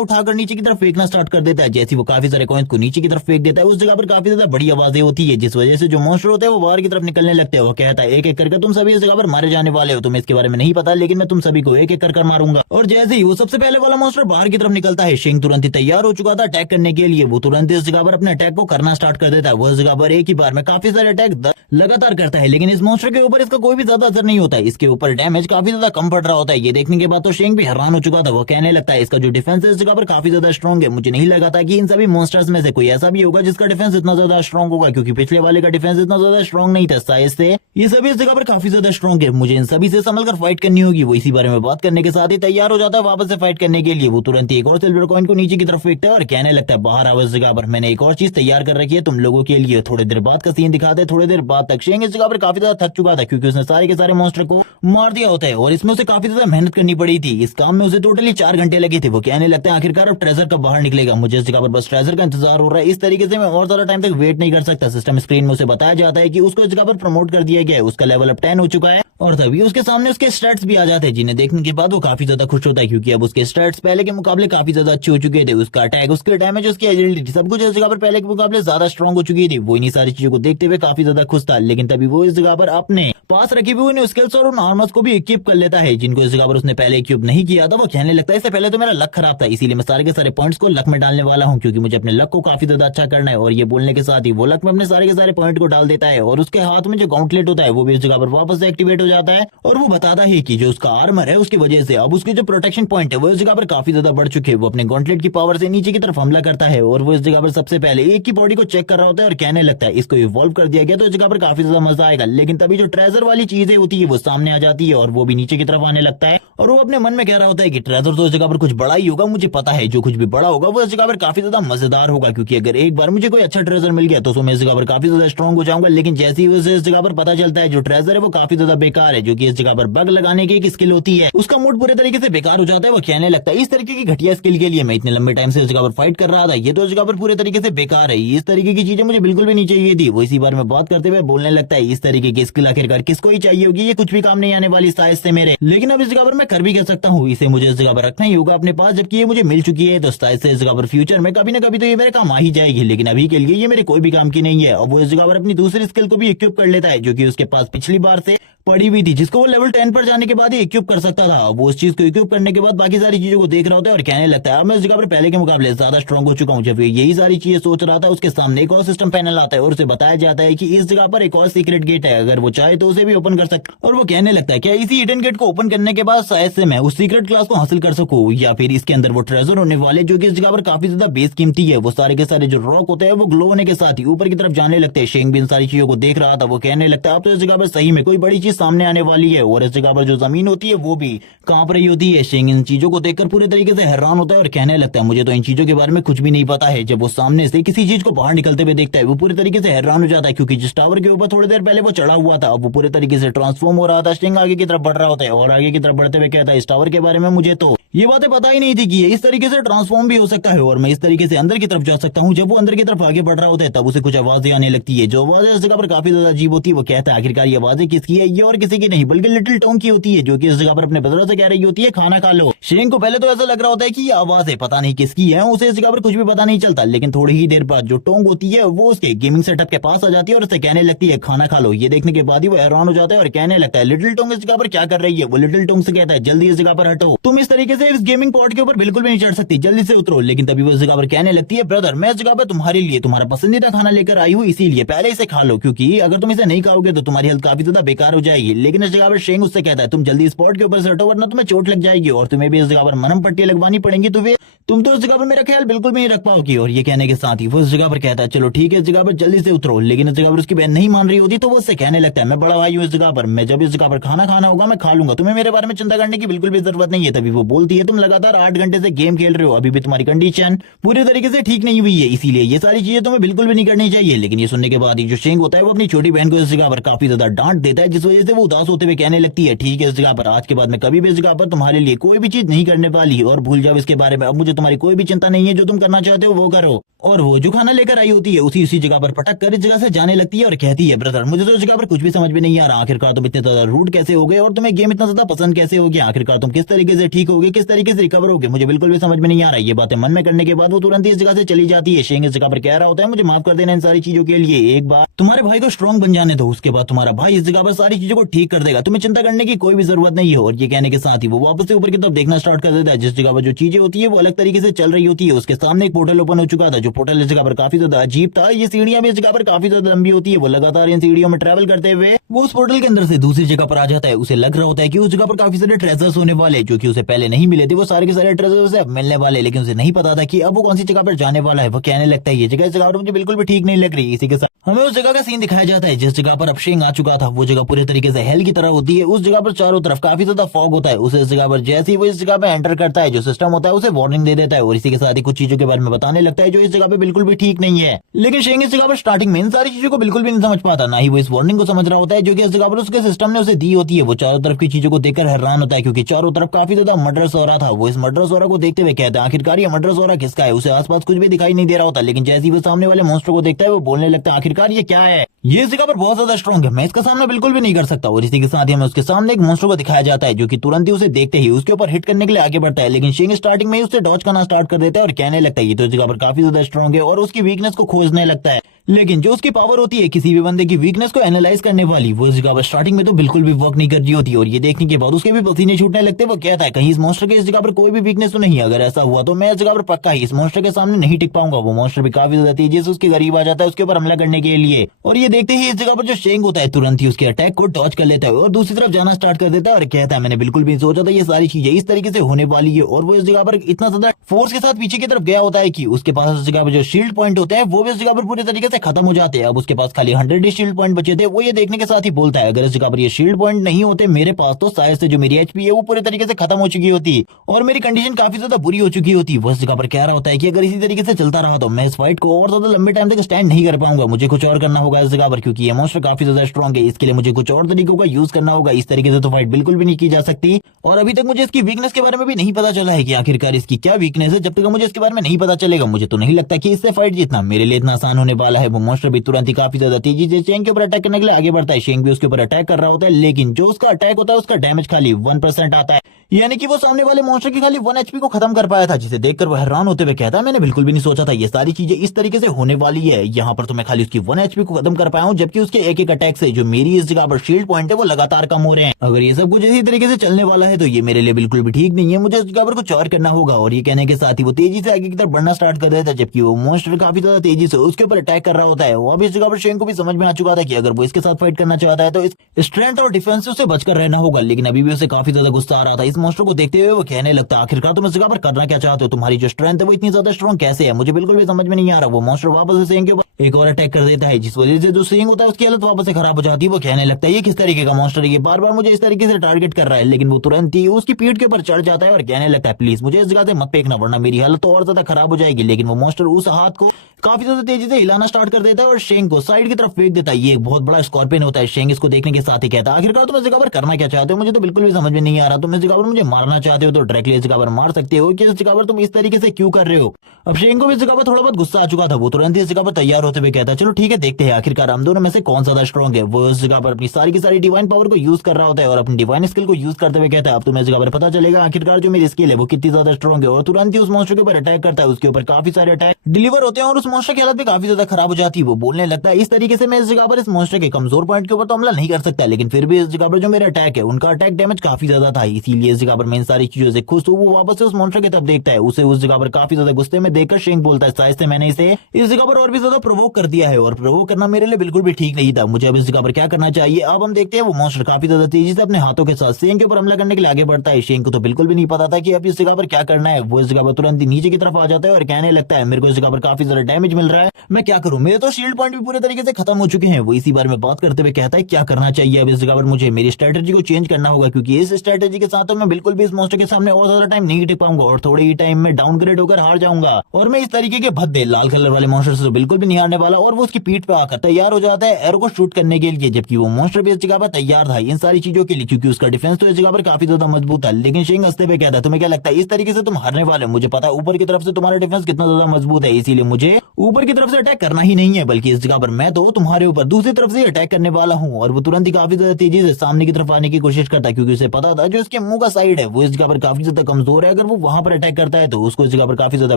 उठाकर नीचे की तरफ फेंकना स्टार्ट कर देता है। जैसे वो काफी सारे कॉइन्स को नीचे की तरफ फेंक देता है, उस जगह पर काफी ज्यादा बड़ी आवाजें होती है, जिस वजह से जो मॉन्स्टर होते हैं वो बाहर की तरफ निकलने लगते हैं। वो कहता है एक एक करके तुम सभी इस जगह पर मारे जाने वाले हो, तुम्हें इसके बारे में नहीं पता, लेकिन मैं तुम सभी को एक एक कर मारूंगा। और जैसे ही वो सबसे पहले वाला मॉन्स्टर बाहर की तरफ निकलता है, शेंग तुरंत ही तैयार हो चुका था अटैक करने के लिए। वो तुरंत इस जगह पर अपने अटैक को करना स्टार्ट कर देता है। वो इस जगह पर एक ही बार में काफी सारे अटैक लगातार करता है, लेकिन इस मॉन्स्टर के ऊपर इसका कोई भी ज्यादा असर नहीं होता है, इसके ऊपर डैमेज काफी ज्यादा कम पड़ रहा होता है। ये देखने के बाद तो शेंग भी हैरान हो चुका था। वो कहने लगता है इसका जो डिफेंस है इस जगह पर काफी ज्यादा स्ट्रॉन्ग है, मुझे नहीं लगा था कि इन सभी मॉन्स्टर्स में से कोई ऐसा भी होगा जिसका डिफेंस इतना ज्यादा स्ट्रॉन्ग होगा, क्योंकि पिछले वाले का डिफेंस इतना ज्यादा स्ट्रॉन्ग नहीं था। शायद से ये सभी इस जगह पर काफी ज्यादा स्ट्रॉन्ग है, मुझे इन सभी से संभल कर फाइट करनी होगी। वो इसी बारे में बात करने के साथ ही तैयार हो जाता है वापस से फाइट करने के लिए। वो तुरंत एक और सिल्वर कॉइन को नीचे की तरफ फेंकता है और कहने लगता है बाहर आओ इस जगह पर, मैंने एक और चीज तैयार कर रखी है तुम लोगों के लिए। थोड़ी देर बाद का सीन दिखाते हैं। थोड़ी देर बाद तक शेंग इस जगह पर काफी ज्यादा थक चुका था, क्योंकि उसने सारे के सारे मॉन्स्टर को मार दिया होता है और इसमें उसे काफी ज्यादा मेहनत करनी पड़ी थी। इस काम में उसे टोटली 4 घंटे लगे थे। वो कहने लगता है आखिरकार अब ट्रेजर कब बाहर निकलेगा, मुझे इस जगह पर बस ट्रेजर का इंतजार हो रहा है, इस तरीके से मैं और ज्यादा टाइम तक वेट नहीं कर सकता। सिस्टम स्क्रीन में उसे बताया जाता है कि उसको इस जगह पर प्रमोट कर दिया गया है, उसका लेवल अब 10 हो चुका है और तभी उसके सामने उसके स्टैट्स भी आ जाते हैं, जिन्हें देखने के बाद वो काफी ज्यादा खुश होता है, क्योंकि अब उसके स्टैट्स पहले के मुकाबले काफी ज्यादा अच्छे हो चुके थे। उसका अटैक, उसके डैमेज, उसकी एजिलिटी सब कुछ इस जगह पर पहले के मुकाबले ज्यादा स्ट्रॉन्ग हो चुकी थी। वो इन्हीं सारी चीजों को देखते हुए काफी ज्यादा खुश था, लेकिन तभी वो इस जगह पर अपने पास रखी हुई स्किल्स और उन आर्मर्स को भी इक्विप कर लेता है, जिनको इस जगह पर उसने पहले इक्विप नहीं किया था। वो कहने लगता है इससे पहले तो मेरा लक खराब था, इसीलिए मैं सारे के सारे पॉइंट्स को लक में डालने वाला हूँ, क्योंकि मुझे अपने लक को काफी ज्यादा अच्छा करना है। और ये बोलने के साथ ही वो लक में अपने सारे के सारे पॉइंट को डाल देता है और उसके हाथ में जो गॉन्टलेट होता है वो भी इस जगह पर वापस से एक्टिवेट हो जाता है। और वो बताता है कि जो उसका आर्मर है उसकी वजह से अब उसके जो प्रोटेक्शन पॉइंट है वो इस जगह पर काफी ज्यादा बढ़ चुके हैं। वो अपने गॉन्टलेट की पावर से नीचे की तरफ हमला करता है और वो इस जगह पर सबसे पहले एक की बॉडी को चेक कर रहा होता है और कहने लगता है इसको इवॉल्व कर दिया गया तो इस जगह पर काफी ज्यादा मजा आएगा। लेकिन तभी जो ट्रेजर ट्रेजर वाली चीजें होती है वो सामने आ जाती है और वो भी नीचे की तरफ आने लगता है और वो अपने मन में कह रहा होता है कि ट्रेजर तो इस जगह पर कुछ बड़ा ही होगा, मुझे पता है जो कुछ भी बड़ा होगा वो इस जगह पर काफी ज्यादा मजेदार होगा, क्योंकि अगर एक बार मुझे कोई अच्छा ट्रेजर मिल गया तो मैं इस जगह पर काफी ज्यादा स्ट्रॉन्ग हो जाऊंगा। लेकिन जैसे ही उसे इस जगह पर पता चलता है जो ट्रेजर है वो काफी ज्यादा बेकार है, जो कि इस जगह पर बग लगाने की एक स्किल होती है, उसका मूड पूरे तरीके से बेकार हो जाता है। वो कहने लगता है इस तरीके की घटिया स्किल के लिए मैं इतने लंबे टाइम से इस जगह पर फाइट कर रहा था, ये तो इस जगह पर पूरे तरीके से बेकार है, इस तरीके की चीजें मुझे बिल्कुल भी नहीं चाहिए थी। वो इसी बारे में बात करते हुए बोलने लगता है इस तरीके की स्किल आखिरकार किसको ही चाहिए होगी, ये कुछ भी काम नहीं आने वाली साइज से मेरे, लेकिन अब इस जगह पर मैं कर भी कर सकता हूँ, इसे मुझे इस जगह पर रखना ही होगा अपने पास, जबकि ये मुझे मिल चुकी है तो साइज से इस जगह पर फ्यूचर में कभी ना कभी तो ये मेरे काम आ ही जाएगी, लेकिन अभी के लिए ये मेरे कोई भी काम की नहीं है। और वो इस जगह पर अपनी दूसरी स्किल को भी इक्विप कर लेता है जो कि उसके पास पिछली बार से पड़ी हुई थी, जिसको वो लेवल 10 पर जाने के बाद ही इक्विप कर सकता था। वो उस चीज को इक्विप करने के बाद बाकी सारी चीजों को देख रहा होता है और कहने लगता है अब मैं इस जगह पर पहले के मुकाबले ज्यादा स्ट्रॉन्ग हो चुका हूँ। जब यही सारी चीजें सोच रहा था उसके सामने एक और सिस्टम पैनल आता है और उसे बताया जाता है कि इस जगह पर एक और सीक्रेट गेट है, अगर वो चाहे तो उसे भी ओपन कर सकता है। और वो कहने लगता है क्या इसी हिडन गेट को ओपन करने के बाद शायद से मैं उस सीक्रेट क्लास को हासिल कर सकूं, या फिर इसके अंदर वो ट्रेजर होने वाले जो कि इस जगह पर काफी ज्यादा बेस कीमती है। वो सारे के सारे जो रॉक होते हैं वो ग्लो होने के साथ ही ऊपर की तरफ जाने लगते हैं। शेंग भी इन सारी चीजों को देख रहा था, वो कहने लगता है अब तो इस जगह पर सही में कोई बड़ी चीज सामने आने वाली है और इस जगह पर जो जमीन होती है वो भी कांप रही होती है। शेंग इन चीजों को देखकर पूरे तरीके से हैरान होता है और कहने लगता है मुझे तो इन चीजों के बारे में कुछ भी नहीं पता है। जब वो सामने से किसी चीज को बाहर निकलते हुए देखता है वो पूरे तरीके से हैरान हो जाता है, क्योंकि जिस टावर के ऊपर थोड़ी देर पहले वो चढ़ा हुआ था अब वो पूरे तरीके से ट्रांसफॉर्म हो रहा था। शेंग आगे की तरफ बढ़ रहा होता है और आगे की तरफ बढ़ते हुए कहता है इस टावर के बारे में मुझे तो ये बातें पता ही नहीं थी कि ये इस तरीके से ट्रांसफॉर्म भी हो सकता है और मैं इस तरीके से अंदर की तरफ जा सकता हूँ। जब वो अंदर की तरफ आगे बढ़ रहा होता है तब उसे कुछ आवाजें आने लगती है, जो आवाजें इस जगह पर काफी ज्यादा अजीब होती है। वो कहता है आखिरकार ये आवाजें किसकी है, ये और किसी की नहीं बल्कि लिटिल टोंग की होती है, जो कि इस जगह पर अपने ब्रदर से कह रही होती है खाना खा लो। शेंग को पहले तो ऐसा लग रहा होता है कि ये आवाज है पता नहीं किसकी है, उसे इस जगह पर कुछ भी पता नहीं चलता, लेकिन थोड़ी ही देर बाद जो टोंग होती है वो उसके गेमिंग सेटअप के पास आ जाती है और उसे कहने लगती है खाना खा लो। ये देखने के बाद ही वो हैरान हो जाता है और कहने लगता है लिटिल टोंग इस जगह पर क्या कर रही है। वो लिटिल टोंग से कहता है जल्दी इस जगह पर हटो, तुम इस तरीके से इस गेमिंग पॉड के ऊपर बिल्कुल भी नहीं चढ़ सकती, जल्दी से उतरो। लेकिन तभी वो इस जगह पर कहने लगती है ब्रदर मैं इस जगह पर तुम्हारे लिए तुम्हारा पसंदीदा खाना लेकर आई हूँ, इसीलिए पहले इसे खा लो, क्योंकि अगर तुम इसे नहीं खाओगे तो तुम्हारी हेल्थ काफी ज्यादा बेकार हो जाएगी। लेकिन इस जगह पर शेंग उससे कहता है तुम जल्दी स्पॉट के ऊपर से हटो वरना तुम्हें चोट लग जाएगी और तुम्हें भी इस जगह पर मरहम पट्टी लगवानी पड़ेंगी, तो तुम तो इस जगह पर मेरा ख्याल बिल्कुल भी नहीं रख पाओगी। और ये कहने के साथ ही वो इस जगह पर कहता है चलो ठीक है इस जगह पर जल्दी से उतरो। लेकिन इस जगह पर उसकी बहन नहीं मान रही होती तो वो उससे कहने लगता है मैं बड़ा भाई हूँ इस जगह पर, मैं जब इस जगह पर खाना खाना होगा मैं खा लूंगा, तुम्हें मेरे बारे में चिंता करने की बिल्कुल भी जरूरत नहीं है। तभी वो बोलती है तुम लगातार 8 घंटे से गेम खेल रहे हो, अभी भी तुम्हारी कंडीशन पूरी तरीके से ठीक नहीं हुई है, इसीलिए ये सारी चीजें तुम्हें बिल्कुल भी नहीं करनी चाहिए। लेकिन ये सुनने के बाद ही जो शेंग होता है वो अपनी छोटी बहन को इस जगह पर काफी ज्यादा डांट देता है, जिस वजह से वो उदास होते हुए कहने लगती है ठीक है इस जगह पर आज के बाद मैं कभी भी इस जगह पर तुम्हारे लिए कोई भी चीज नहीं करने वाली और भूल जाओ इसके बारे में, अब मुझे तुम्हारी कोई भी चिंता नहीं है, जो तुम करना चाहते हो वो करो। और वो जो खाना लेकर आई होती है उसी जगह पर पटक कर इस जगह से जाने लगती है और कहती है ब्रदर मुझे तो इस जगह पर कुछ भी समझ में नहीं आ रहा, आखिरकार तुम इतने ज्यादा रूड कैसे हो गए और तुम्हें गेम इतना ज्यादा पसंद कैसे हो गया, आखिरकार तुम किस तरीके से ठीक होगे, किस तरीके से रिकवर होगे, मुझे बिल्कुल भी समझ में नहीं आ रहा है। ये बातें मन में करने के बाद वो तुरंत ही इस जगह से चली जाती है। शेंग इस जगह पर कह रहा होता है मुझे माफ कर देना इन सारी चीजों के लिए, एक बार तुम्हारे भाई को स्ट्रॉन्ग बन जाने दो, उसके बाद तुम्हारा भाई इस जगह पर सारी चीजों को ठीक कर देगा, तुम्हें चिंता करने की कोई भी जरूरत नहीं है। और ये कहने के साथ ही वो वापस से ऊपर की तरफ देखना स्टार्ट कर देता है, जिस जगह पर जो चीजें होती है वो अलग तरीके से चल रही होती है। उसके सामने एक पोर्टल ओपन हो चुका था, जो पोर्टल इस जगह पर काफी ज्यादा अजीब था, ये सीढ़ियां भी इस जगह पर काफी ज्यादा लंबी होती है। वो लगातार इन सीढ़ियों में ट्रैवल करते हुए वो उस पोर्टल के अंदर से दूसरी जगह पर आ जाता है। उसे लग रहा होता है कि उस जगह पर काफी सारे ट्रेजर्स होने वाले जो कि उसे पहले नहीं मिले थे, वो सारे के सारे ट्रेजर्स उसे अब मिलने वाले, लेकिन उसे नहीं पता था कि अब वो कौन सी जगह पर जाने वाला है। वो कहने लगता है ये जगह इस जगह पर मुझे बिल्कुल भी ठीक नहीं लग रही। इसी के साथ हमें उस जगह का सीन दिखाया जाता है जिस जगह पर अब शेंग आ चुका था, वो जगह पूरे तरीके से हेल की तरह होती है। उस जगह पर चारों तरफ काफी ज्यादा फॉग होता है। उसे इस जगह पर जैसे ही वो इस जगह पर एंटर करता है जो सिस्टम होता है उसे वार्निंग दे देता है और इसी के साथ ही कुछ चीजों के बारे में बताने लगता है जो इस जगह पे बिल्कुल भी ठीक नहीं है। लेकिन शेंग इस जगह पर स्टार्टिंग में इन सारी चीजों को बिल्कुल भी नहीं समझ पाता, ना ही वो इस वार्निंग को समझ रहा होता है जो कि इस जगह पर उसके सिस्टम ने उसे दी होती है। वो चारों तरफ की चीजों को देखकर हैरान होता है क्योंकि चारों तरफ काफी ज्यादा मर्डर्स हो रहा था। वो इस मर्डर्स हो रहा को देखते हुए कहता है आखिरकार ये मर्डर्स हो रहा किसका है। उसे आसपास कुछ भी दिखाई नहीं दे रहा होता, लेकिन जैसे ही वो सामने वाले मॉन्स्टर को देखता है वो बोलने लगता है आखिरकार ये क्या है, ये इस जगह पर बहुत ज्यादा स्ट्रॉन्ग है, मैं इसका सामना बिल्कुल भी नहीं कर सकता। और इसी के साथ ही हमें उसके सामने एक मॉन्स्टर को दिखाया जाता है जो कि तुरंत ही उसे देखते ही उसके ऊपर हिट करने के लिए आगे बढ़ता है, लेकिन शेंग स्टार्टिंग में ही उससे डॉज करना स्टार्ट कर देता है और कहने लगता है ये तो इस जगह पर काफी ज्यादा स्ट्रॉन्ग है और उसकी वीकनेस को खोजने लगता है। लेकिन जो उसकी पावर होती है किसी भी बंदे की वीकनेस को एनालाइज करने वाली, वो इस जगह पर स्टार्टिंग में तो बिल्कुल भी वर्क नहीं कर रही होती। और ये देखने के बाद उसके भी पसीने छूटने लगते। वो कहता है कहीं इस मॉन्स्टर के इस जगह पर कोई भी वीकनेस तो नहीं है, अगर ऐसा हुआ तो मैं इस जगह पर पक्का ही इस मॉन्स्टर के सामने नहीं टिक पाऊंगा। वो मॉन्स्टर भी काफी ज्यादा तेजी से उसके करीब आ जाता है उसके ऊपर हमला करने के लिए। और ये देखते ही इस जगह पर जो शेंग होता है तुरंत ही उसके अटैक को डॉज कर लेता है और दूसरी तरफ जाना स्टार्ट कर देता है और कहता है मैंने बिल्कुल भी नहीं सोचा था ये सारी चीजें इस तरीके से होने वाली है। और वो इस जगह पर इतना ज्यादा फोर्स के साथ पीछे की तरफ गया होता है कि उसके पास उस जगह पर जो शील्ड पॉइंट होते हैं वो भी इस जगह पर पूरी तरीके से खत्म हो जाते हैं। अब उसके पास खाली 100 शील्ड पॉइंट बचे थे। वो ये देखने के साथ ही बोलता है अगर इस जगह पर ये शील्ड पॉइंट नहीं होते मेरे पास तो शायद से जो मेरी एचपी है वो पूरी तरीके से खत्म हो चुकी होती और मेरी कंडीशन काफी ज्यादा बुरी हो चुकी होती। वो इस जगह पर कह रहा होता है कि अगर इसी तरीके से चलता रहा तो मैं इस फाइट को और ज्यादा लंबे टाइम तक स्टैंड नहीं कर पाऊंगा, मुझे कुछ और करना होगा इस जगह पर, क्योंकि ये मॉन्स्टर काफी ज्यादा स्ट्रॉन्ग है। इसके लिए मुझे कुछ और तरीकों का यूज करना होगा, इस तरीके से तो फाइट बिल्कुल भी नहीं की जा सकती। और अभी तक मुझे इसकी वीकनेस के बारे में भी नहीं पता चला है कि आखिरकार इसकी क्या वीकनेस है। जब तक मुझे इसके बारे में नहीं पता चलेगा मुझे तो नहीं लगता कि इससे फाइट जीतना मेरे लिए इतना आसान होने वाला है। वो मॉन्स्टर भी तुरंत ही काफी ज्यादा तेजी से शेंग के ऊपर अटैक करने के लिए आगे बढ़ता है। शेंग भी उसके ऊपर अटैक कर रहा होता है, लेकिन जो उसका अटैक होता है उसका डैमेज खाली 1% आता है, यानी कि वो सामने वाले मॉन्स्टर की खाली 1 एचपी को खत्म कर पाया था, जिसे देखकर वो हैरान होते हुए कहता है मैंने बिल्कुल भी नहीं सोचा था ये सारी चीजें इस तरीके से होने वाली है। यहाँ पर तो मैं खाली उसकी 1 एचपी को खत्म कर पाया हूँ, जबकि उसके एक एक अटैक से जो मेरी इस जगह पर शील्ड पॉइंट है वो लगातार कम हो रहे हैं। अगर ये सब कुछ इसी तरीके से चलने वाला है तो ये मेरे लिए बिल्कुल भी ठीक नहीं है, मुझे इस जगह पर कुछ और करना होगा। और ये कहने के साथ ही वो तेजी से आगे की तरफ बढ़ना स्टार्ट कर देता है, जबकि वो मॉन्स्टर काफी ज्यादा तेजी से उसके ऊपर अटैक कर रहा होता है। वो अब इस जगह पर शेंग को भी समझ में आ चुका था कि अगर वो इसके साथ फाइट करना चाहता है तो इस स्ट्रेंथ और डिफेंस से बचकर रहना होगा, लेकिन अभी भी उसे काफी ज्यादा गुस्सा आ रहा था। इस मॉन्स्टर को देखते हुए वो कहने लगता आखिरकार तुम इस जगह पर करना क्या चाहते हो, तुम्हारी जो स्ट्रेंथ है वो इतनी ज्यादा स्ट्रॉन्ग कैसे है, मुझे बिल्कुल भी समझ में नहीं आ रहा। वो मॉन्स्टर वापस से शेंग के ऊपर एक और अटैक कर देता है, जिस वजह से जो शेंग होता है उसकी हालत वापस से खराब हो जाती है। वो कहने लगता है ये किस तरीके का मॉन्स्टर है, ये बार बार मुझे इस तरीके से टारगेट कर रहा है। लेकिन वो तुरंत ही उसकी पीठ के ऊपर चढ़ जाता है और कहने लगता है प्लीज मुझे इस जगह से मत फेंकना वरना मेरी हालत तो और ज्यादा खराब हो जाएगी। लेकिन वो मॉन्स्टर उस हाथ को काफी ज्यादा तेजी से हिलाना स्टार्ट कर देता है और शेंग को साइड की तरफ फेंक देता है। ये एक बहुत बड़ा स्कॉर्पियन होता है। शेंग इसको देखने के साथ ही कहता है आखिरकार तुम इस जगह पर करना क्या चाहते हो, मुझे तो बिल्कुल भी समझ में नहीं आ रहा। तुम इस जगह पर मुझे मारना चाहते हो तो डायरेक्टली इस जगह पर मार सकते हो, कि इस जगह पर तुम इस तरीके से क्यों कर रहे हो। अब शेंग को भी इस जगह पर थोड़ा बहुत गुस्सा आ चुका था। वो तुरंत ही इस जगह पर तैयार होते हुए कहता है चलो ठीक है देखते हैं आखिरकार हम दोनों में से कौन ज्यादा स्ट्रॉन्ग है। वो इस जगह पर अपनी सारी की सारी डिवाइन पावर को यूज कर रहा होता है और अपनी डिवाइन स्किल को यूज करते हुए कहता है अब तुम्हें इस जगह पर पता चलेगा आखिरकार जो मेरी स्किल है वो कितनी ज्यादा स्ट्रॉन्ग है। और तुरंत ही उस मॉन्स्टर के ऊपर अटैक करता है। उसके ऊपर काफी सारे अटैक डिलीवर होते हैं और उस मॉन्स्टर की हालत भी काफी ज्यादा खराब हो जाती है। वो बोलने लगता है इस तरीके से मैं इस जगह पर इस मॉन्स्टर के कमजोर पॉइंट के ऊपर तो हमला नहीं कर सकता, लेकिन फिर भी इस जगह पर जो मेरा अटैक है उनका अटैक डैमेज काफी ज्यादा था, इसीलिए इस जगह पर मैं इन सारी चीजों से खुश हूँ। वो वापस से उस मॉन्स्टर की तरफ देखता है, उसे उस जगह पर काफी ज्यादा गुस्से में देखकर शेंग बोलता है शायद से मैंने इसे इस जगह पर और भी ज्यादा प्रोवोक कर दिया है और प्रोवोक करना मेरे लिए बिल्कुल भी ठीक नहीं था। मुझे अब इस जगह पर क्या करना चाहिए। अब हम देखते हैं वो मॉन्स्टर काफी ज्यादा तेजी से अपने हाथों के साथ शेंग के ऊपर हमला करने के लिए आगे बढ़ता है। शेंग को तो बिल्कुल भी नहीं पता था कि अब इस जगह पर क्या करना है। वो इस जगह पर तुरंत ही नीचे की तरफ आ जाता है और कहने लगता है मेरे को इस जगह पर काफी ज्यादा डैमेज मिल रहा है, मैं क्या करूं, मेरे तो शील्ड पॉइंट भी पूरे तरीके से खत्म हो चुके हैं। वो इसी बारे में बात करते हुए कहता है क्या करना चाहिए अब इस जगह पर मुझे मेरी स्ट्रेटेजी को चेंज करना होगा, क्योंकि इस स्ट्रेटेजी के साथ तो मैं बिल्कुल भी इस मॉन्स्टर के सामने और ज्यादा टाइम नहीं टिक पाऊंगा और थोड़े ही टाइम में डाउनग्रेड होकर हार जाऊंगा। और मैं इस तरीके के भद्दे लाल कलर वाले मॉन्स्टर से तो बिल्कुल भी नहीं हारने वाला। और वो उसकी पीठ पे आकर तैयार हो जाता है एरो को शूट करने के लिए, जबकि वो मॉन्स्टर भी इस जगह पर तैयार था इन सारी चीजों के लिए, क्योंकि उसका डिफेंस तो इस जगह पर काफी ज्यादा मजबूत था। लेकिन शेंग हंसते हुए कहता है तुम्हें क्या लगता है इस तरीके से तुम हारने वाले हो, मुझे पता है ऊपर की तरफ से तुम्हारा डिफेंस कितना ज्यादा मजबूत है, इसीलिए मुझे ऊपर की तरफ से अटैक करना ही नहीं है, बल्कि इस जगह पर मैं तो तुम्हारे ऊपर दूसरी तरफ से अटैक करने वाला हूँ। और वो तुरंत ही काफी ज्यादा तेजी से सामने की तरफ आने की कोशिश करता है, क्योंकि उसे पता था जो इसके मुंह का साइड है वो इस जगह पर काफी ज्यादा कमजोर है। अगर वो वहां पर अटैक करता है तो उसको इस जगह पर काफी ज्यादा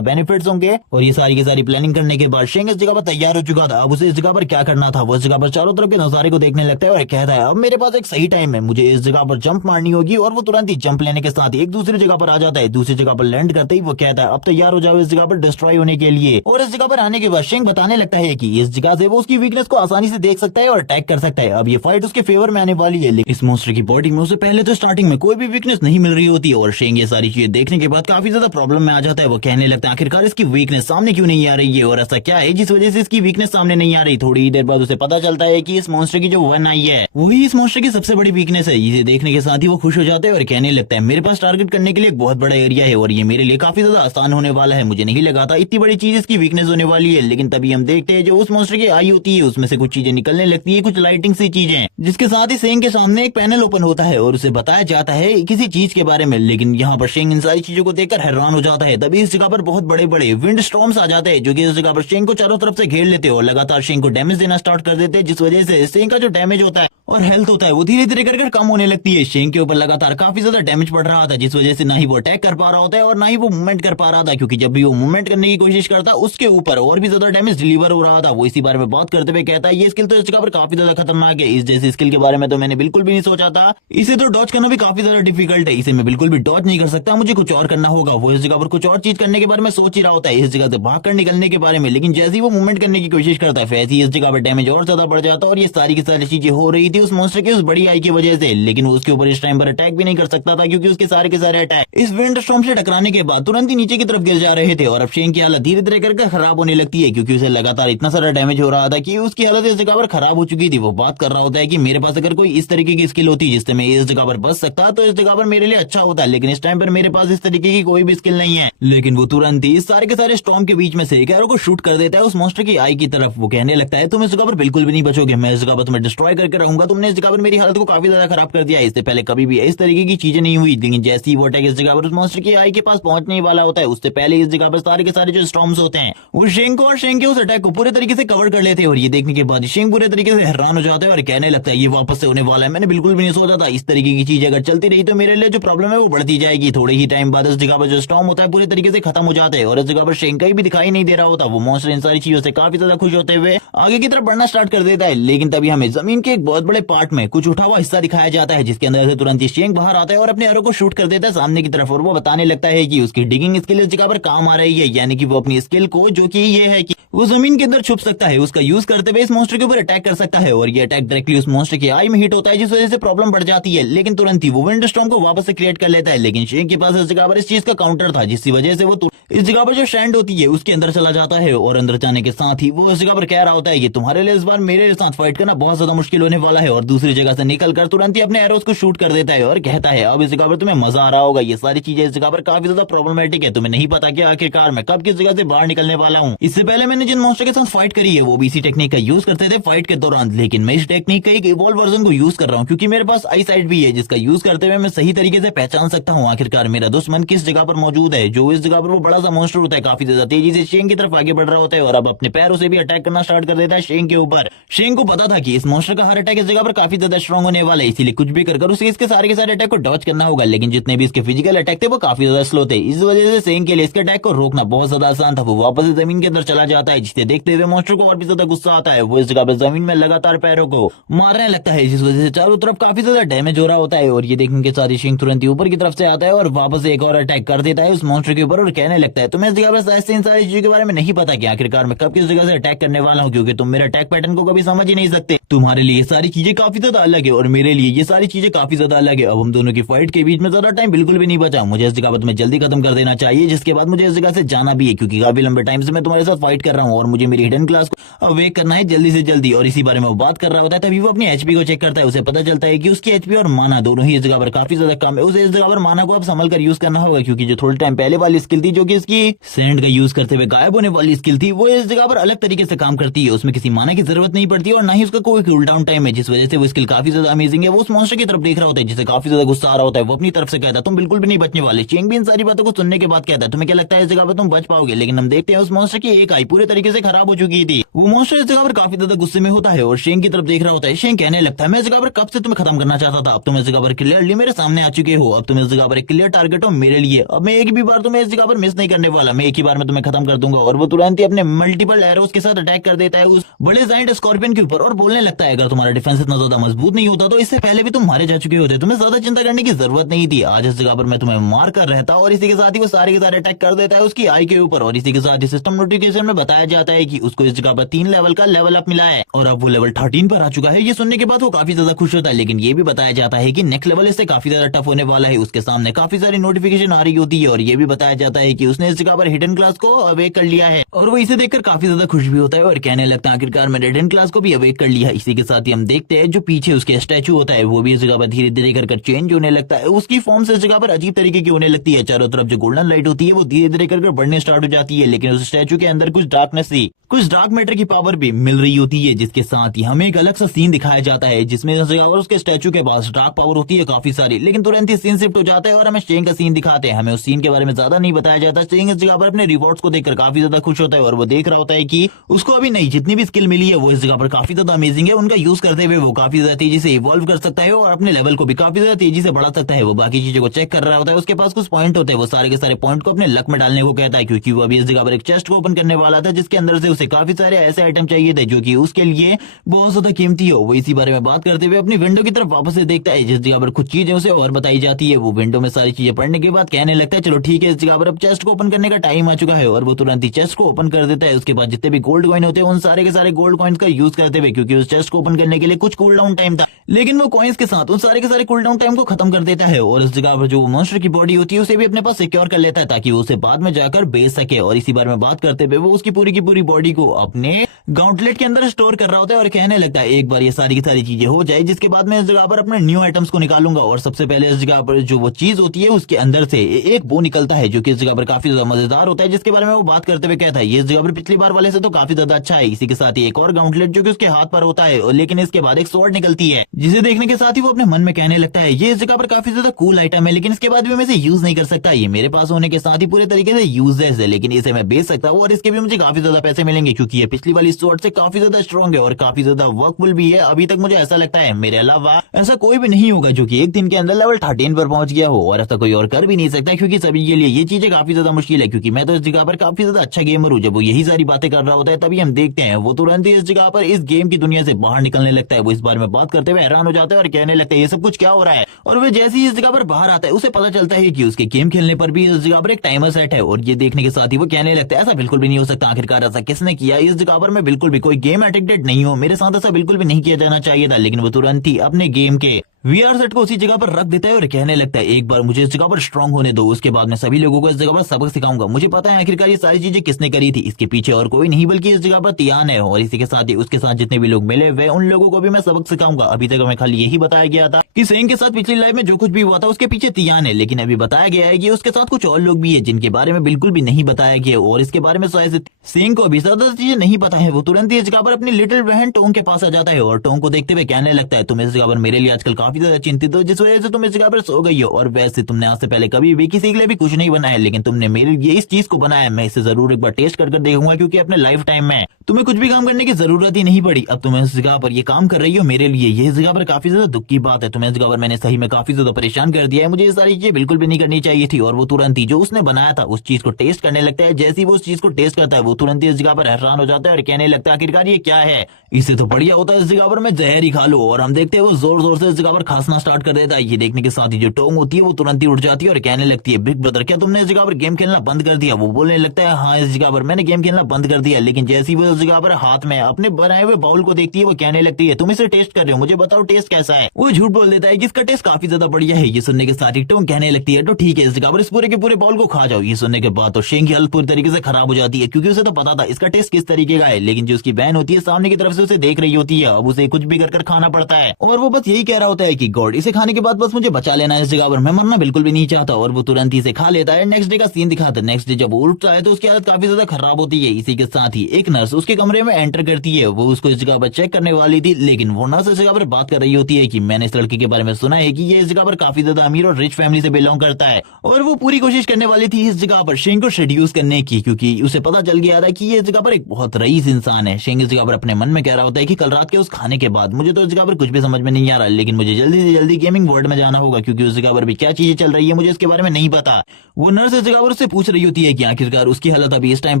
बेनिफिट्स होंगे। और ये सारी की सारी प्लानिंग करने के बाद शेंग इस जगह पर तैयार हो चुका था। अब उसे इस जगह पर क्या करना था, वो इस जगह पर चारों तरफ के नजारे को देखने लगता है और कहता है अब मेरे पास एक सही टाइम है, मुझे इस जगह पर जंप मारनी होगी। और वो तुरंत ही जंप लेने के साथ एक दूसरी जगह पर आ जाता है। दूसरी जगह पर लैंड करते ही वो कहता है अब तैयार हो जाओ इस जगह पर डिस्ट्रॉय होने के लिए। और इस जगह पर आने के बाद शेंग बताने लगता है कि इस जगह से वो उसकी वीकनेस को आसानी से देख सकता है और अटैक कर सकता है। अब ये फाइट उसके फेवर में आने वाली है, लेकिन इस मॉन्स्टर की बॉडी में उसे पहले तो स्टार्टिंग में कोई भी वीकनेस नहीं मिल रही होती और शेंग ये सारी चीजें देखने के बाद काफी ज्यादा प्रॉब्लम में आ जाता है। वो कहने लगता है आखिरकार इसकी वीकनेस सामने क्यों नहीं आ रही है और ऐसा क्या है जिस वजह से इसकी वीकनेस सामने नहीं आ रही। थोड़ी ही देर बाद उसे पता चलता है कि इस मॉन्स्टर की जो 1 आई है वही इस मॉन्स्टर की सबसे बड़ी वीकनेस है। इसे देखने के साथ ही वो खुश हो जाता है और कहने लगता है मेरे पास टारगेट करने के लिए एक बहुत बड़ा एरिया है और ये मेरे लिए काफी ज्यादा आसान होने वाला है, मुझे नहीं लगा था इतनी बड़ी चीज इसकी वीकनेस होने वाली है। लेकिन तभी हम देखते हैं जो उस मॉन्स्टर की आई होती है उसमें से कुछ चीजें निकलने लगती है, कुछ लाइटिंग सी चीजें, जिसके साथ ही शेंग के सामने एक पैनल ओपन होता है और उसे बताया जाता है किसी चीज के बारे में। लेकिन यहाँ पर शेंग इन सारी चीजों को देखकर हैरान हो जाता है। तभी इस जगह पर बहुत बड़े बड़े विंड स्टॉर्म्स आ जाते हैं जो कि इस जगह पर शेंग को चारों तरफ से घेर लेते हैं और लगातार शेंग को डैमेज देना स्टार्ट कर देते हैं, जिस वजह से शेंग का जो डैमेज होता है और हेल्थ होता है वो धीरे धीरे कर कम होने लगती है। शेंग के ऊपर लगातार काफी ज्यादा डैमेज पड़ रहा था, जिस वजह से ना ही वो अटैक कर पा रहा होता है और ना ही वो मूवमेंट कर पा रहा था, क्योंकि जब भी वो मूवमेंट करने की कोशिश करता उसके ऊपर और भी ज्यादा डैमेज डिलीवर हो रहा था। वो इसी बारे में बात करते हुए कहता है ये स्किल तो इस जगह पर काफी ज्यादा खतरनाक है, इस जैसी स्किल के बारे में तो मैंने बिल्कुल भी नहीं सोचा था। इसे तो डॉज करना भी काफी ज्यादा डिफिकल्ट है, इसे मैं बिल्कुल भी डॉज नहीं कर सकता, मुझे कुछ और करना होगा। वो इस जगह पर कुछ और चीज करने के बारे में सोच ही रहा होता है, इस जगह से भागकर निकलने के बारे में, लेकिन जैसे ही वो मूवमेंट करने की कोशिश करता है वैसे ही इस जगह पर डैमेज और ज्यादा बढ़ जाता है। और ये सारी की सारी चीजें हो रही थी उस मॉन्स्टर की उस बड़ी आई की वजह से, लेकिन वो उसके ऊपर इस टाइम पर अटैक भी नहीं कर सकता था, क्योंकि उसके सारे के सारे अटैक इस विंड स्टॉर्म से टकराने के बाद तुरंत ही नीचे की तरफ गिर जा रहे थे। और अब शेंग की हालत धीरे धीरे करके खराब होने लगती है, क्योंकि उसे लगातार इतना सारा डैमेज हो रहा था कि उसकी हालत इस जगह पर खराब हो चुकी थी। वो बात कर रहा होता है कि मेरे पास अगर कोई इस तरीके की स्किल होती जिससे मैं इस जगह पर बच सकता तो इस जगह पर मेरे लिए अच्छा होता, लेकिन इस टाइम पर मेरे पास इस तरीके की कोई भी स्किल नहीं है। लेकिन वो तुरंत ही इस सारे के सारे स्टॉर्म के बीच में से एक एरो को शूट कर देता है उस मॉन्स्टर की आई की तरफ। वो कहने लगता है तुम इस जगह पर बिल्कुल भी नहीं बचोगे, मैं इस जगह पर तुम्हें डिस्ट्रॉय करके रहूंगा, तुमने इस जगह पर मेरी हालत को काफी ज्यादा खराब कर दिया। इससे पहले कभी भी इस तरीके की चीजें नहीं हुई, लेकिन जैसे ही वो अटैक इस जगह पर उस मॉन्स्टर की आई के पास पहुंचने ही वाला होता है उससे पहले इस जगह पर सारे के सारे जो स्टॉर्म्स होते हैं वो शेंग को और शेंग के उस अटैक को पूरे तरीके से कवर कर लेते हैं। और ये देखने के बाद शेंग पूरे तरीके से हैरान हो जाता है और कहने लगता है ये वापस से होने वाला है, मैंने बिल्कुल भी नहीं सोचा था इस तरीके की चीज अगर चलती रही तो मेरे लिए जो प्रॉब्लम है वो बढ़ती जाएगी। थोड़े ही टाइम बाद इस जगह पर जो स्टॉर्म होता है पूरी तरीके से खत्म हो जाता है और इस जगह पर शेंग कहीं भी दिखाई नहीं दे रहा होता। वो मॉन्स्टर इन सारी चीजों से काफी ज्यादा खुश होते हुए आगे की तरफ बढ़ना स्टार्ट कर देता है, लेकिन तभी हमें जमीन के एक बहुत बड़े पार्ट में कुछ उठा हुआ हिस्सा दिखाया जाता है, जिसके अंदर से तुरंत ही शेंग बाहर आता है और अपने एरो को शूट कर देता है सामने की तरफ। और वो बताने लगता है कि उसकी डिगिंग स्किल इस जगह पर काम आ रही है, यानी कि वो अपनी स्किल को, जो कि ये है कि वो जमीन के अंदर छुप सकता है, उसका यूज करते हुए इस मॉन्स्टर के ऊपर अटैक कर सकता है। और ये अटैक डायरेक्टली उस मॉन्स्टर की आई में हिट होता है, जिस वजह से प्रॉब्लम बढ़ जाती है, लेकिन तुरंत ही वो विंड स्टॉर्म को वापस से क्रिएट कर लेता है। लेकिन शेंग के पास इस जगह पर इस चीज का काउंटर था, जिसकी वजह से वो इस जगह पर जो शैंड होती है उसके अंदर चला जाता है। और अंदर जाने के साथ ही वो इस जगह पर कह रहा होता है कि तुम्हारे लिए इस बार मेरे साथ फाइट करना बहुत ज्यादा मुश्किल होने वाला है। और दूसरी जगह से निकलकर तुरंत ही अपने एरोस को शूट कर देता है और कहता है अब इस जगह पर तुम्हें मजा आ रहा होगा, ये सारी चीजें इस जगह पर काफी ज्यादा प्रॉब्लमैटिक है, तुम्हें नहीं पता कि आखिरकार मैं कब किस जगह से बाहर निकलने वाला हूँ। इससे पहले मैंने जिन मॉन्स्टर के साथ फाइट करी है वो भी इसी टेक्निक का यूज करते थे फाइट के दौरान, लेकिन मैं इस टेक्निक का एक इवॉल्व वर्जन को यूज कर रहा हूँ, क्योंकि मेरे पास आई साइट भी है, जिसका यूज करते हुए मैं सही तरीके से पहचान सकता हूँ आखिरकार मेरा दुश्मन किस जगह पर मौजूद है। जो इस जगह पर वो बड़ा सा मॉन्स्टर होता है काफी ज्यादा तेजी से शेंग की तरफ आगे बढ़ रहा होता है और अब अपने पैरों से भी अटैक करना स्टार्ट कर देता है शेंग के ऊपर। शेंग को पता था कि इस मॉन्स्टर का हर अटैक इस जगह पर काफी ज्यादा स्ट्रॉन्ग होने वाला है, इसीलिए कुछ भी कर उसे इसके सारे के सारे अटैक को डॉच करना होगा, लेकिन जितने भी इसके फिजिकल अटैक थे वो काफी ज्यादा स्लो थे। इस वजह से शेंग के लिए इसके अटैक को रोकना बहुत ज्यादा आसान था। वो वापस जमीन के अंदर चला जाता है, जिसे देखते हुए मॉन्स्टर को और भी ज्यादा गुस्सा आता है। वो इस जगह पर जमीन में लगातार पैरों को मारने लगता है, जिस वजह से चारों तरफ काफी ज्यादा डैमेज हो रहा होता है। और ये देखने के साथ ही शेंग तुरंत ही ऊपर की तरफ से आता है और वापस एक और अटैक कर देता है उस मॉन्स्टर के ऊपर और कहने लगता है तुम्हें इस जगह पर शायद से इन सारी चीजों के बारे में नहीं पता कि आखिरकार मैं कब किस जगह से अटैक करने वाला हूँ, क्योंकि तुम मेरे अटैक पैटर्न को कभी समझ ही नहीं सकते। तुम्हारे लिए ये सारी चीजें काफी ज्यादा अलग है और मेरे लिए ये सारी चीजें काफी ज्यादा अलग है। अब हम दोनों की फाइट के बीच में ज्यादा टाइम बिल्कुल भी नहीं बचा, मुझे इस जगह पर तुम्हें जल्दी खत्म कर देना चाहिए, जिसके बाद मुझे इस जगह से जाना भी है, क्योंकि काफी लंबे टाइम से मैं तुम्हारे साथ फाइट कर रहा हूँ और मुझे मेरी हिडन क्लास को अवेक करना है जल्दी से जल्दी। और इसी बारे में वो बात कर रहा होता है, तभी वो अपनी एचपी को चेक करता है। उसे पता चलता है कि उसकी एचपी और माना दोनों ही इस जगह पर काफी ज्यादा कम है। उसे इस जगह पर माना को अब संभल कर यूज करना होगा, क्योंकि जो थोड़े टाइम पहले वाली स्किल थी, जो कि इसकी सैंड का यूज करते हुए गायब होने वाली स्किल थी, वो इस जगह पर अलग तरीके से काम करती है। उसमें किसी माना की जरूरत नहीं पड़ती और ना ही उसका कोई कूल डाउन टाइम है, जिस वजह से वो स्किल काफी ज्यादा अमेजिंग है। वो उस मॉन्स्टर की तरफ देख रहा होता है, जिसे काफी ज्यादा गुस्सा आ रहा होता है। वो अपनी तरफ से कहता है तुम बिल्कुल भी नहीं बचने वाले। चेंग भी इन सारी बातों को सुनने के बाद कहता है तुम्हें क्या लगता है इस जगह पर तुम बच पाओगे, लेकिन हम देखते हैं उस मॉन्स्टर की एक आई पूरे तरीके से खराब हो चुकी थी। वो मॉन्स्टर इस जगह पर काफी ज्यादा गुस्से में होता है और शेंग की तरफ देख रहा होता है। शेंग कहने लगता है मैं इस जगह पर कब से तुम्हें खत्म करना चाहता था, अब तुम इस जगह पर क्लियरली मेरे सामने आ चुके हो, अब तुम इस जगह पर एक क्लियर टारगेट हो मेरे लिए। अब मैं एक भी बार तुम्हें इस जगह पर मिस नहीं करने वाला, मैं एक ही बार में तुम्हें खत्म कर दूंगा। और वो तुरंत ही अपने मल्टीपल एरोस के साथ अटैक कर देता है उस बड़े जायंट स्कॉर्पियन के ऊपर और बोलने लगता है अगर तुम्हारा डिफेंस इतना ज्यादा मजबूत नहीं होता तो इससे पहले भी तुम मारे जा चुके होते, तुम्हें ज्यादा चिंता करने की जरूरत नहीं थी। आज इस जगह पर मैं तुम्हें मार कर रहता। और इसी के साथ ही वो सारे के सारे अटैक कर देता है उसकी आई के ऊपर। और इसी के साथ ही सिस्टम नोटिफिकेशन में बताया जाता है कि उसको इस जगह पर 3 लेवल का लेवल अप मिला है और अब वो लेवल 13 पर आ चुका है। ये सुनने के बाद वो काफी ज्यादा खुश होता है, लेकिन ये भी बताया जाता है कि नेक्स्ट लेवल इससे काफी ज्यादा टफ होने वाला है। उसके सामने काफी सारी नोटिफिकेशन आ रही होती है और ये भी बताया जाता है कि उसने इस जगह पर हिडन क्लास को अवेक कर लिया है और वो इसे देखकर काफी ज्यादा खुश भी होता है और कहने लगता है आखिरकार मैंने हिडन क्लास को भी अवेक कर लिया। इसी के साथ ही हम देखते हैं जो पीछे उसके स्टैचू होता है वो भी इस जगह पर धीरे धीरे कर चेंज होने लगता है। उसकी फॉर्म से इस जगह पर अजीब तरीके की होने लगती है। चारों तरफ जो गोल्डन लाइट होती है वो धीरे धीरे कर बढ़ने स्टार्ट हो जाती है, लेकिन उस स्टैचू के अंदर कुछ डार्कनेस थी, कुछ डार्क मैटर की पावर भी मिल रही होती है। जिसके साथ ही हमें एक अलग सा सीन दिखाया जाता है जिसमें उसके स्टैचू के पास डार्क पावर होती है काफी सारी, लेकिन तुरंत ही सीन शिफ्ट हो जाता है और हमें शेंग का सीन दिखाते हैं। हमें उस सीन के बारे में ज्यादा नहीं बताया जाता। शेंग इस जगह पर अपने रिवॉर्ड्स को देखकर काफी ज्यादा खुश होता है और वो देख रहा होता है कि उसको अभी नहीं जितनी भी स्किल मिली है वो इस जगह पर काफी ज्यादा अमेजिंग है। उनका यूज करते हुए वो काफी ज्यादा तेजी से इवॉल्व कर सकता है और अपने लेवल को भी काफी ज्यादा तेजी से बढ़ा सकता है। वो बाकी चीजों को चेक कर रहा होता है, उसके पास कुछ पॉइंट होते हैं, वो सारे के सारे पॉइंट को अपने लक में डालने को कहता है, क्योंकि वो अभी इस जगह पर एक चेस्ट को ओपन करने वाला था जिसके अंदर से उसे काफी सारे ऐसे आइटम चाहिए थे जो कि उसके लिए बहुत ज्यादा कीमती हो। वो इसी बारे में बात करते हुए अपनी विंडो की तरफ वापस से देखता है जिस जगह पर कुछ चीजें उसे और बताई जाती है। वो विंडो में सारी चीजें पढ़ने के बाद कहने लगता है चलो ठीक है, इस जगह पर अब चेस्ट को ओपन करने का टाइम आ चुका है, और वो तुरंत ही चेस्ट को ओपन कर देता है। उसके बाद जितने भी गोल्ड कॉइन होते हैं उन सारे के सारे गोल्ड कॉइन्स का यूज करते हुए, क्योंकि उस चेस्ट को ओपन करने के लिए कुछ कूल डाउन टाइम था, लेकिन वो कॉइन्स के साथ उन सारे के सारे कूल डाउन टाइम को खत्म कर देता है और इस जगह पर जो मॉन्स्टर की बॉडी होती है उसे भी अपने पास सिक्योर कर लेता है ताकि वो उसे बाद में जाकर बेच सके। और इसी बारे में बात करते हुए वो उसकी पूरी की पूरी बॉडी को अपने गाउंटलेट के अंदर स्टोर कर रहा होता है और कहने लगता है एक बार ये सारी की सारी चीजें हो जाए जिसके बाद मैं इस जगह पर अपने न्यू आइटम्स को निकालूंगा। और सबसे पहले इस जगह पर जो वो चीज होती है उसके अंदर से एक बो निकलता है जो कि इस जगह पर काफी ज्यादा मजेदार होता है, जिसके बारे में वो बात करते हुए कहता है ये इस जगह पर पिछली बार वाले से तो काफी ज्यादा अच्छा है। इसी के साथ ही एक और गाउंटलेट जो कि उसके हाथ पर होता है, लेकिन इसके बाद एक स्वॉर्ड निकलती है जिसे देखने के साथ ही वो अपने मन में कहने लगता है ये इस जगह पर काफी ज्यादा कूल आइटम है, लेकिन इसके बाद भी मैं इसे यूज नहीं कर सकता। ये मेरे पास होने के साथ ही पूरे तरीके से यूजलेस है, लेकिन इसे मैं बेच सकता हूँ और इसके भी मुझे काफी ज्यादा पैसे मिलेंगे क्योंकि ये पिछली वाली स्वॉर्ड से काफी ज्यादा स्ट्रॉन्ग है और काफी ज्यादा वर्कफुल भी है। अभी तक मुझे ऐसा लगता है मेरे अलावा ऐसा कोई भी नहीं होगा जो कि एक दिन के अंदर लेवल 13 पर पहुंच गया हो, और ऐसा कोई और कर भी नहीं सकता क्योंकि सभी के लिए ये चीजें काफी ज्यादा मुश्किल है, क्योंकि मैं तो इस जगह पर काफी ज्यादा अच्छा गेमर हूँ। जब वो यही सारी बातें कर रहा होता है तभी हम देखते हैं वो तुरंत ही इस जगह पर इस गेम की दुनिया से बाहर निकलने लगता है। वो इस बारे में बात करते हुए हैरान हो जाता है और कहने लगता है ये सब कुछ क्या हो रहा है। और वो जैसे ही इस जगह पर बाहर आता है उसे पता चलता है कि उसके गेम खेलने पर भी इस जगह पर एक टाइमर सेट है, और ये देखने के साथ ही वो कहने लगता है ऐसा बिल्कुल भी नहीं हो सकता, आखिरकार ऐसा किसने किया। इस जगह पर मैं बिल्कुल भी कोई गेम एडिक्टेड नहीं हूँ, मेरे साथ ऐसा बिल्कुल भी नहीं किया जाना चाहिए था। लेकिन वो तुरंत ही अपने गेम के वीआर सेट को उसी जगह पर रख देता है और कहने लगता है एक बार मुझे इस जगह पर स्ट्रांग होने दो, उसके बाद मैं सभी लोगों को इस जगह पर सबक सिखाऊंगा। मुझे पता है आखिरकार ये सारी चीजें किसने करी थी, इसके पीछे और कोई नहीं बल्कि इस जगह पर तियान है, और इसी के साथ ही उसके साथ जितने भी लोग मिले हुए उन लोगों को भी मैं सबक सिखाऊंगा। अभी तक हमें खाली यही बताया गया था कि सेंग के साथ पिछली लाइफ में जो कुछ भी हुआ था उसके पीछे तियान है, लेकिन अभी बताया गया है कि उसके साथ कुछ और लोग भी है जिनके बारे में बिल्कुल भी नहीं बताया गया, और इसके बारे में शायद सेंग को भी ज्यादा चीजें नहीं पता है। वो तुरंत ही इस जगह पर अपनी लिटिल बहन टोंग के पास आ जाता है और टोंग को देखते हुए कहने लगता है तुम इस जगह पर मेरे लिए आजकल काफी ज्यादा चिंतित हो, जिस वजह से तुम इस जगह पर सो गई हो, और वैसे तुमने आज से पहले कभी भी किसी के लिए भी कुछ नहीं बनाया, लेकिन तुमने मेरे लिए इस चीज को बनाया। मैं इसे जरूर एक बार टेस्ट कर देखूंगा क्योंकि अपने लाइफ टाइम में तुम्हें कुछ भी काम करने की जरूरत ही नहीं पड़ी। अब तुम इस जगह पर ये काम कर रही हो मेरे लिए, ये जगह पर काफी ज्यादा दुख की बात है। तुम्हें इस जगह पर मैंने सही में काफी ज्यादा परेशान कर दिया है, मुझे ये सारी चीजें बिल्कुल भी नहीं करनी चाहिए थी। और वो तुरंत ही जो उसने बनाया था उस चीज को टेस्ट करने लगता है। जैसे ही वो उस चीज को टेस्ट करता है वो तुरंत ही इस जगह पर हैरान हो जाता है और कहने लगता है आखिरकार ये क्या है, इससे तो बढ़िया होता है इस जगह पर मैं जहर ही खा लूं। और हम देखते हैं वो जोर जोर से इस जगह पर खांसना स्टार्ट कर देता है। ये देखने के साथ ही जो टोंग होती है वो तुरंत ही उठ जाती है और कहने लगती है बिग ब्रदर क्या तुमने इस जगह पर गेम खेलना बंद कर दिया। वो बोलने लगता है हाँ इस जगह पर मैंने गेम खेलना बंद कर दिया, लेकिन जैसे ही वो इस जगह पर हाथ में अपने बनाए हुए बाउल को देखती है वो कहने लगती है तुम इसे टेस्ट कर रहे हो, मुझे बताओ टेस्ट कैसा है। वो झूठ बोल देता है कि इसका टेस्ट काफी ज्यादा बढ़िया है। ये सुनने के साथ ही टोंग कहने लगती है तो ठीक है इस जगह पर इस पूरे के पूरे बाउल को खा जाओ। ये सुनने के बाद तो शेंग की हालत पूरी तरीके से खराब हो जाती है क्योंकि उसे तो पता था इसका टेस्ट किस तरीके का है, लेकिन जो उसकी बहन होती है सामने की तरफ से उसे देख रही होती है, अब उसे कुछ भी कर खाना पड़ता है और वो बस यही कह रहा होता है कि गॉड इसे खाने के बाद बस मुझे बचा लेना है इस जगह पर, मैं मरना बिल्कुल भी नहीं चाहता। और वो तुरंत ही से खा लेता है। नेक्स्ट डे का सीन दिखाता है। नेक्स्ट डे जब वो उठता है तो उसकी हालत काफी ज्यादा खराब होती है। इसी के साथ ही एक नर्स उसके कमरे में एंटर करती है। वो उसको इस जगह पर चेक करने वाली थी, लेकिन वो नर्स इस जगह पर बात कर रही होती है कि मैंने इस लड़के के बारे में सुना है कि ये इस जगह पर काफी ज्यादा अमीर और रिच फैमिली से बिलोंग करता है, और वो पूरी कोशिश करने वाली थी इस जगह पर शेंग को सेड्यूस करने की, क्योंकि उसे पता चल गया था कि ये इस जगह पर एक बहुत रईस इंसान है। शेंग इस जगह पर अपने मन में कह रहा होता है कि कल रात के उस खाने के बाद मुझे तो इस जगह पर कुछ भी समझ में नहीं आ रहा, लेकिन मुझे जल्दी से जल्दी गेमिंग वर्ल्ड में जाना होगा क्योंकि उस जगह पर भी क्या चीजें चल रही है मुझे इसके बारे में नहीं पता। वो नर्स इस जगह पर उससे पूछ रही होती है कि आखिरकार उसकी हालत अभी इस टाइम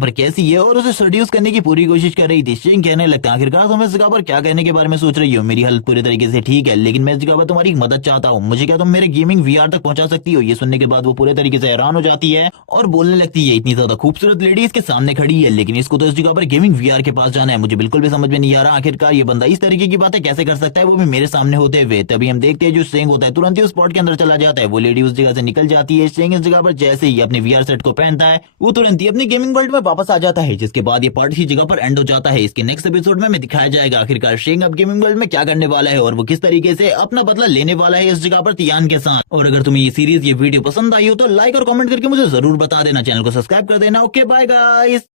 पर कैसी है और उसे सेड्यूस करने की पूरी कोशिश कर रही थी। शेंग कहने लगता है आखिरकार तुम इस जगह पर क्या कहने के बारे में सोच रही हो, मेरी हालत पूरी तरीके से ठीक है, लेकिन मैं इस जगह पर तुम्हारी मदद चाहता हूँ, मुझे क्या तुम मेरे गेमिंग वीआर तक पहुंचा सकती हो। ये सुनने के बाद वो पूरे तरीके से हैरान हो जाती है और बोलने लगती है इतनी ज्यादा खूबसूरत लेडी इसके सामने खड़ी है, लेकिन इसको तो इस जगह पर गेमिंग वीआर के पास जाना है, मुझे बिल्कुल भी समझ में नहीं आ रहा आखिरकार ये बंदा इस तरीके की बातें कैसे कर सकता है, वो भी मेरे सामने होते हुए। तभी हम देखते हैं जो शेंग होता है तुरंत ही उस स्पॉट के अंदर चला जाता है। वो लेडी उस जगह से निकल जाती है। शेंग इस जगह पर जैसे ही अपने वीआर सेट को पहनता है वो तुरंत ही अपनी गेमिंग वर्ल्ड में वापस आ जाता है, जिसके बाद ये पार्ट इसी जगह पर एंड हो जाता है। इसके नेक्स्ट एपिसोड में हमें दिखाया जाएगा आखिरकार शेंग अब गेमिंग वर्ल्ड में क्या करने वाला है और वो किस तरीके से अपना बदला लेने वाला है इस जगह पर तियान के साथ। और अगर तुम्हें ये सीरीज ये वीडियो पसंद आई हो तो लाइक और कमेंट करके मुझे जरूर बता देना, चैनल को सब्सक्राइब कर देना। Okay bye guys.